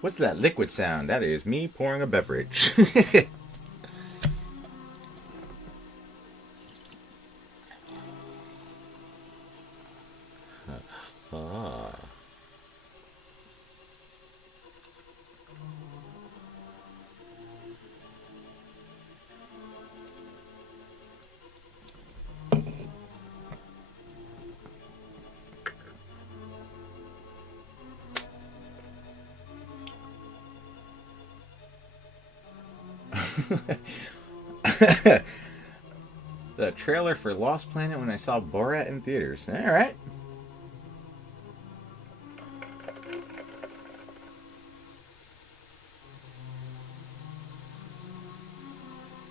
What's that liquid sound? That is me pouring a beverage. Ah. The trailer for Lost Planet when I saw Borat in theaters. All right.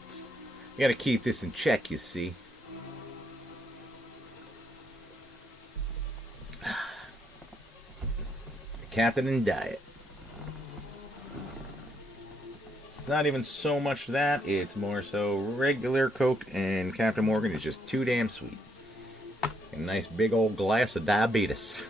You gotta keep this in check, you see. Captain and diet. It's not even so much that, it's more so regular Coke and Captain Morgan is just too damn sweet. A nice big old glass of diabetes.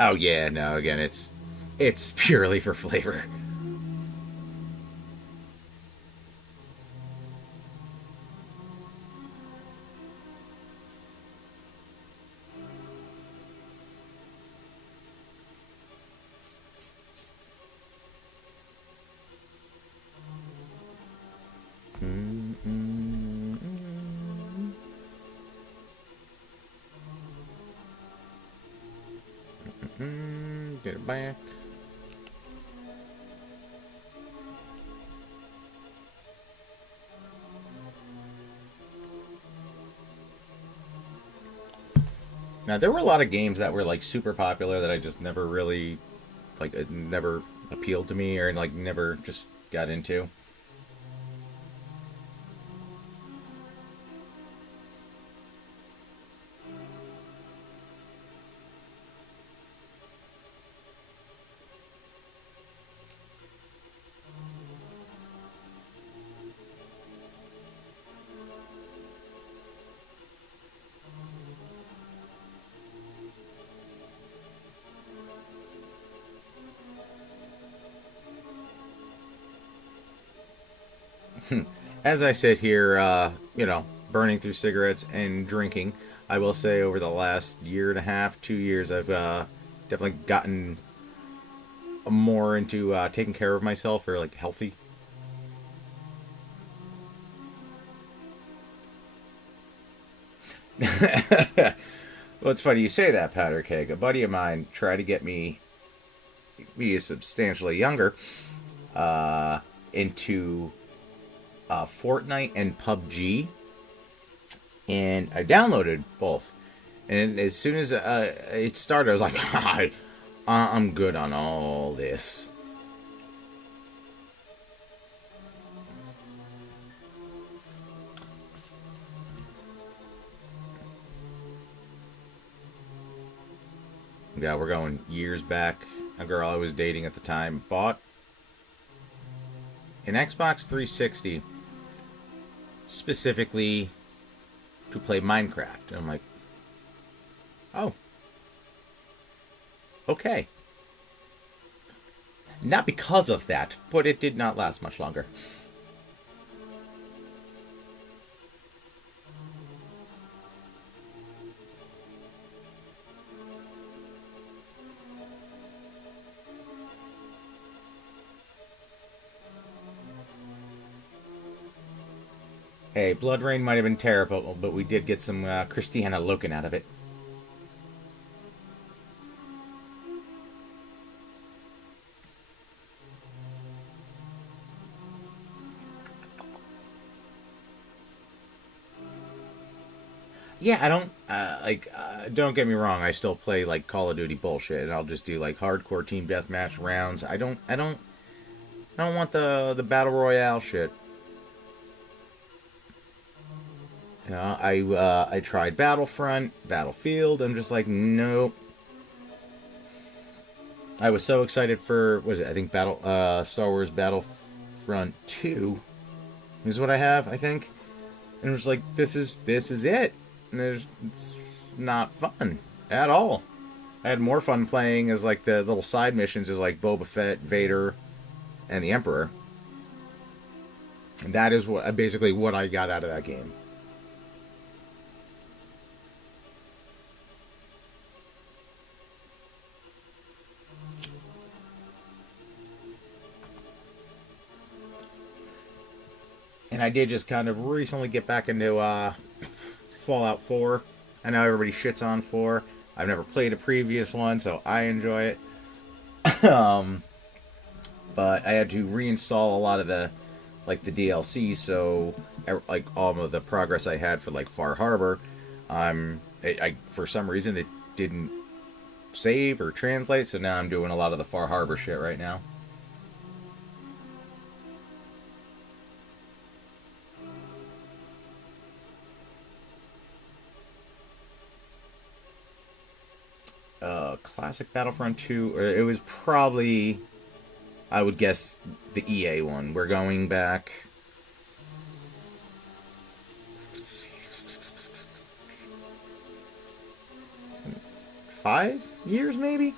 Oh yeah, no, again, it's purely for flavor. Get it back. Now there were a lot of games that were like super popular that I just never really like it never appealed to me or like never just got into. As I sit here, burning through cigarettes and drinking, I will say over the last year and a half, 2 years, I've definitely gotten more into taking care of myself or like healthy. Well, it's funny you say that, Powder Keg. A buddy of mine tried to get me, he is substantially younger, uh, into Fortnite and PUBG, and I downloaded both. And as soon as it started, I was like, I'm good on all this. Yeah, we're going years back. A girl I was dating at the time bought an Xbox 360 specifically to play Minecraft. And I'm like, oh, okay. Not because of that, but it did not last much longer. Hey, Blood Rain might have been terrible, but we did get some Christiana looking out of it. Yeah, I don't don't get me wrong. I still play like Call of Duty bullshit, and I'll just do like hardcore team deathmatch rounds. I don't want the battle royale shit. You know, I tried Battlefront, Battlefield. I'm just like, nope. I was so excited for was it? I think Star Wars Battlefront 2 is what I have. I think, and it was like, this is it. And it's not fun at all. I had more fun playing as like the little side missions as like Boba Fett, Vader, and the Emperor. And that is what basically what I got out of that game. And I did just kind of recently get back into Fallout 4. I know everybody shits on 4. I've never played a previous one, so I enjoy it. But I had to reinstall a lot of the DLC, so like all of the progress I had for like Far Harbor, I for some reason it didn't save or translate, so now I'm doing a lot of the Far Harbor shit right now. Classic Battlefront 2, or it was probably, I would guess, the EA one. We're going back 5 years, maybe?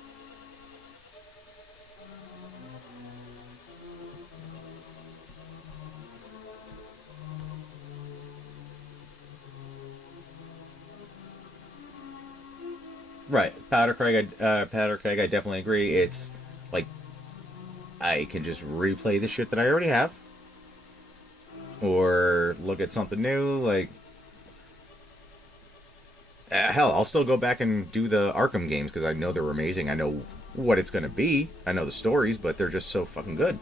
Right, Powder Keg. I definitely agree. It's like I can just replay the shit that I already have, or look at something new. Like hell, I'll still go back and do the Arkham games because I know they're amazing. I know what it's gonna be. I know the stories, but they're just so fucking good.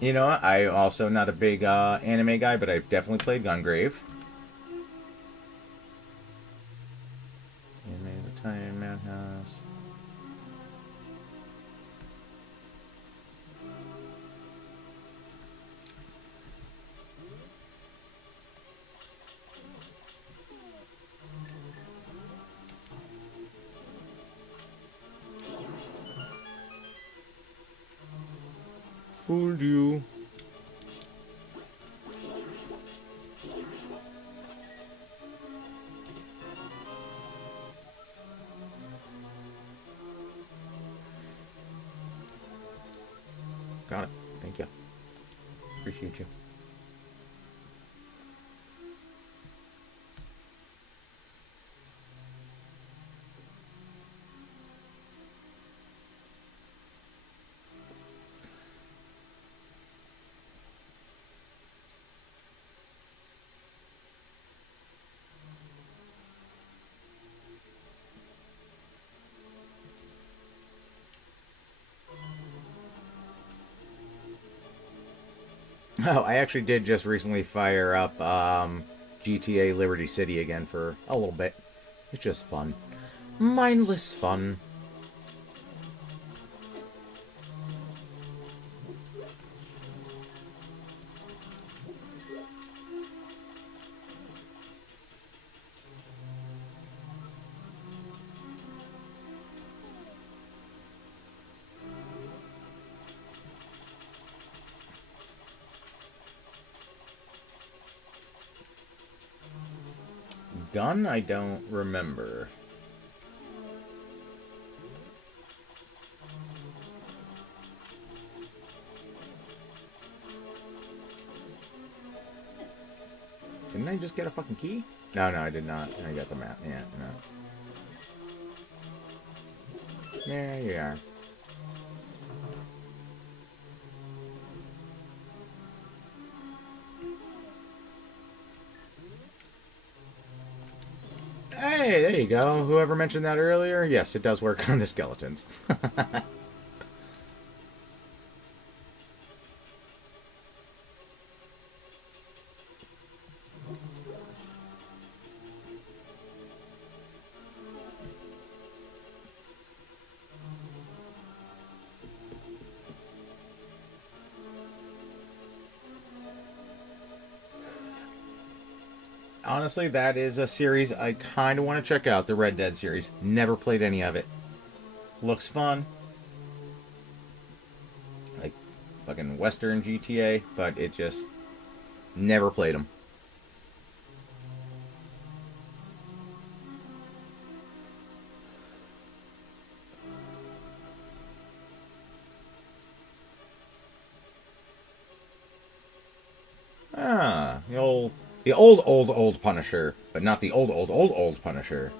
You know, I also not a big anime guy, but I've definitely played Gungrave. Anime is a tiny madhouse. fooled you. Got it. Thank you. Appreciate you. Oh, I actually did just recently fire up GTA Liberty City again for a little bit. It's just fun. Mindless fun. Gun? I don't remember. Didn't I just get a fucking key? No, I did not. I got the map. Yeah, no. There you are. Hey, there you go. Whoever mentioned that earlier? Yes, it does work on the skeletons. Honestly, that is a series I kind of want to check out, the Red Dead series. Never played any of it. Looks fun. Like fucking Western GTA, but it just never played them. Ah, the old Punisher, but not the old Punisher.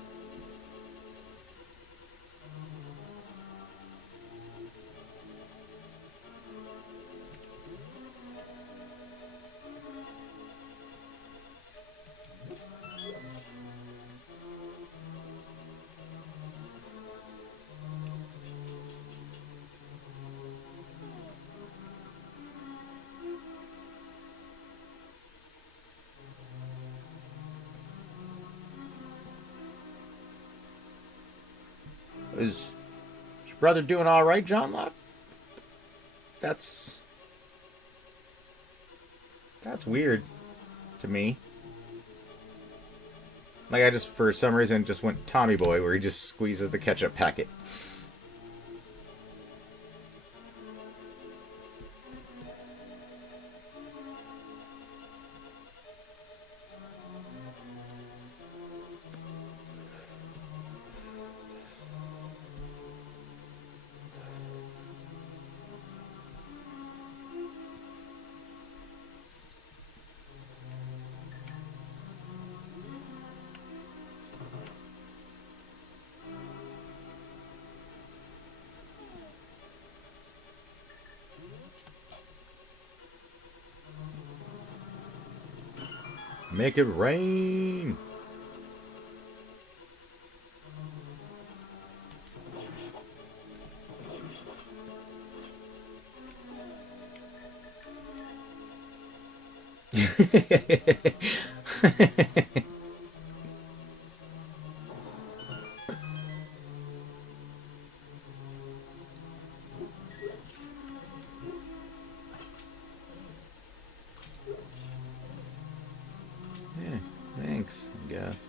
Is your brother doing all right, John Locke? That's weird to me. Like I just for some reason just went Tommy Boy where he just squeezes the ketchup packet. Make it rain. Yeah, thanks, I guess.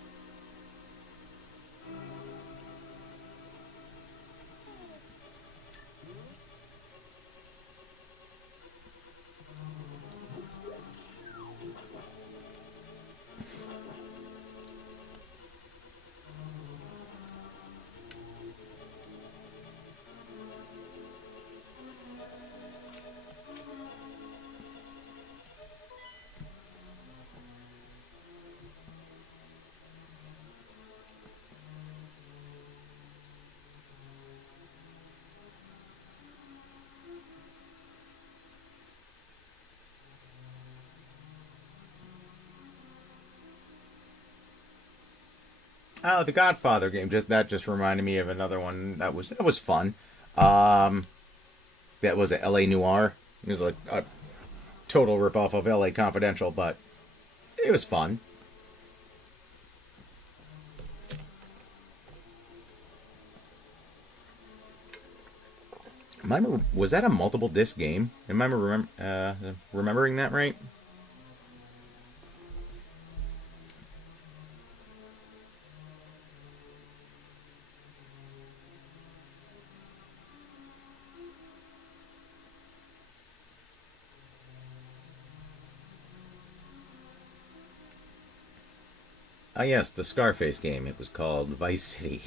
Oh, the Godfather game. That just reminded me of another one that was fun. Um, that was a L.A. Noir. It was like a total ripoff of L.A. Confidential, but it was fun. Was that a multiple disc game? Am I remembering that right? Ah, yes, the Scarface game. It was called Vice City.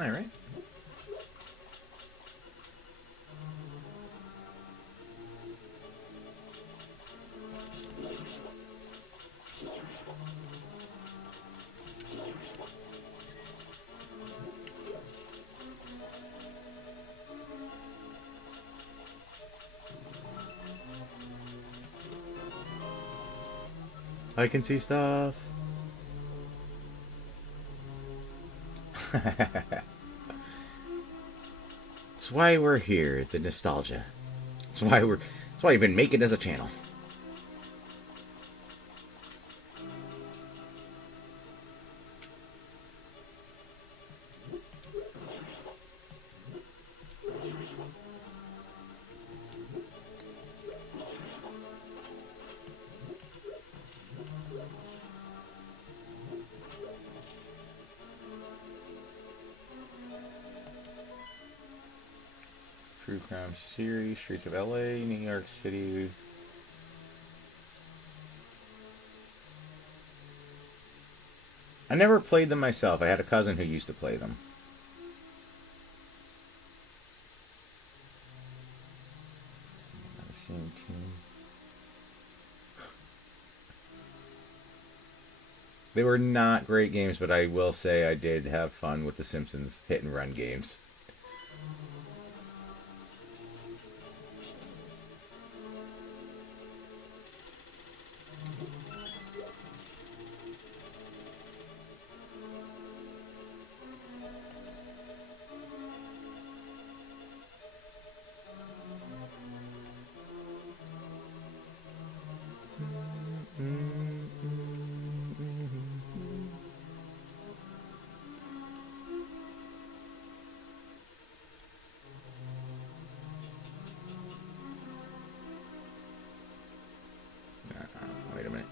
All right. I can see stuff. That's why we're here. The nostalgia. That's why we even make it as a channel. True Crime Series, Streets of LA, New York City. I never played them myself. I had a cousin who used to play them. They were not great games, but I will say I did have fun with the Simpsons hit and run games. Wait a minute.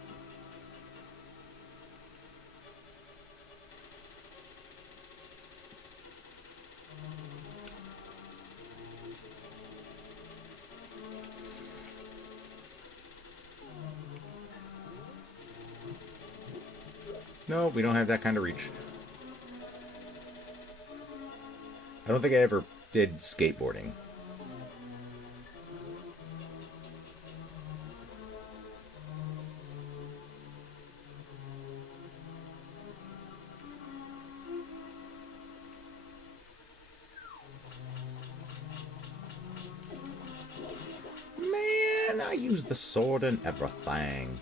No, we don't have that kind of reach. I don't think I ever did skateboarding. Man, I use the sword and everything.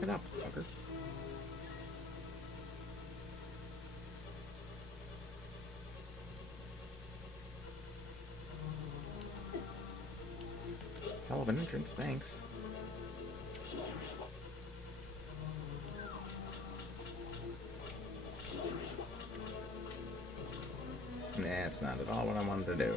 Pick it up, fucker. Hell of an entrance, thanks. That's not at all what I wanted to do.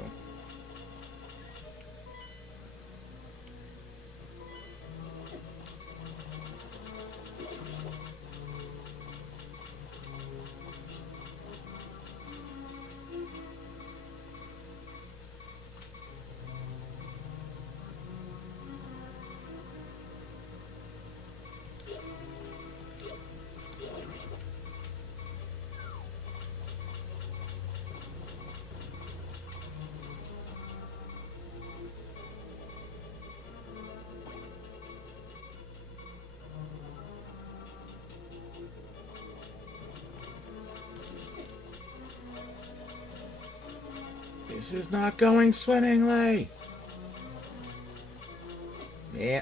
This is not going swimmingly. Yeah.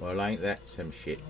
Well, ain't that some shit?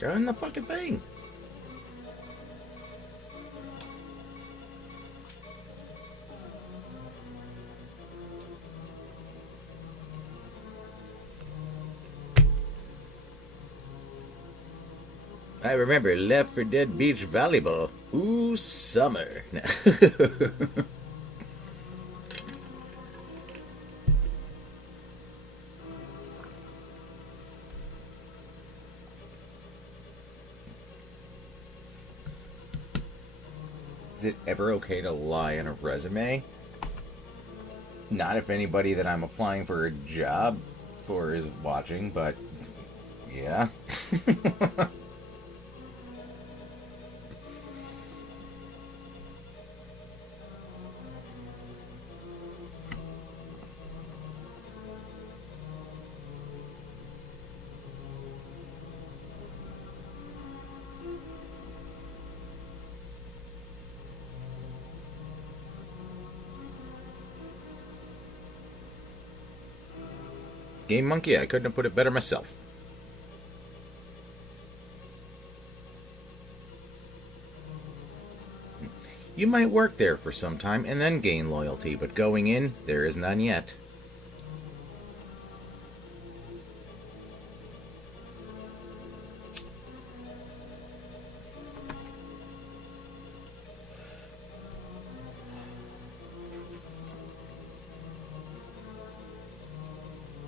Go in the fucking thing. I remember Left 4 Dead Beach Volleyball. Ooh, summer. Is it ever okay to lie in a resume? Not if anybody that I'm applying for a job for is watching, but yeah. Game Monkey, I couldn't have put it better myself. You might work there for some time and then gain loyalty, but going in, there is none yet.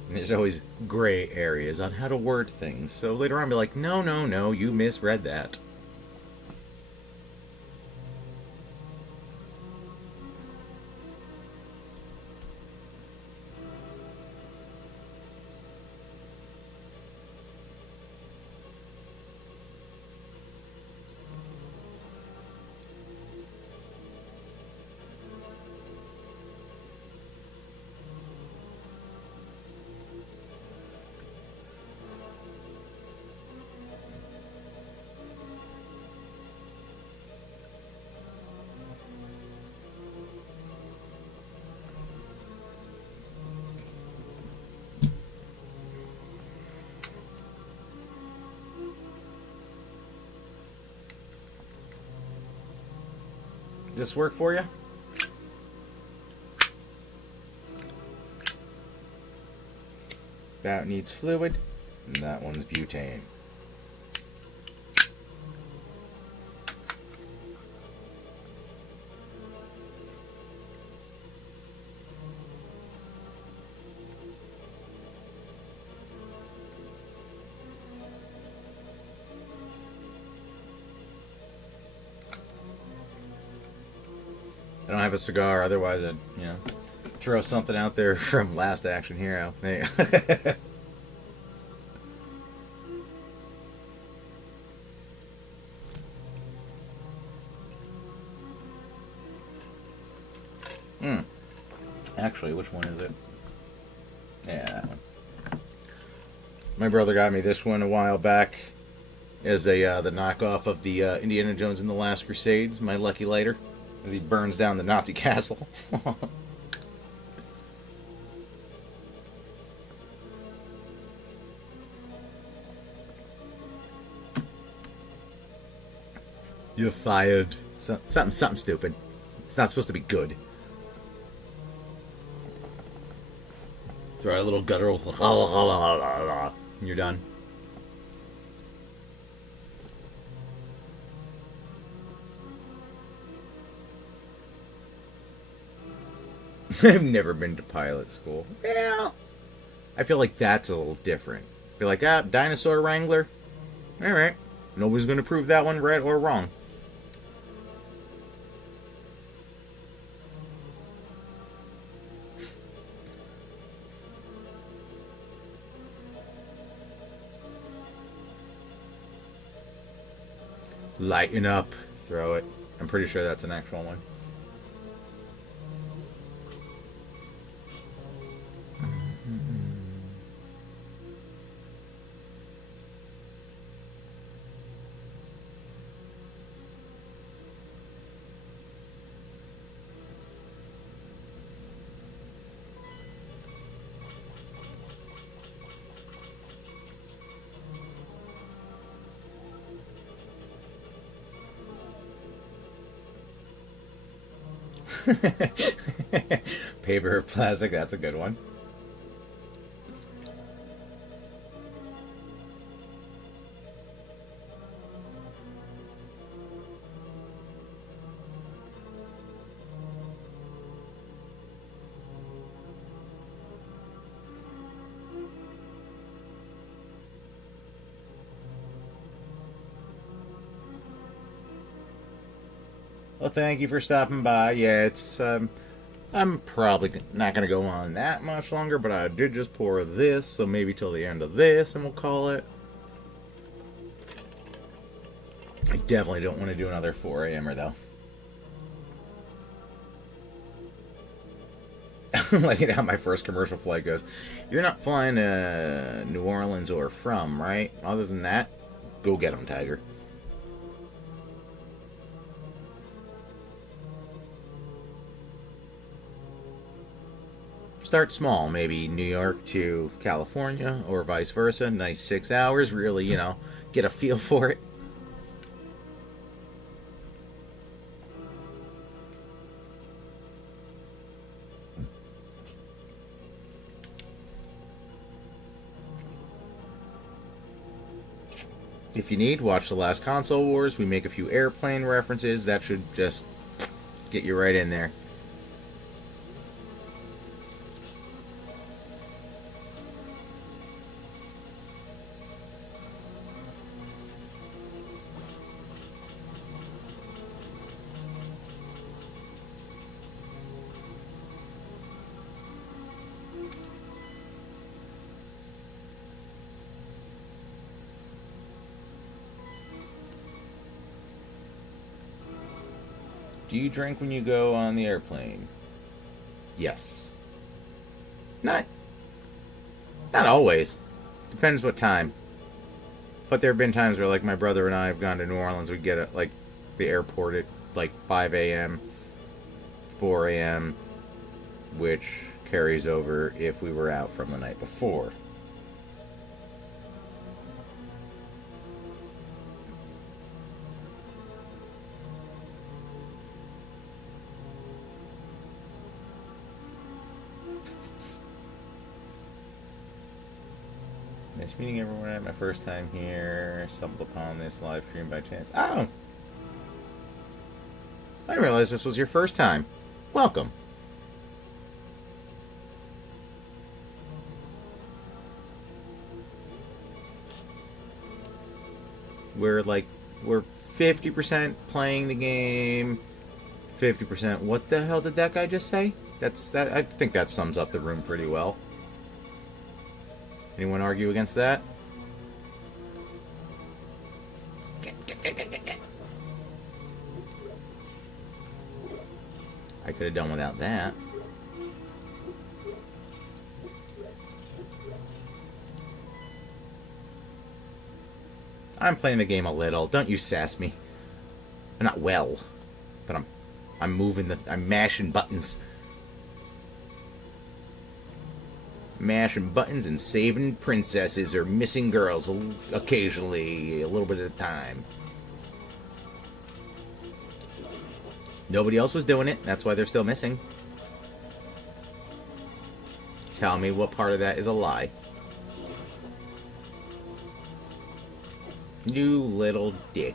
And there's always gray areas on how to word things, so later on I'll be like, no, no, no, you misread that. this work for you? That needs fluid, and that one's butane. I don't have a cigar, otherwise I'd, throw something out there from Last Action Hero. There you go. Actually, which one is it? Yeah, that one. My brother got me this one a while back as the knockoff of the Indiana Jones and the Last Crusades, my lucky lighter, as he burns down the Nazi castle. You're fired. Something stupid. It's not supposed to be good. Throw a little guttural. And you're done. I've never been to pilot school. Well, I feel like that's a little different. Be like, dinosaur wrangler. All right. Nobody's going to prove that one right or wrong. Lighten up. Throw it. I'm pretty sure that's an actual one. Paper or plastic, that's a good one. Well, thank you for stopping by. Yeah, it's I'm probably not going to go on that much longer, but I did just pour this, so maybe till the end of this, and we'll call it. I definitely don't want to do another 4 a.m.er, though. Like, how my first commercial flight goes. You're not flying to New Orleans or from, right? Other than that, go get them, Tiger. Start small, maybe New York to California or vice versa. Nice 6 hours, really, get a feel for it. If you need, watch the last Console Wars. We make a few airplane references. That should just get you right in there. Do you drink when you go on the airplane? Yes. Not always. Depends what time. But there have been times where, like, my brother and I have gone to New Orleans. We get at, like, the airport at, like, 5 a.m., 4 a.m., which carries over if we were out from the night before. Nice meeting everyone. My first time here. Stumbled upon this live stream by chance. Oh! I didn't realize this was your first time. Welcome. We're 50% playing the game, 50%. What the hell did that guy just say? I think that sums up the room pretty well. Anyone argue against that? I could have done without that. I'm playing the game a little. Don't you sass me. I'm not well, but I'm moving I'm mashing buttons. Mashing buttons and saving princesses or missing girls occasionally, a little bit at a time. Nobody else was doing it. That's why they're still missing. Tell me what part of that is a lie. You little dick.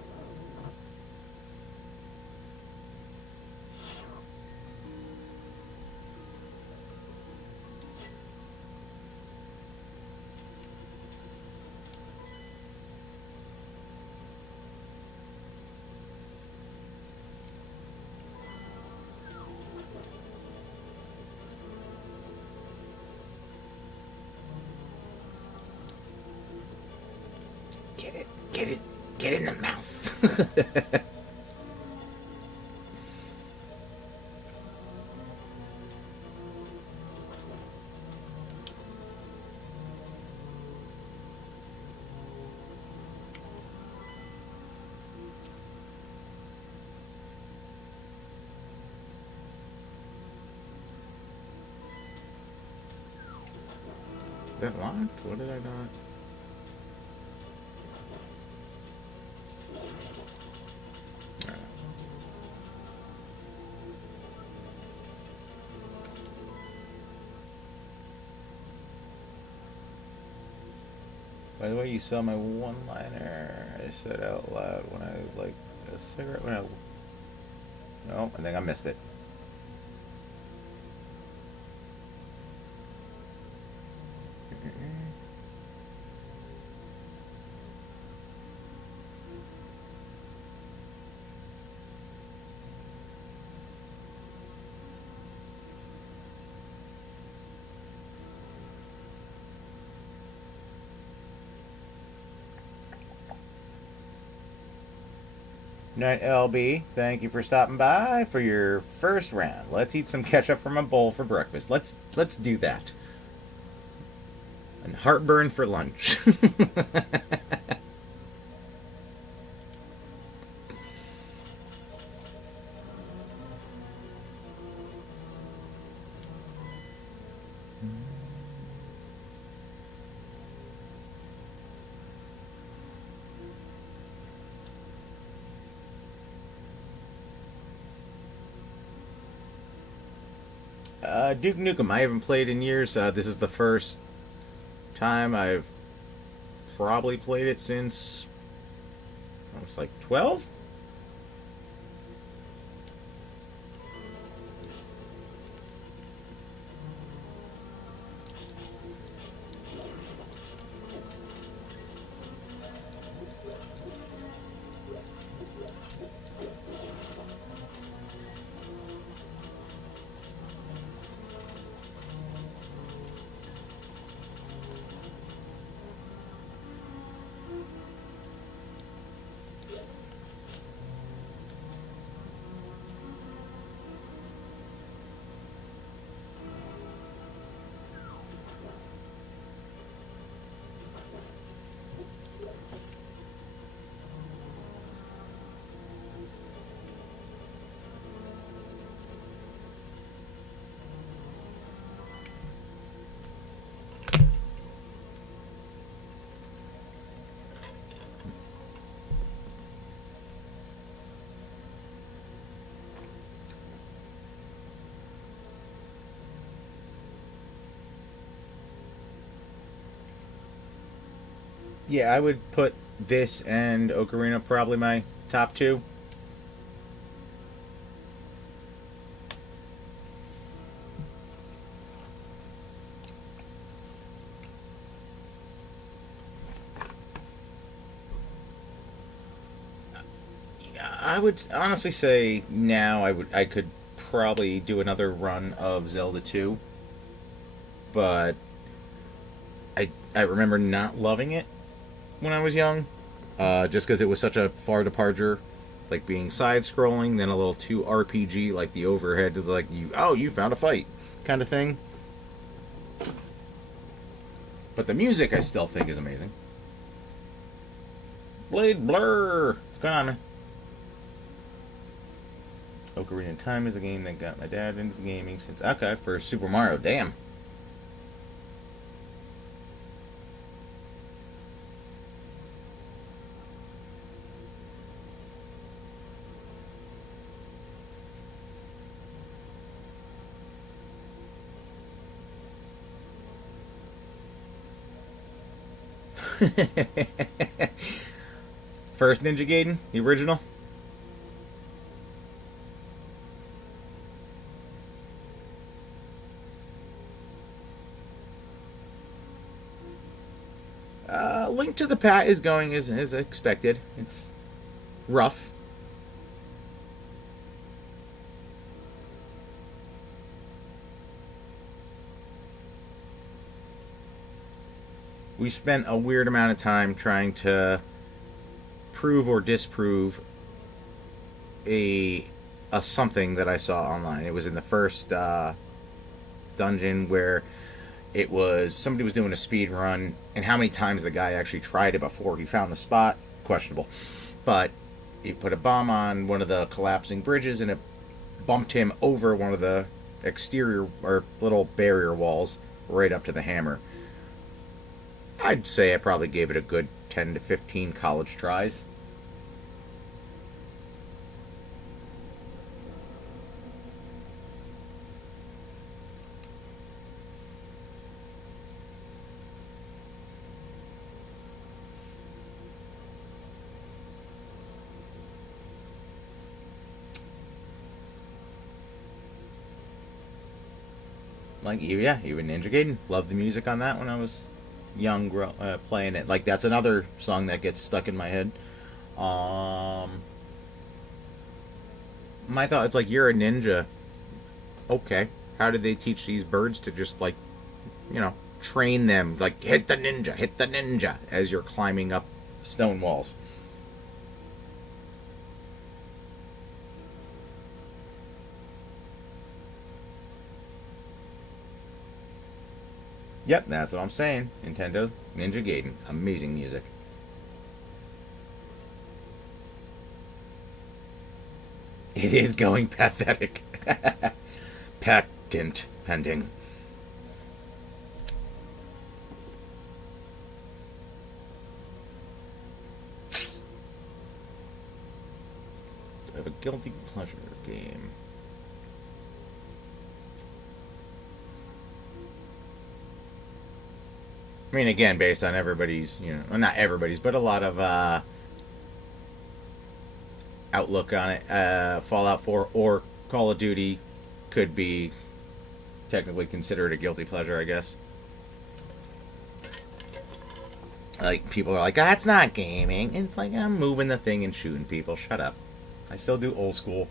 Get in the mouth. Is that locked? What did I not? By the way, you saw my one-liner I said out loud when I like a cigarette. No, I think I missed it. Night LB, thank you for stopping by for your first round. Let's eat some ketchup from a bowl for breakfast. Let's do that. And heartburn for lunch. Duke Nukem, I haven't played in years. This is the first time I've probably played it since I was like 12. Yeah, I would put this and Ocarina probably my top two. I would honestly say now I could probably do another run of Zelda 2, but I remember not loving it when I was young, just because it was such a far departure, like being side scrolling, then a little too RPG, like the overhead is like you found a fight kind of thing. But the music I still think is amazing. Blade Blur, what's going on, man? Ocarina of Time is the game that got my dad into gaming since okay for Super Mario. Damn. First Ninja Gaiden, the original. Link to the Pat is going as expected. It's rough. We spent a weird amount of time trying to prove or disprove a a something that I saw online. It was in the first dungeon where it was somebody was doing a speed run, and how many times the guy actually tried it before he found the spot, questionable. But he put a bomb on one of the collapsing bridges, and it bumped him over one of the exterior or little barrier walls right up to the hammer. I'd say I probably gave it a good 10 to 15 college tries. Like, yeah, even Ninja Gaiden. Loved the music on that when I was young, playing it. Like, that's another song that gets stuck in my head. Um, my thought, it's like, you're a ninja. Okay. How did they teach these birds to just, like, train them? Like, hit the ninja, as you're climbing up stone walls. Yep, that's what I'm saying. Nintendo Ninja Gaiden. Amazing music. It is going pathetic. Patent pending. I have a guilty pleasure game. I mean, again, based on everybody's, well, not everybody's, but a lot of outlook on it. Fallout 4 or Call of Duty could be technically considered a guilty pleasure, I guess. Like, people are like, that's not gaming. And it's like, I'm moving the thing and shooting people. Shut up. I still do old school.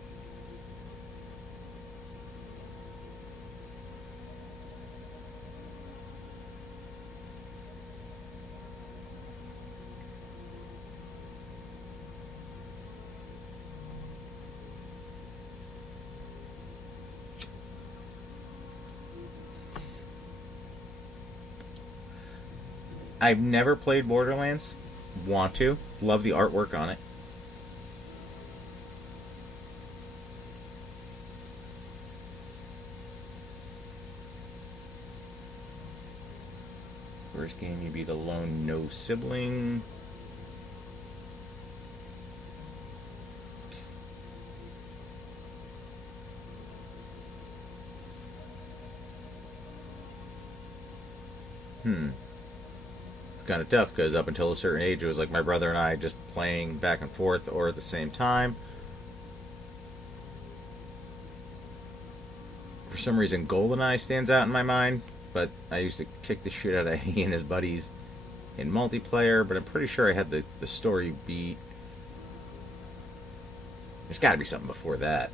I've never played Borderlands. Want to. Love the artwork on it. First game you beat alone, no sibling. kind of tough because up until a certain age, it was like my brother and I just playing back and forth or at the same time. For some reason, GoldenEye stands out in my mind, but I used to kick the shit out of he and his buddies in multiplayer, but I'm pretty sure I had the story beat. There's got to be something before that.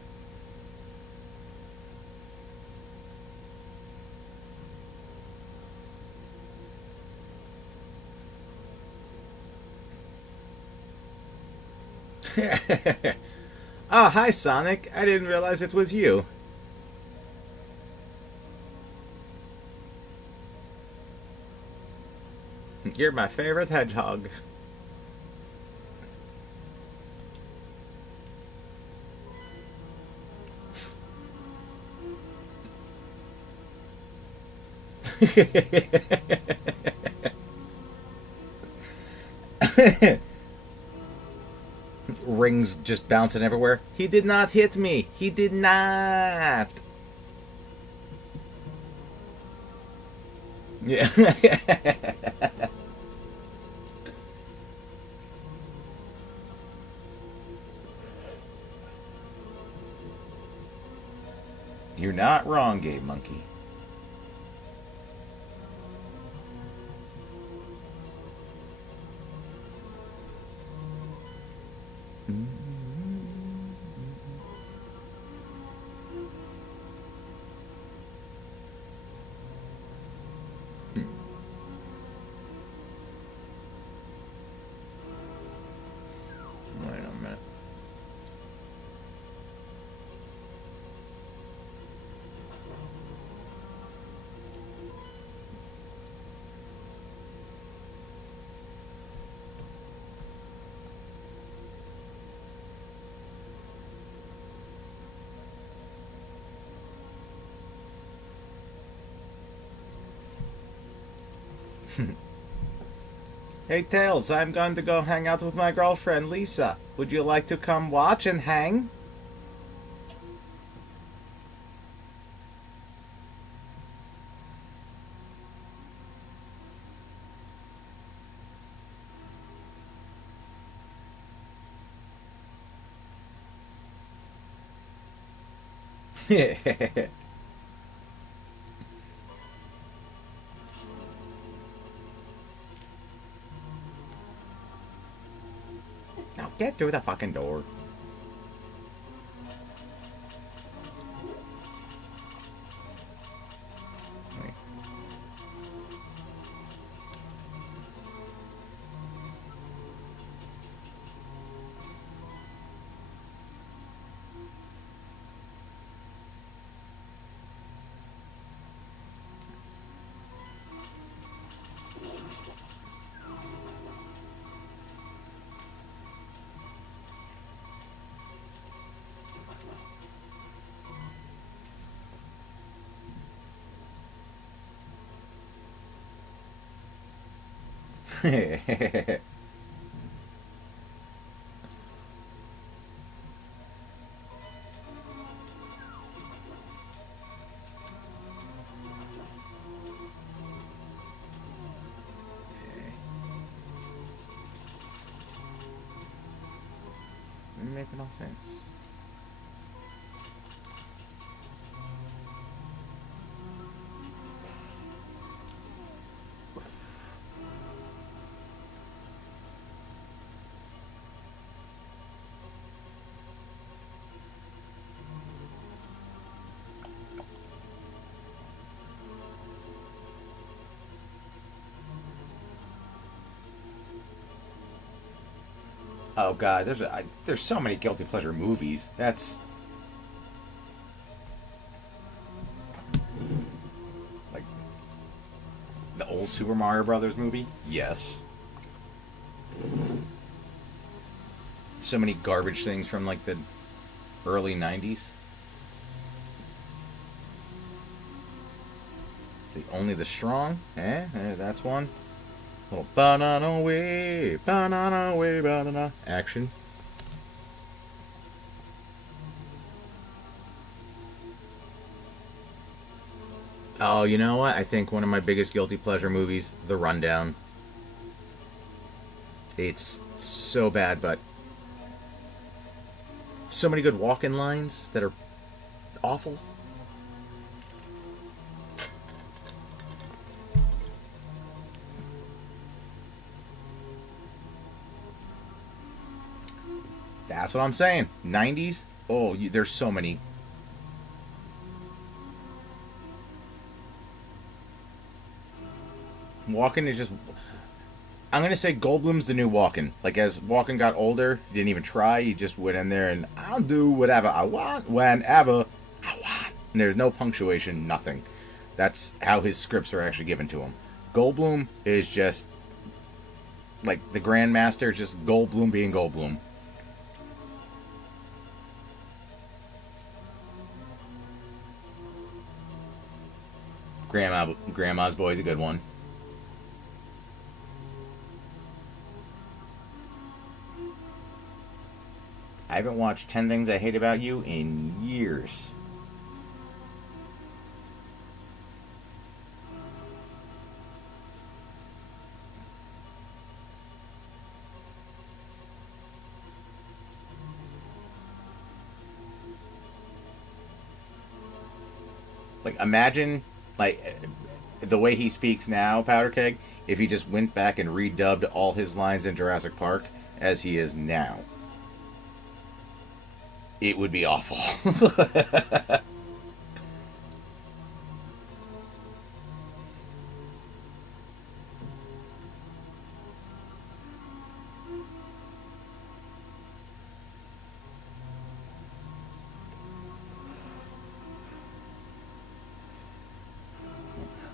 Oh, hi, Sonic. I didn't realize it was you. You're my favorite hedgehog. Rings just bouncing everywhere. He did not hit me. He did not. Yeah. You're not wrong, Game Monkey. Wait a minute. Hey Tails, I'm going to go hang out with my girlfriend Lisa. Would you like to come watch and hang? Now get through the fucking door. Wait. Make no sense. Oh god, there's so many guilty pleasure movies. That's like the old Super Mario Brothers movie. Yes. So many garbage things from like the early '90s. See, Only the Strong. That's one. Little banana way, banana action. Oh, you know what? I think one of my biggest guilty pleasure movies, The Rundown. It's so bad, but so many good walk-in lines that are awful. That's what I'm saying. 90s? Oh, there's so many. Walken is just... I'm going to say Goldblum's the new Walken. Like, as Walken got older, he didn't even try. He just went in there and, I'll do whatever I want, whenever I want. And there's no punctuation, nothing. That's how his scripts are actually given to him. Goldblum is just... like, the Grandmaster, just Goldblum being Goldblum. Grandma's Boy's a good one. I haven't watched 10 Things I Hate About You in years. Like, imagine, like, the way he speaks now, Powder Keg, if he just went back and redubbed all his lines in Jurassic Park as he is now. It would be awful.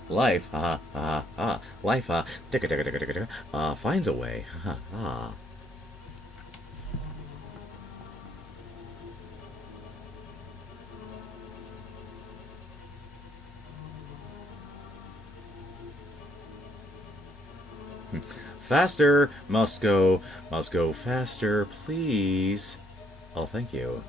Life, life, finds a way, Faster, must go faster, please. Oh, thank you.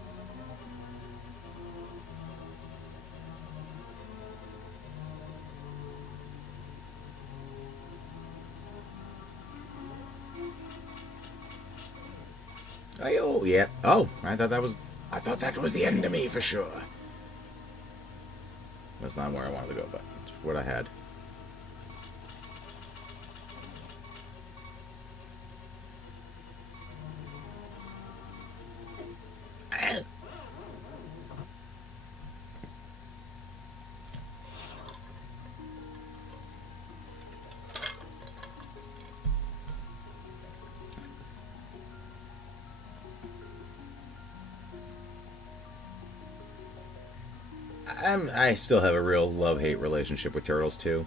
Oh, yeah. Oh, I thought that was the end of me for sure. That's not where I wanted to go, but it's what I had. I still have a real love-hate relationship with Turtles, too.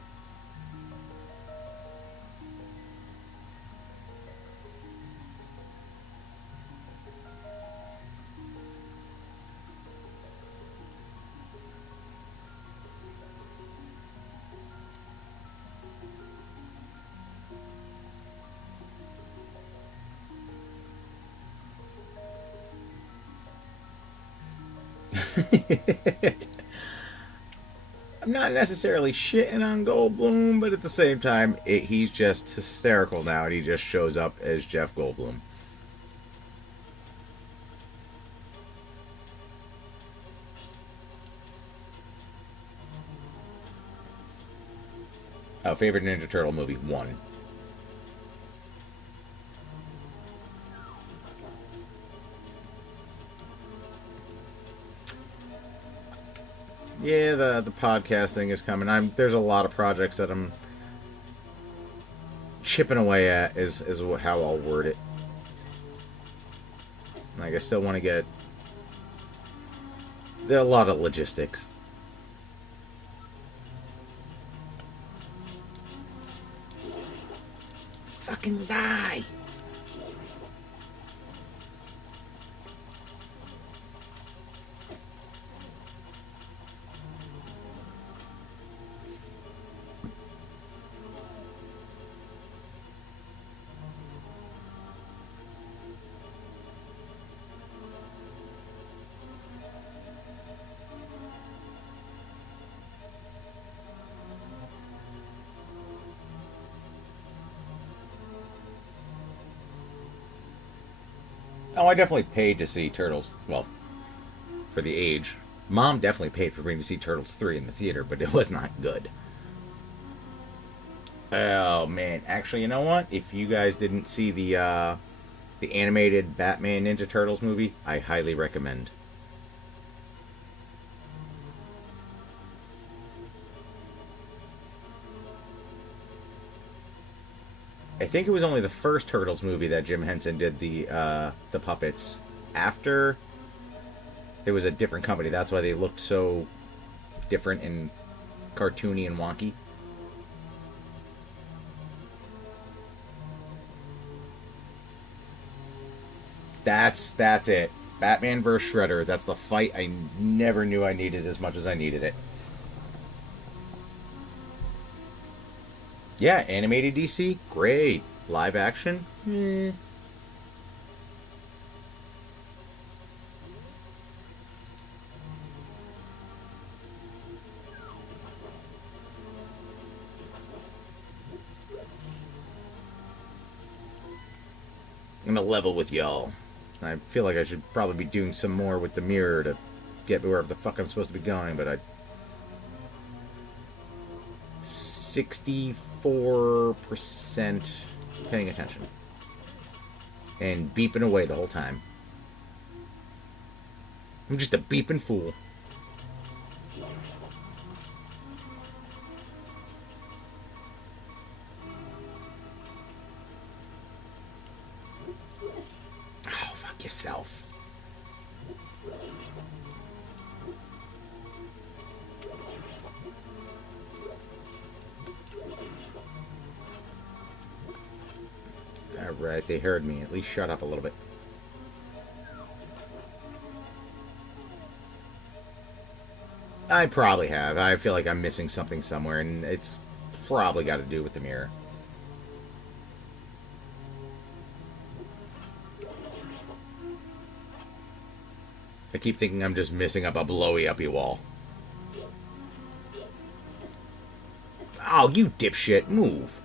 I'm not necessarily shitting on Goldblum, but at the same time, he's just hysterical now, and he just shows up as Jeff Goldblum. Oh, favorite Ninja Turtle movie? 1. Yeah, the podcast thing is coming. There's a lot of projects that I'm chipping away at, is how I'll word it. Like, I still want to get... There are a lot of logistics. Fucking die! Oh, I definitely paid to see Turtles. Well, for the age. Mom definitely paid for me to see Turtles 3 in the theater, but it was not good. Oh man, actually, you know what? If you guys didn't see the animated Batman Ninja Turtles movie, I highly recommend. I think it was only the first Turtles movie that Jim Henson did the puppets. After, it was a different company. That's why they looked so different and cartoony and wonky. That's it. Batman vs Shredder. That's the fight I never knew I needed as much as I needed it. Yeah, animated DC, great. Live action, eh. I'm gonna level with y'all. I feel like I should probably be doing some more with the mirror to get where the fuck I'm supposed to be going, but I 64% paying attention. And beeping away the whole time. I'm just a beeping fool. Oh, fuck yourself. Alright, they heard me. At least shut up a little bit. I probably have. I feel like I'm missing something somewhere, and it's probably got to do with the mirror. I keep thinking I'm just missing up a blowy-uppy wall. Oh, you dipshit. Move.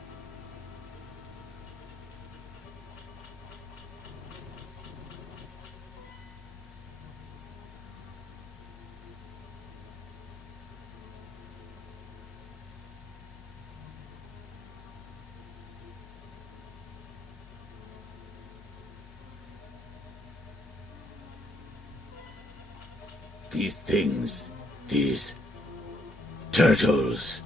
These things. These turtles.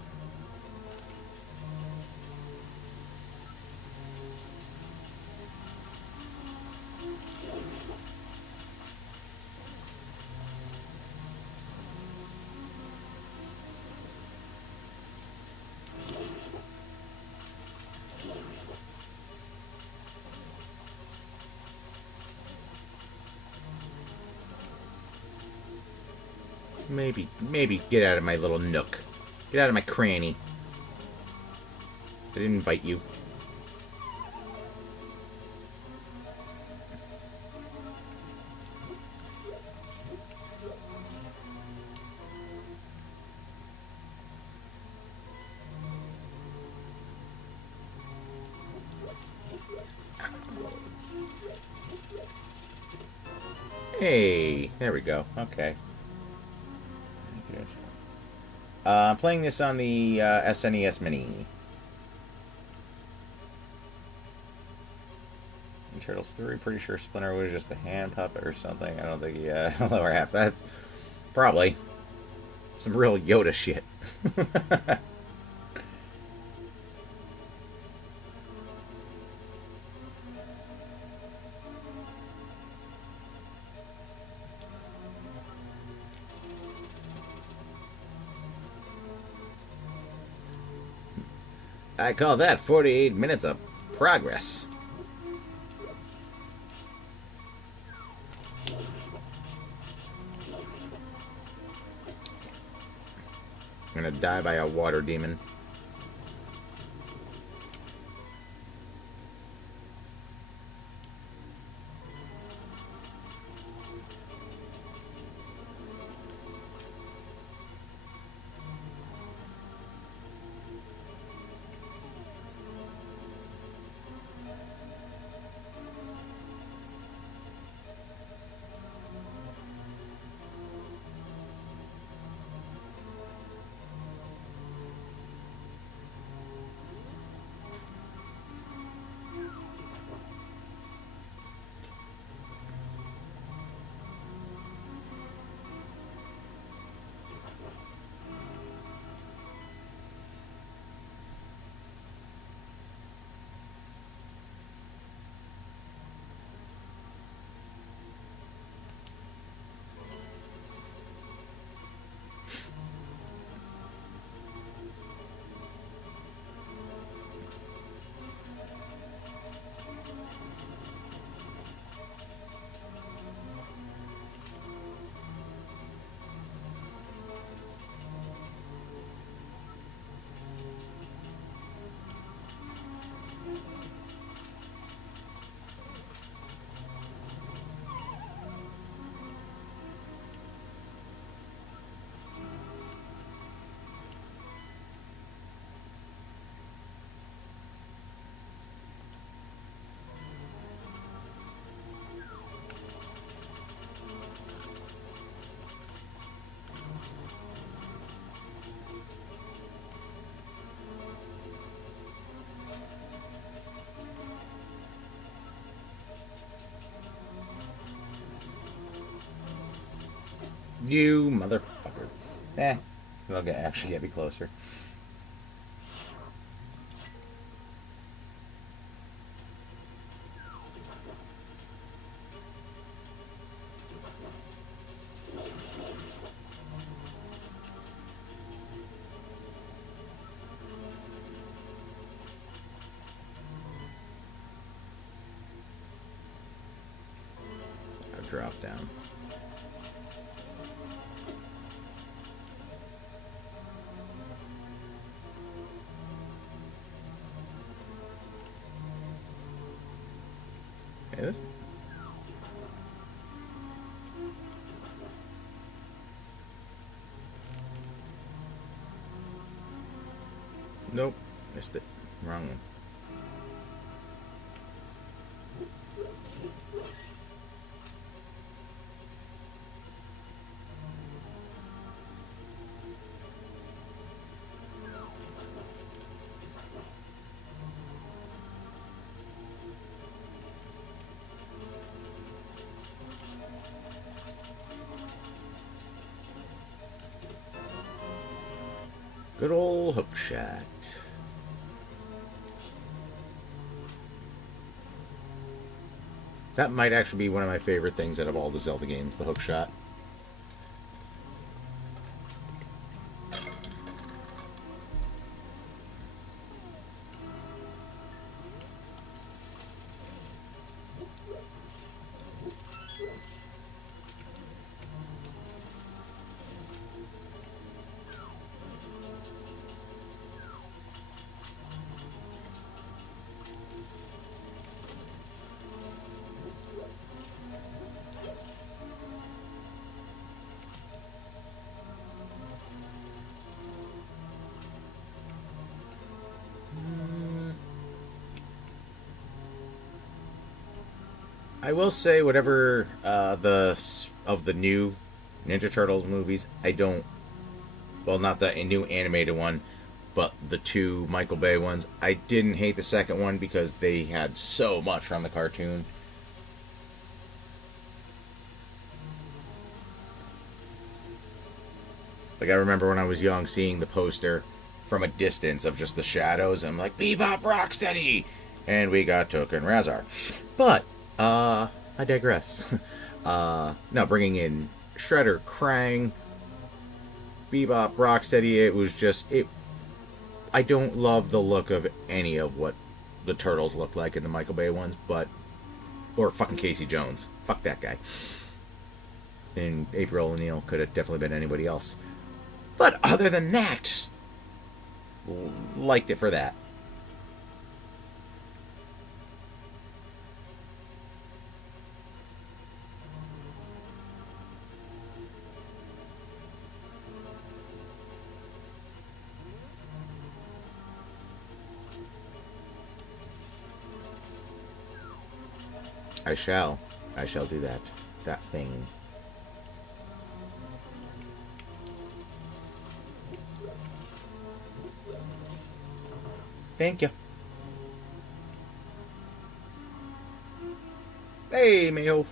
Maybe get out of my little nook. Get out of my cranny. I didn't invite you. Hey, there we go. Okay. I'm playing this on the SNES Mini. In Turtles 3, pretty sure Splinter was just a hand puppet or something. I don't think he had a lower half. That's probably some real Yoda shit. I call that 48 minutes of progress. I'm gonna die by a water demon. You motherfucker. It'll actually get me closer. A drop down. Is it? Nope. Missed it. Wrong one. Good old hook shot. That might actually be one of my favorite things out of all the Zelda games, the hook shot. I will say, whatever of the new Ninja Turtles movies, I don't. Well, not the new animated one, but the two Michael Bay ones. I didn't hate the second one because they had so much from the cartoon. Like, I remember when I was young seeing the poster from a distance of just the shadows, and I'm like, Bebop Rocksteady! And we got Token Razar. But, I digress. Now, bringing in Shredder, Krang, Bebop, Rocksteady, it was just... I don't love the look of any of what the Turtles look like in the Michael Bay ones, but... Or fucking Casey Jones. Fuck that guy. And April O'Neil could have definitely been anybody else. But other than that, liked it for that. I shall do that. That thing. Thank you. Hey, Mayo.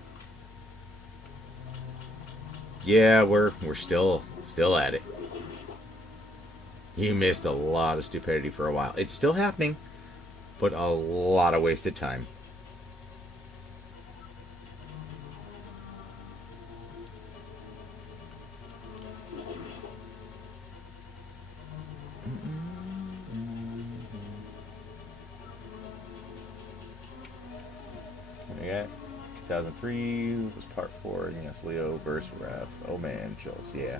Yeah, we're still at it. You missed a lot of stupidity for a while. It's still happening, but a lot of wasted time. Yeah, 2003 was part 4. Yes, Leo versus Ref. Oh man, chills. Yeah.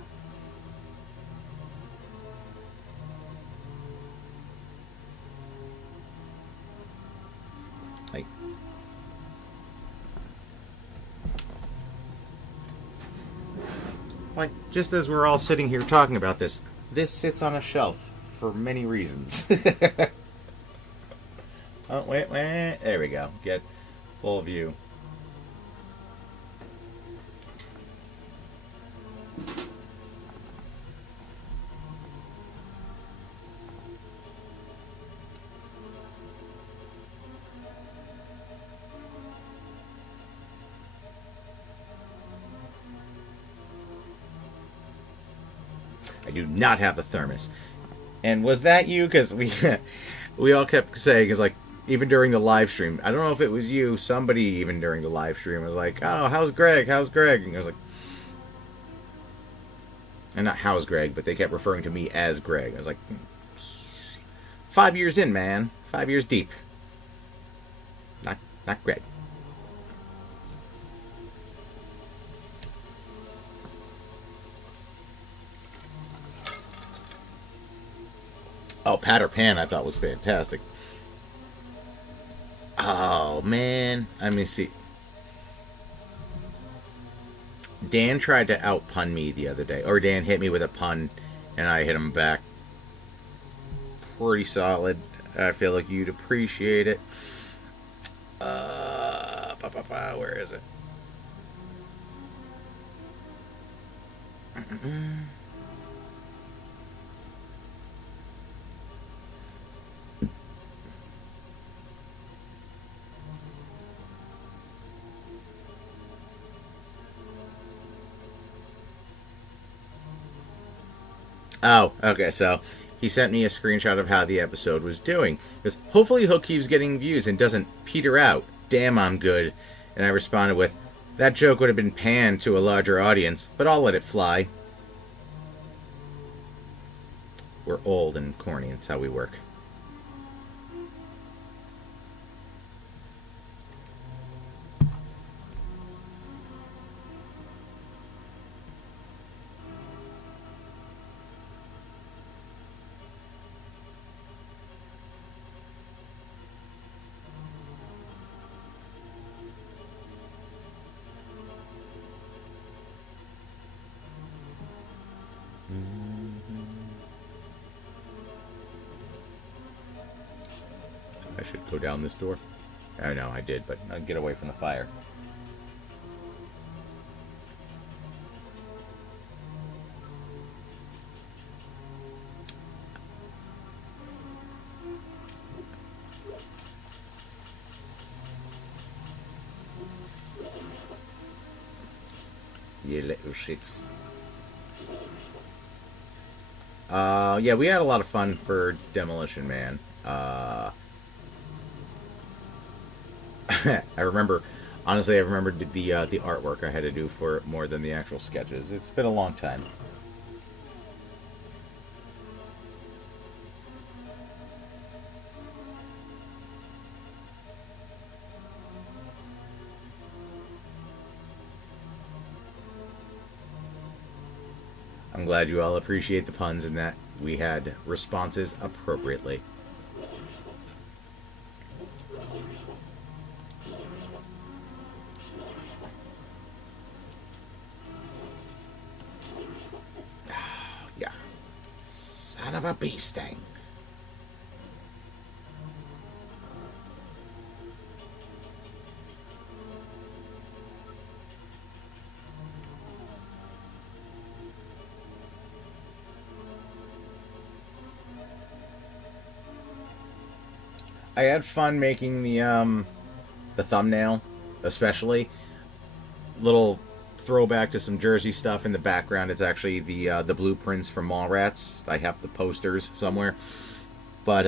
Like, just as we're all sitting here talking about this sits on a shelf for many reasons. Oh, wait. There we go. Get full view. I do not have the thermos. And was that you? Because we all kept saying, because like, even during the live stream, I don't know if it was you, somebody even during the live stream was like, oh, how's Greg? How's Greg? And I was like, and not how's Greg, but they kept referring to me as Greg. I was like, 5 years in, man. 5 years deep. Not Greg. Oh, Patter Pan I thought was fantastic. Oh, man. Let me see. Dan tried to outpun me the other day. Or Dan hit me with a pun, and I hit him back pretty solid. I feel like you'd appreciate it. Where is it? Oh, okay, so he sent me a screenshot of how the episode was doing. Because hopefully Hook keeps getting views and doesn't peter out. Damn, I'm good. And I responded with, that joke would have been panned to a larger audience, but I'll let it fly. We're old and corny, that's how we work. I should go down this door. I know I did, but I'll get away from the fire. You little shits. Yeah, we had a lot of fun for Demolition Man. I remember, honestly, I remember the artwork I had to do for it more than the actual sketches. It's been a long time. I'm glad you all appreciate the puns and that we had responses appropriately. Yeah. Son of a bee sting. I had fun making the thumbnail, especially. Little throwback to some Jersey stuff in the background. It's actually the blueprints from Mallrats. I have the posters somewhere. But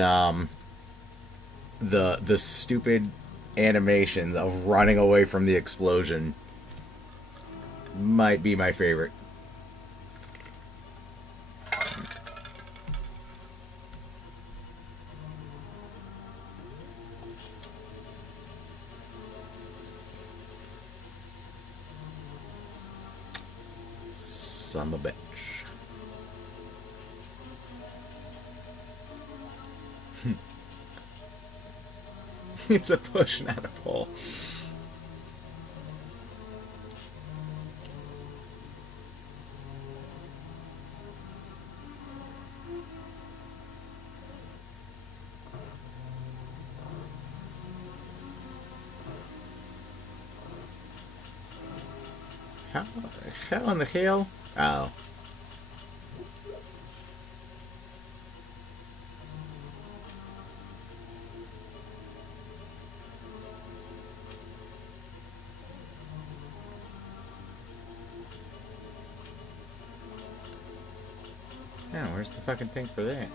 the stupid animations of running away from the explosion might be my favorite. Son of a bitch. It's a push, not a pull. How in the hell? Oh. Where's the fucking thing for that?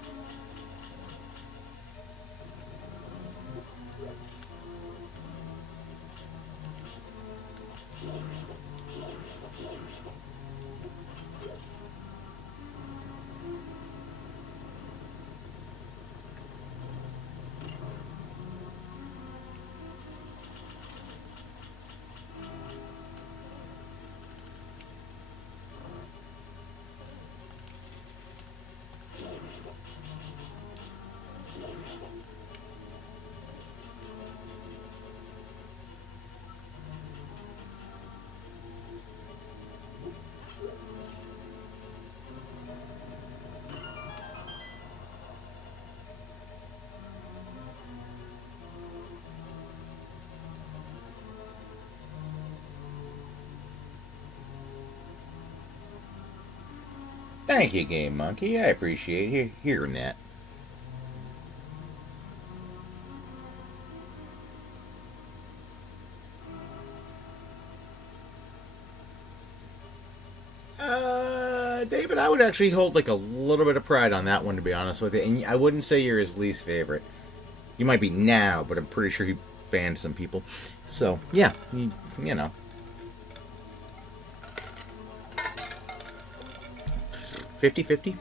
Thank you, Game Monkey. I appreciate hearing that. David, I would actually hold like a little bit of pride on that one, to be honest with you. And I wouldn't say you're his least favorite. You might be now, but I'm pretty sure he banned some people. So, yeah, you know. $50-50?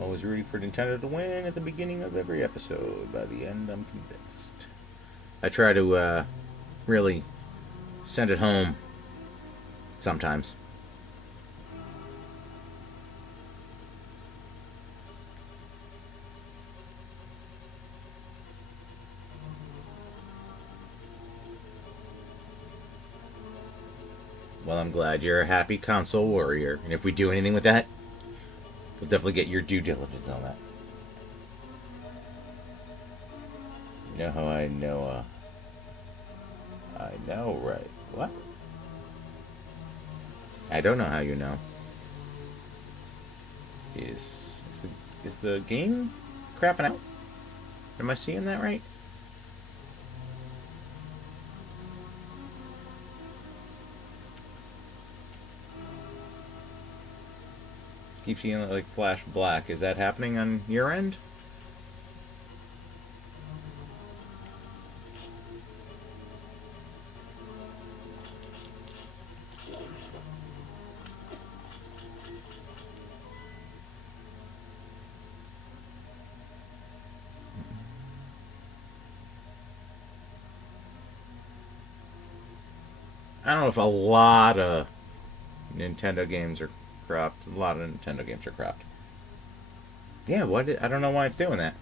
Always rooting for Nintendo to win at the beginning of every episode. By the end, I'm convinced. I try to really send it home sometimes. Well, I'm glad you're a happy console warrior. And if we do anything with that, we'll definitely get your due diligence on that. You know how I know, I know, right? What? I don't know how you know. Is the game crapping out? Am I seeing that right? Keep seeing it like flash black. Is that happening on your end? I don't know if a lot of Nintendo games are cropped. A lot of Nintendo games are cropped. Yeah, I don't know why it's doing that.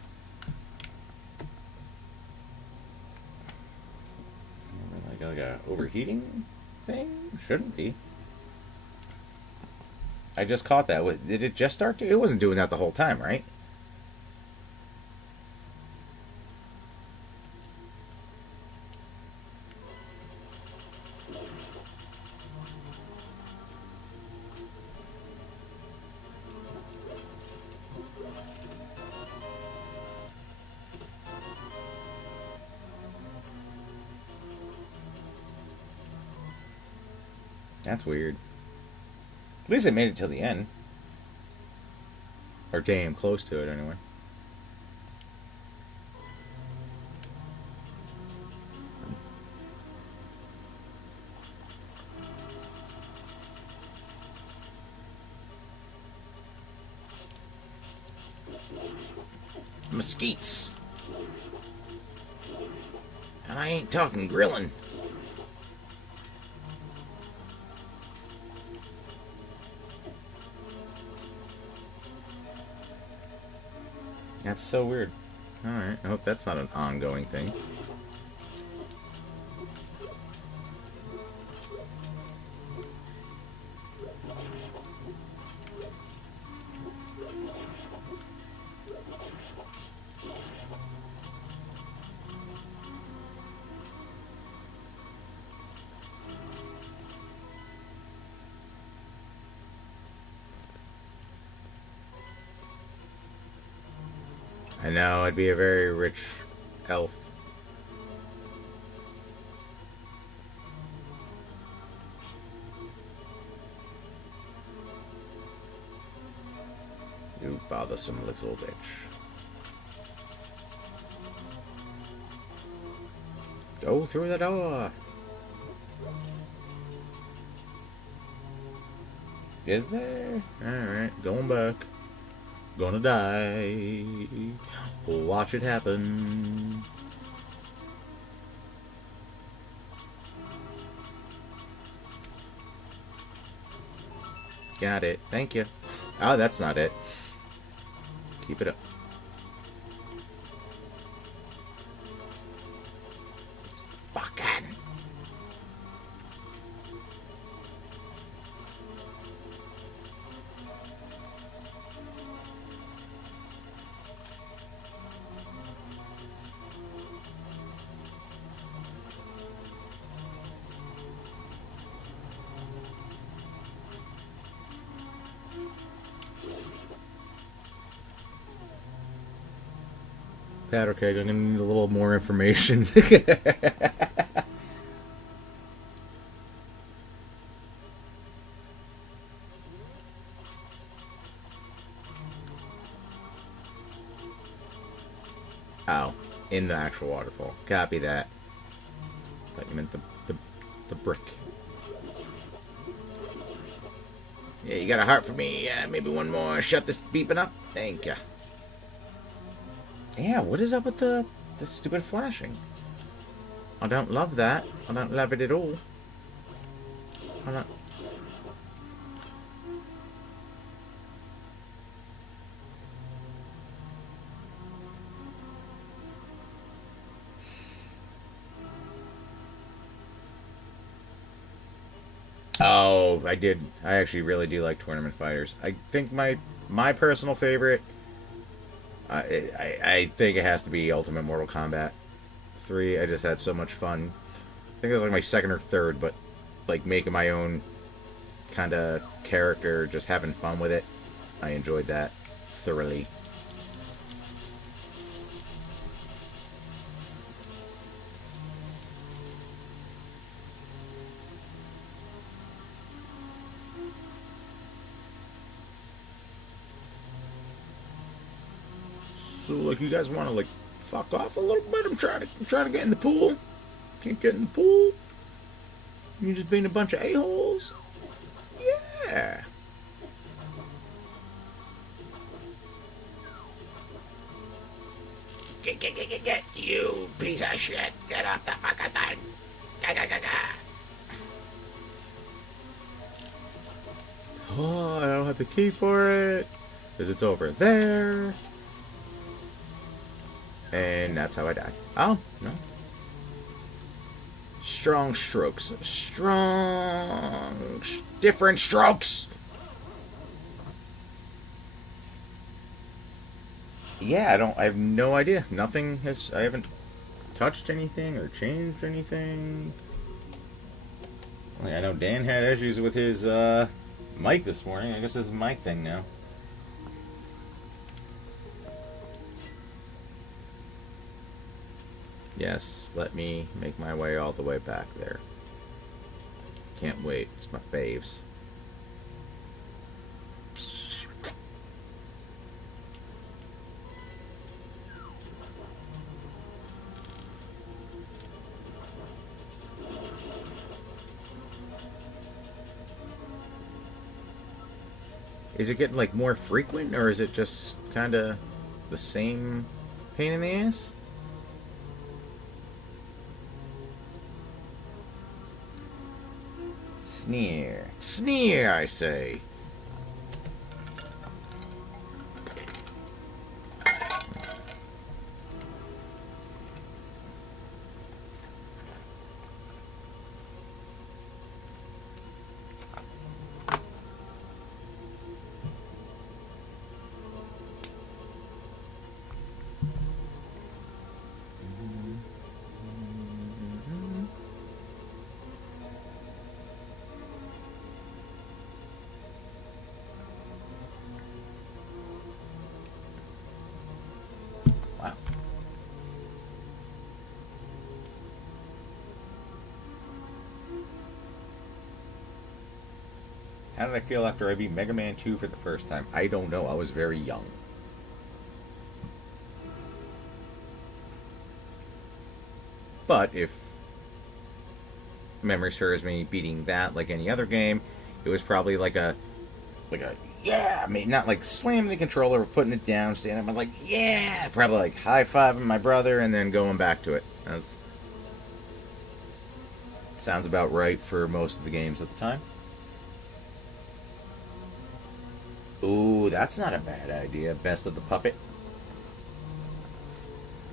Like a overheating thing? Shouldn't be. I just caught that. Did it just start to? It wasn't doing that the whole time, right? That's weird. At least it made it till the end. Or damn close to it, anyway. Mesquites. And I ain't talking grilling. That's so weird. Alright, I hope that's not an ongoing thing. I know, I'd be a very rich elf You bothersome little bitch. Go through the door. Is there? Alright, going back. Gonna die. Watch it happen. Got it. Thank you. Oh, that's not it. Keep it up. Fucking. Powder keg, I'm gonna need a little more information. Oh, in the actual waterfall. Copy that. I thought you meant the brick. Yeah, you got a heart for me. Maybe one more. Shut this beeping up. Thank you. Yeah, what is up with the stupid flashing? I don't love that. I don't love it at all. I don't... Oh, I did. I actually really do like tournament fighters. I think my personal favorite... I think it has to be Ultimate Mortal Kombat 3. I just had so much fun. I think it was like my second or third, but like making my own kind of character, just having fun with it. I enjoyed that thoroughly. So, like, you guys want to, like, fuck off a little bit? I'm trying to get in the pool. Can't get in the pool. You just being a bunch of a-holes. Yeah. Get, you piece of shit. Get off the fucking thing. Oh, I don't have the key for it. Because it's over there. And that's how I died. Oh, no. Strong strokes. Different strokes. Yeah, I have no idea. I haven't touched anything or changed anything. Like, I know Dan had issues with his mic this morning. I guess this is my thing now. Yes, let me make my way all the way back there. Can't wait. It's my faves. Is it getting like more frequent, or is it just kind of the same pain in the ass? Sneer, I say. did I feel after I beat Mega Man 2 for the first time? I don't know. I was very young. But if memory serves me, beating that like any other game, it was probably like a yeah, I mean, not like slamming the controller or putting it down, standing up and like, yeah, probably like high-fiving my brother and then going back to it. That's sounds about right for most of the games at the time. Ooh, that's not a bad idea. Best of the Puppet.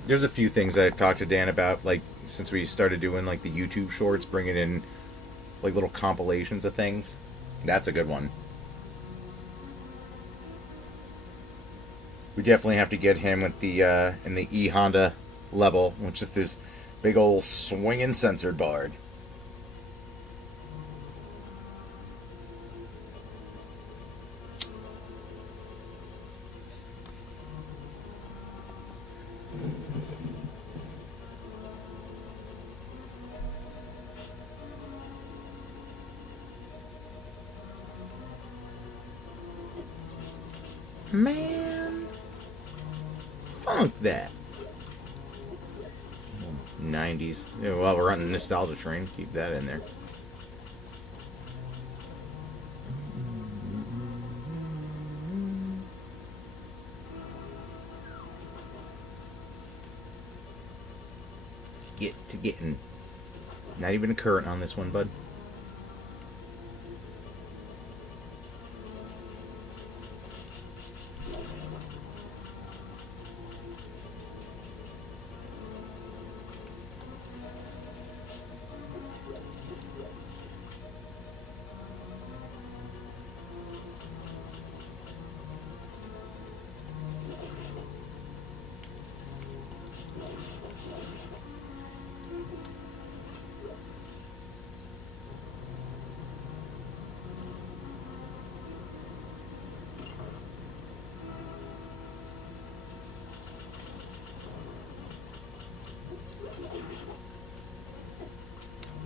There's a few things I talked to Dan about, like, since we started doing, like, the YouTube shorts, bringing in, like, little compilations of things. That's a good one. We definitely have to get him with the, in the E-Honda level, which is this big old swinging censored board. Man, funk that. 90s. Yeah, well, we're on the nostalgia train. Keep that in there. Get to getting. Not even a current on this one, bud.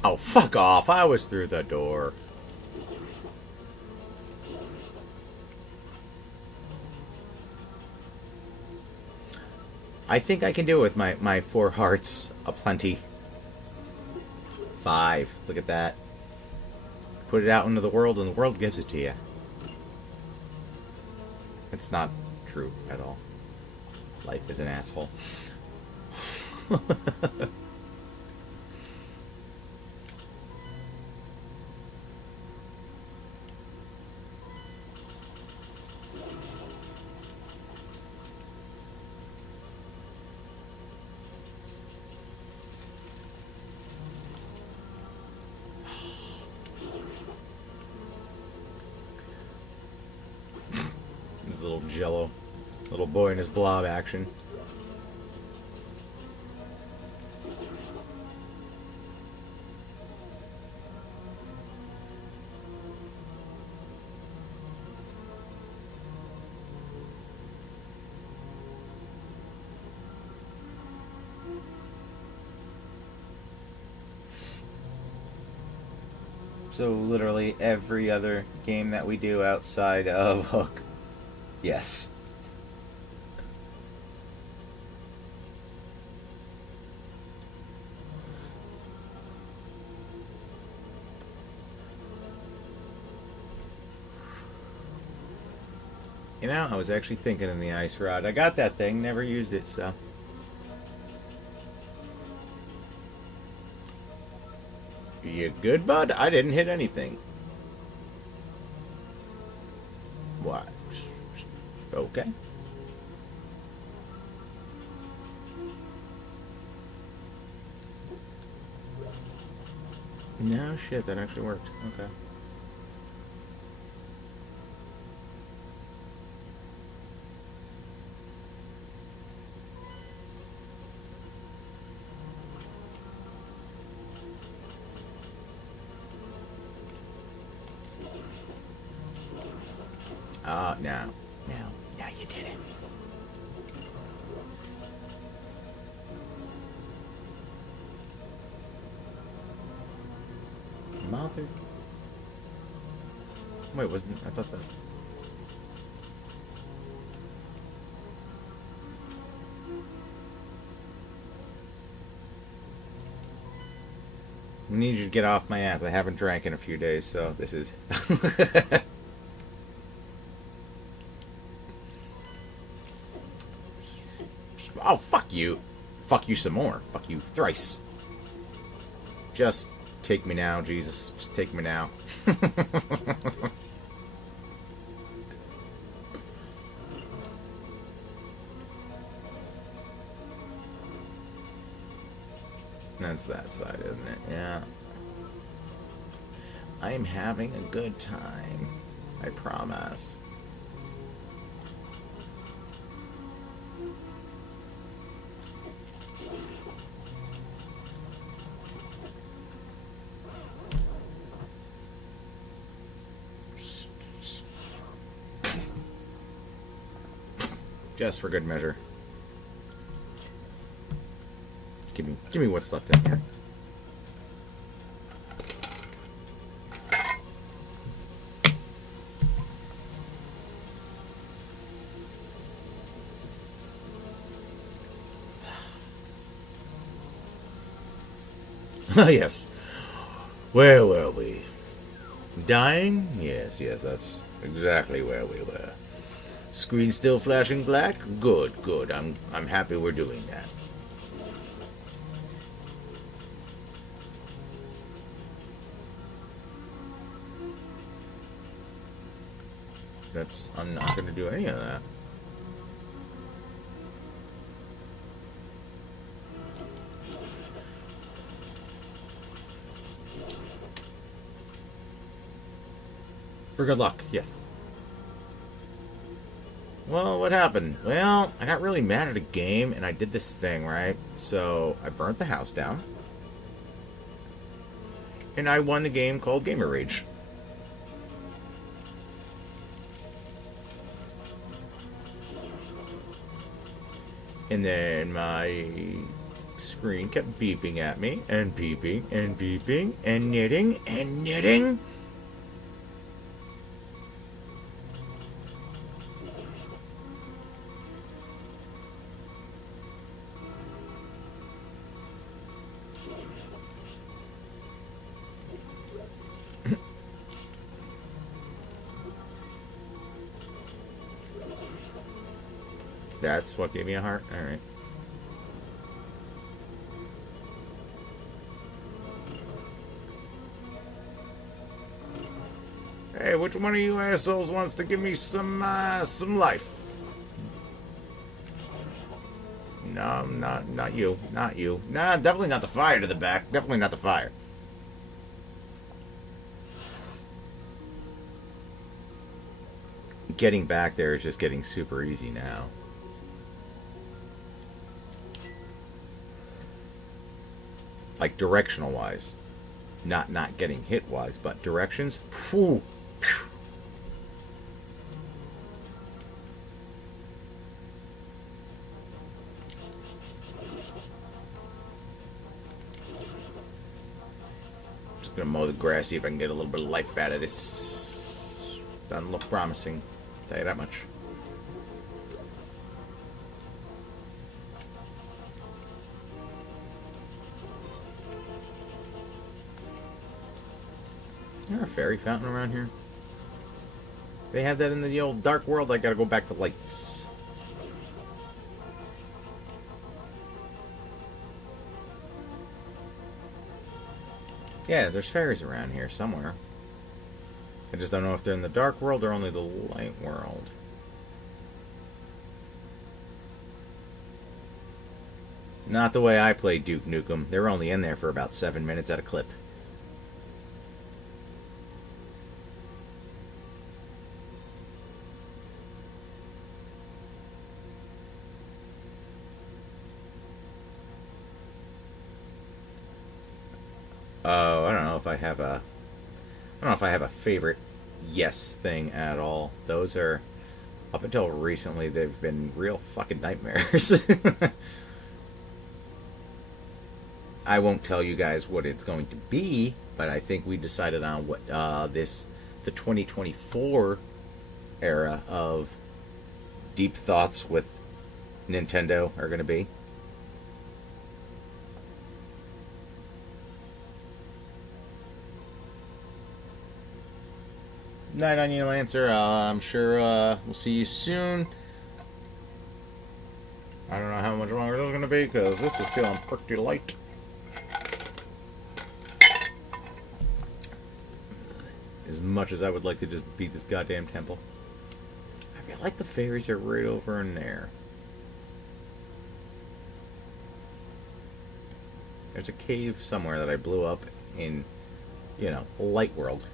Oh, fuck off. I was through the door. I think I can do it with my 4 hearts aplenty. 5. Look at that. Put it out into the world and the world gives it to you. It's not true at all. Life is an asshole. Little jello. Little boy in his blob action. So literally every other game that we do outside of Hook. Yes. You know, I was actually thinking in the ice rod. I got that thing, never used it, so. You good, bud? I didn't hit anything. What? Okay. No shit, that actually worked. Okay. No. No, you didn't. Mother. Wait, wasn't... I thought that... I need you to get off my ass. I haven't drank in a few days, so this is... Oh, fuck you. Fuck you some more. Fuck you thrice. Just take me now, Jesus. Just take me now. That's that side, isn't it? Yeah. I'm having a good time. I promise. Just for good measure. Give me what's left in here. Oh, yes. Where were we? Dying? Yes, that's exactly where we were. Screen still flashing black? Good. I'm happy we're doing that. I'm not going to do any of that. For good luck, yes. Well, what happened? Well, I got really mad at a game, and I did this thing, right? So, I burnt the house down. And I won the game called Gamer Rage. And then my screen kept beeping at me, and beeping, and beeping, and knitting, and knitting. That's what gave me a heart? Alright. Hey, which one of you assholes wants to give me some life? No, not you. Not you. Nah, definitely not the fire to the back. Definitely not the fire. Getting back there is just getting super easy now. Like directional wise, not getting hit wise, but directions. Phew. Just gonna mow the grass, see if I can get a little bit of life out of this. Doesn't look promising, I'll tell you that much. Is there a fairy fountain around here? They had that in the old Dark World. I gotta go back to lights. Yeah, there's fairies around here somewhere. I just don't know if they're in the Dark World or only the Light World. Not the way I played Duke Nukem. They were only in there for about 7 minutes at a clip. Oh, I don't know if I have a favorite yes thing at all. Those are, up until recently, they've been real fucking nightmares. I won't tell you guys what it's going to be, but I think we decided on what this the 2024 era of deep thoughts with Nintendo are going to be. Night on you, Lancer. I'm sure we'll see you soon. I don't know how much longer this is going to be because this is feeling pretty light. As much as I would like to just beat this goddamn temple. I feel like the fairies are right over in there. There's a cave somewhere that I blew up in, Light World.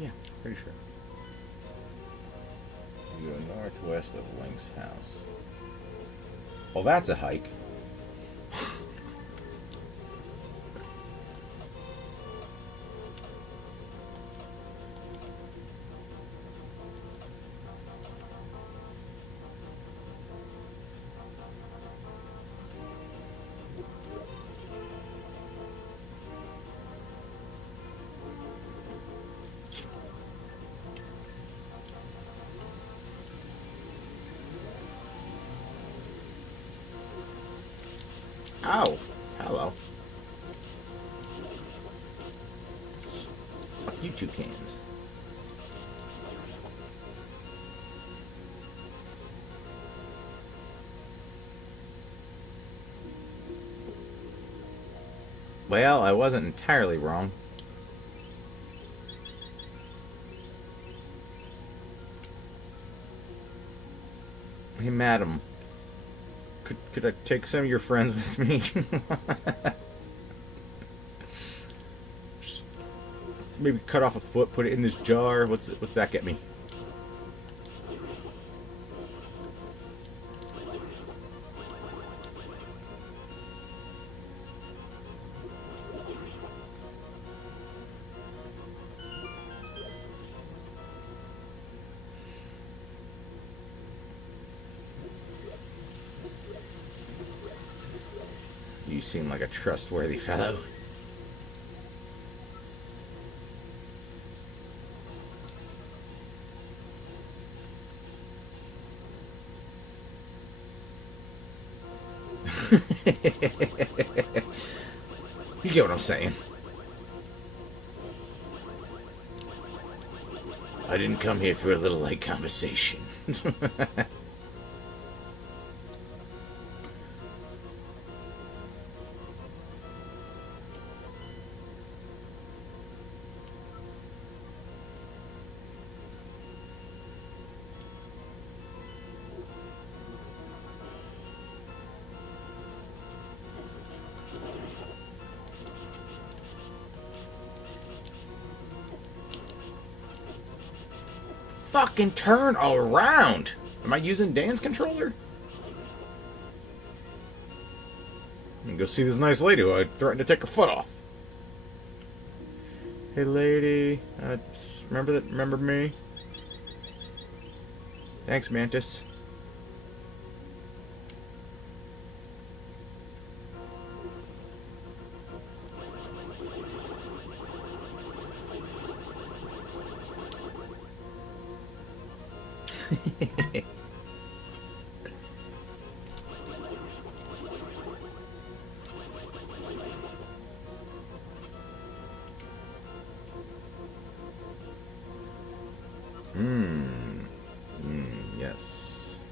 Yeah, pretty sure. You go northwest of Link's house. Well, that's a hike. Oh, hello. Fuck you, toucans. Well, I wasn't entirely wrong. Hey, madam. Could I take some of your friends with me? Just maybe cut off a foot, put it in this jar. What's that get me? You seem like a trustworthy fellow. You get what I'm saying. I didn't come here for a little light conversation. Fucking turn around! Am I using Dan's controller? I'm gonna go see this nice lady who I threatened to take her foot off. Hey lady, remember me? Thanks, Mantis. Yes.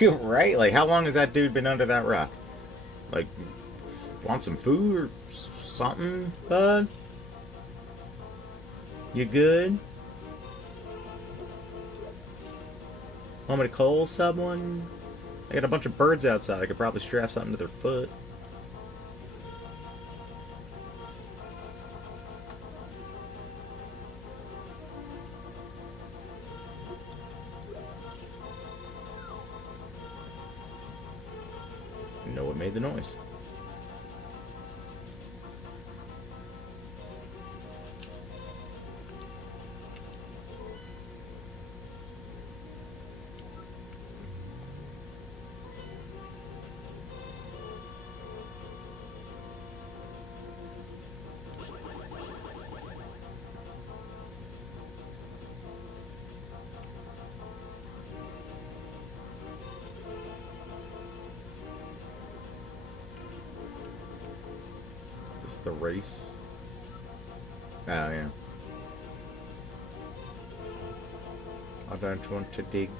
Right? Like, how long has that dude been under that rock? Like, want some food or something, bud? You good? Want me to call someone? I got a bunch of birds outside. I could probably strap something to their foot. Know what made the noise. Is this the race? Oh, yeah. I don't want to dig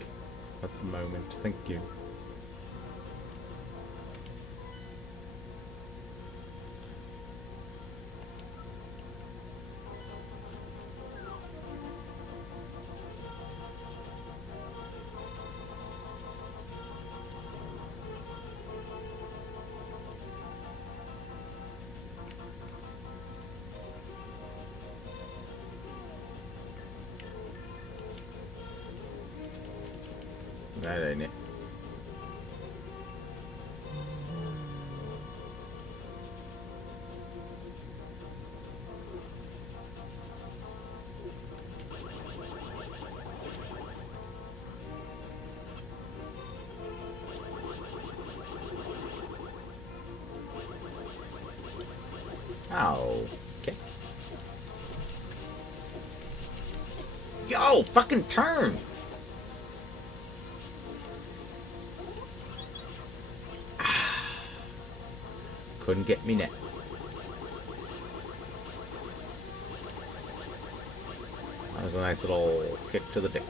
at the moment. Thank you. That ain't it. Oh, okay. Yo, fucking turn! Couldn't get me net. That was a nice little kick to the dick.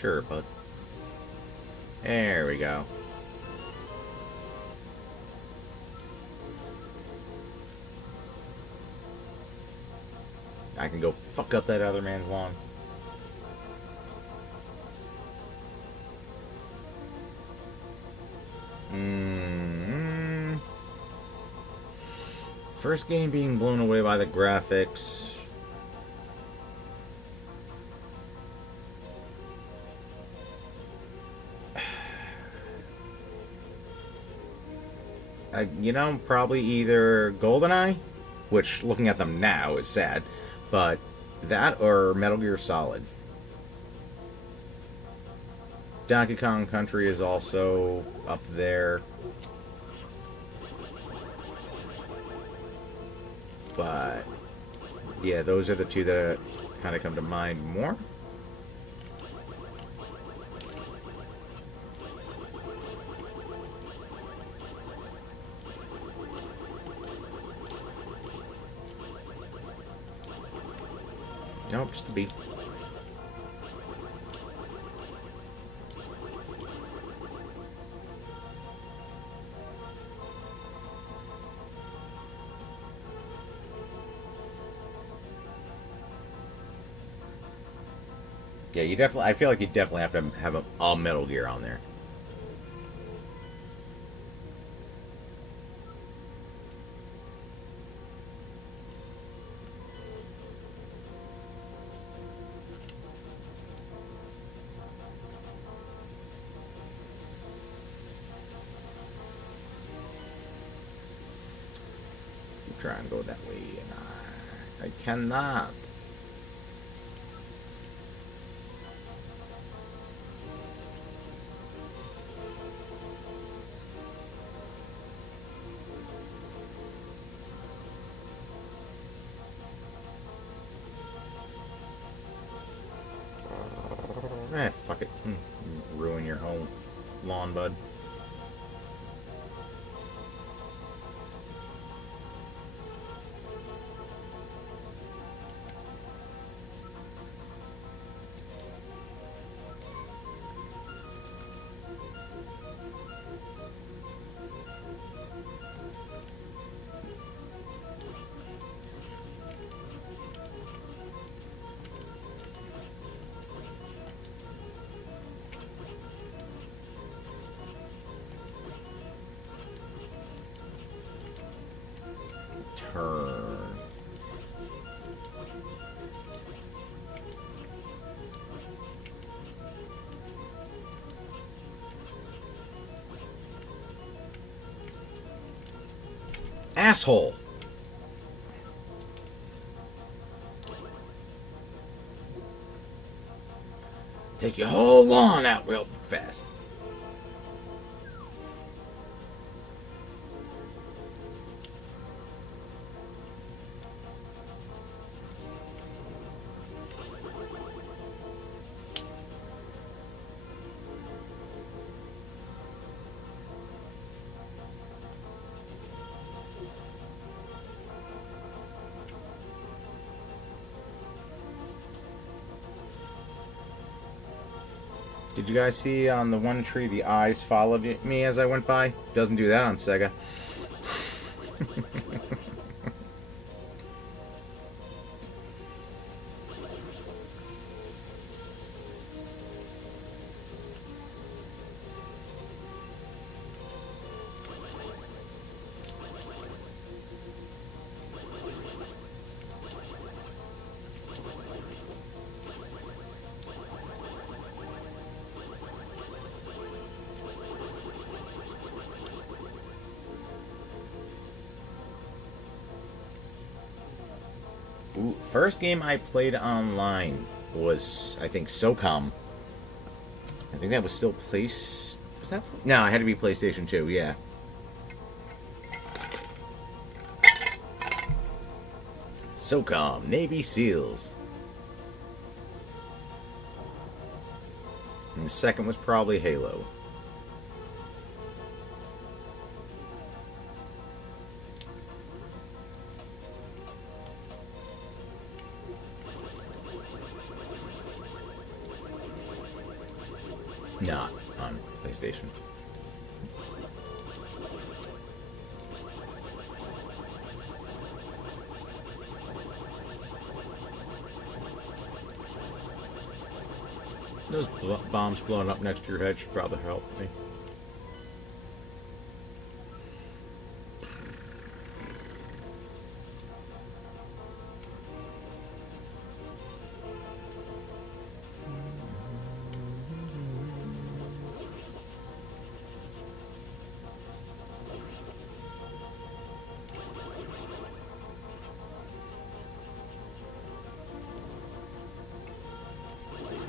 Sure, bud. There we go. I can go fuck up that other man's lawn. First game being blown away by the graphics. You know, probably either GoldenEye, which looking at them now is sad, but that or Metal Gear Solid. Donkey Kong Country is also up there. But yeah, those are the two that kind of come to mind more. Nope, just a beat. Yeah, you definitely. I feel like you definitely have to have all Metal Gear on there. try and go that way, and I cannot. Fuck it. Ruin your whole lawn, bud. Turn. Asshole. Take your whole lawn out real fast. Did you guys see on the one tree the eyes followed me as I went by? Doesn't do that on Sega. Ooh, first game I played online was, I think, SOCOM. I think that was still Was that? No, it had to be PlayStation 2, yeah. SOCOM, Navy SEALs. And the second was probably Halo. Not on PlayStation. Those bombs blowing up next to your head should probably help me.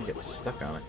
Get stuck on it.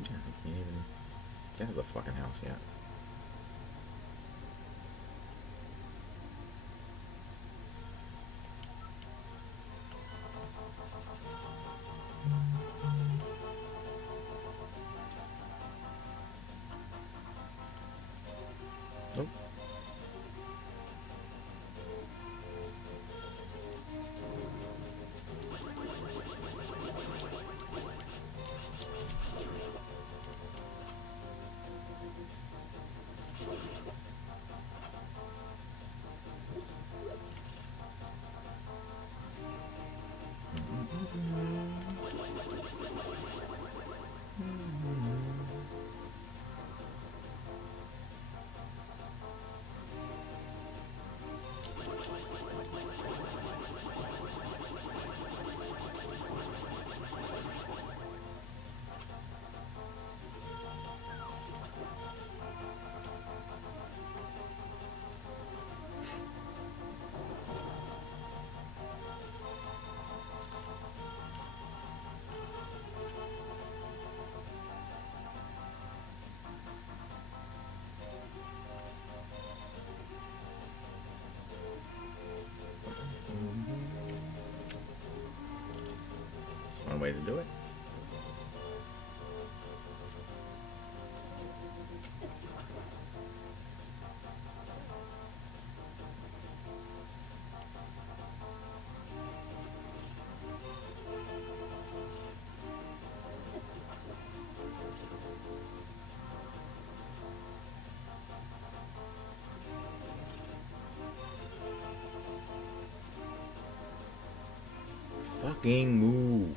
Yeah, I can't even get to the fucking house yet. One way to do it. Fucking move.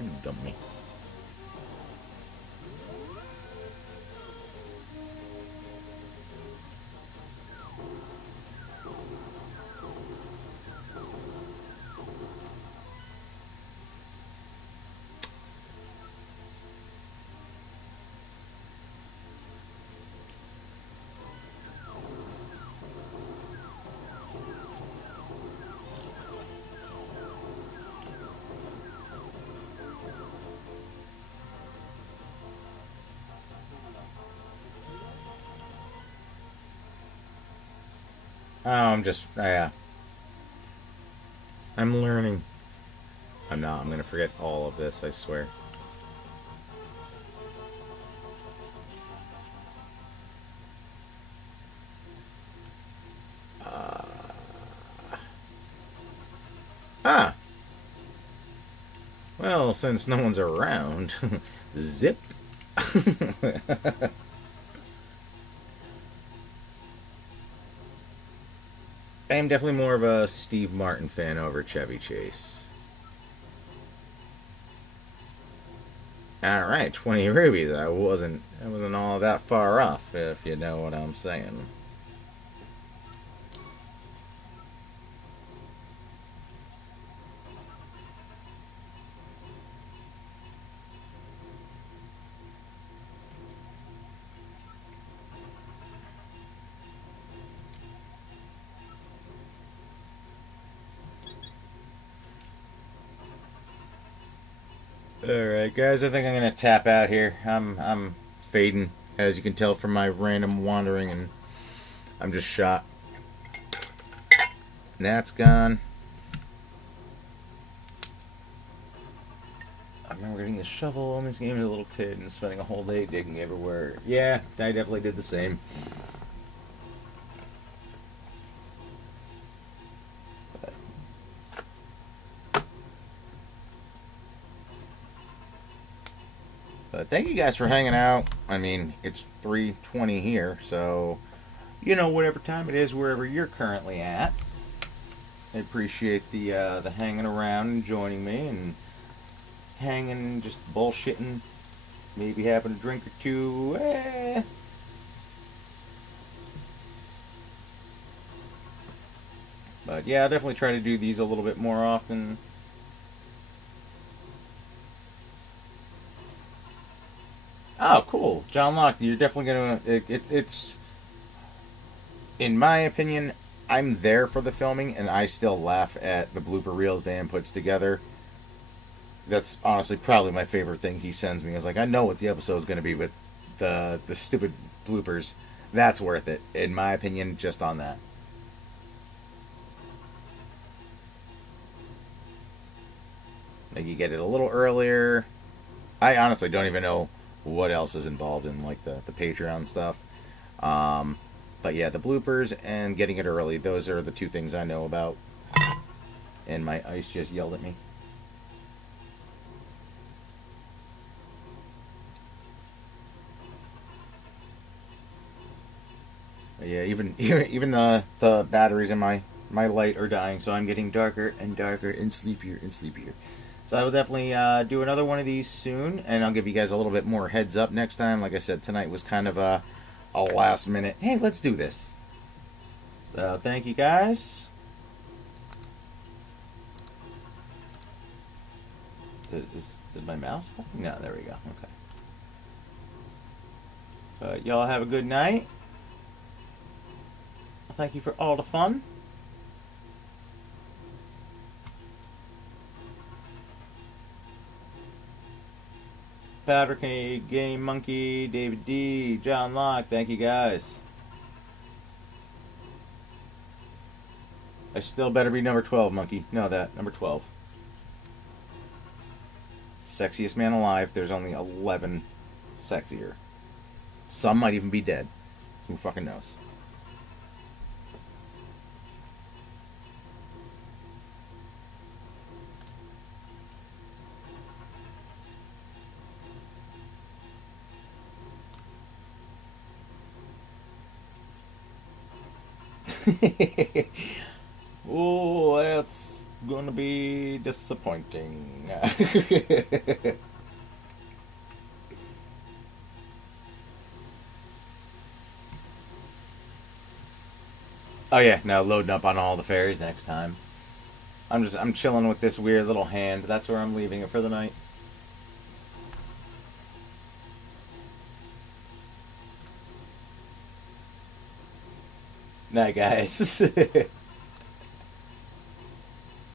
You dummy. Oh, yeah. I'm learning. I'm not. I'm gonna forget all of this, I swear. Ah! Well, since no one's around, zip. I am definitely more of a Steve Martin fan over Chevy Chase. Alright, 20 rubies. I wasn't all that far off, if you know what I'm saying. Alright, guys, I think I'm gonna tap out here. I'm fading, as you can tell from my random wandering, and I'm just shot. And that's gone. I remember getting the shovel on this game as a little kid and spending a whole day digging everywhere. Yeah, I definitely did the same. But thank you guys for hanging out. I mean, it's 3:20 here, so you know, whatever time it is, wherever you're currently at. I appreciate the hanging around and joining me and hanging, just bullshitting, maybe having a drink or two. But yeah, I'll definitely try to do these a little bit more often. Oh, cool, John Locke. You're definitely gonna. It's in my opinion, I'm there for the filming, and I still laugh at the blooper reels Dan puts together. That's honestly probably my favorite thing he sends me. Is like, I know what the episode's going to be, but the stupid bloopers, that's worth it, in my opinion, just on that. Like, you get it a little earlier. I honestly don't even know what else is involved in, like, the Patreon stuff. But yeah, the bloopers and getting it early, those are the two things I know about. And my ice just yelled at me. But yeah, even the batteries in my light are dying, so I'm getting darker and darker and sleepier and sleepier. So I will definitely do another one of these soon, and I'll give you guys a little bit more heads up next time. Like I said, tonight was kind of a last minute, hey, let's do this. So thank you guys. Did my mouse? No, there we go. Okay. So y'all have a good night. Thank you for all the fun. Patrick A, Game Monkey, David D, John Locke, thank you guys. I still better be number 12, Monkey. Know that. Number 12. Sexiest man alive. There's only 11 sexier. Some might even be dead. Who fucking knows? Oh, that's gonna be disappointing. Oh yeah, no, loading up on all the fairies next time. I'm chilling with this weird little hand. That's where I'm leaving it for the night. Night, guys.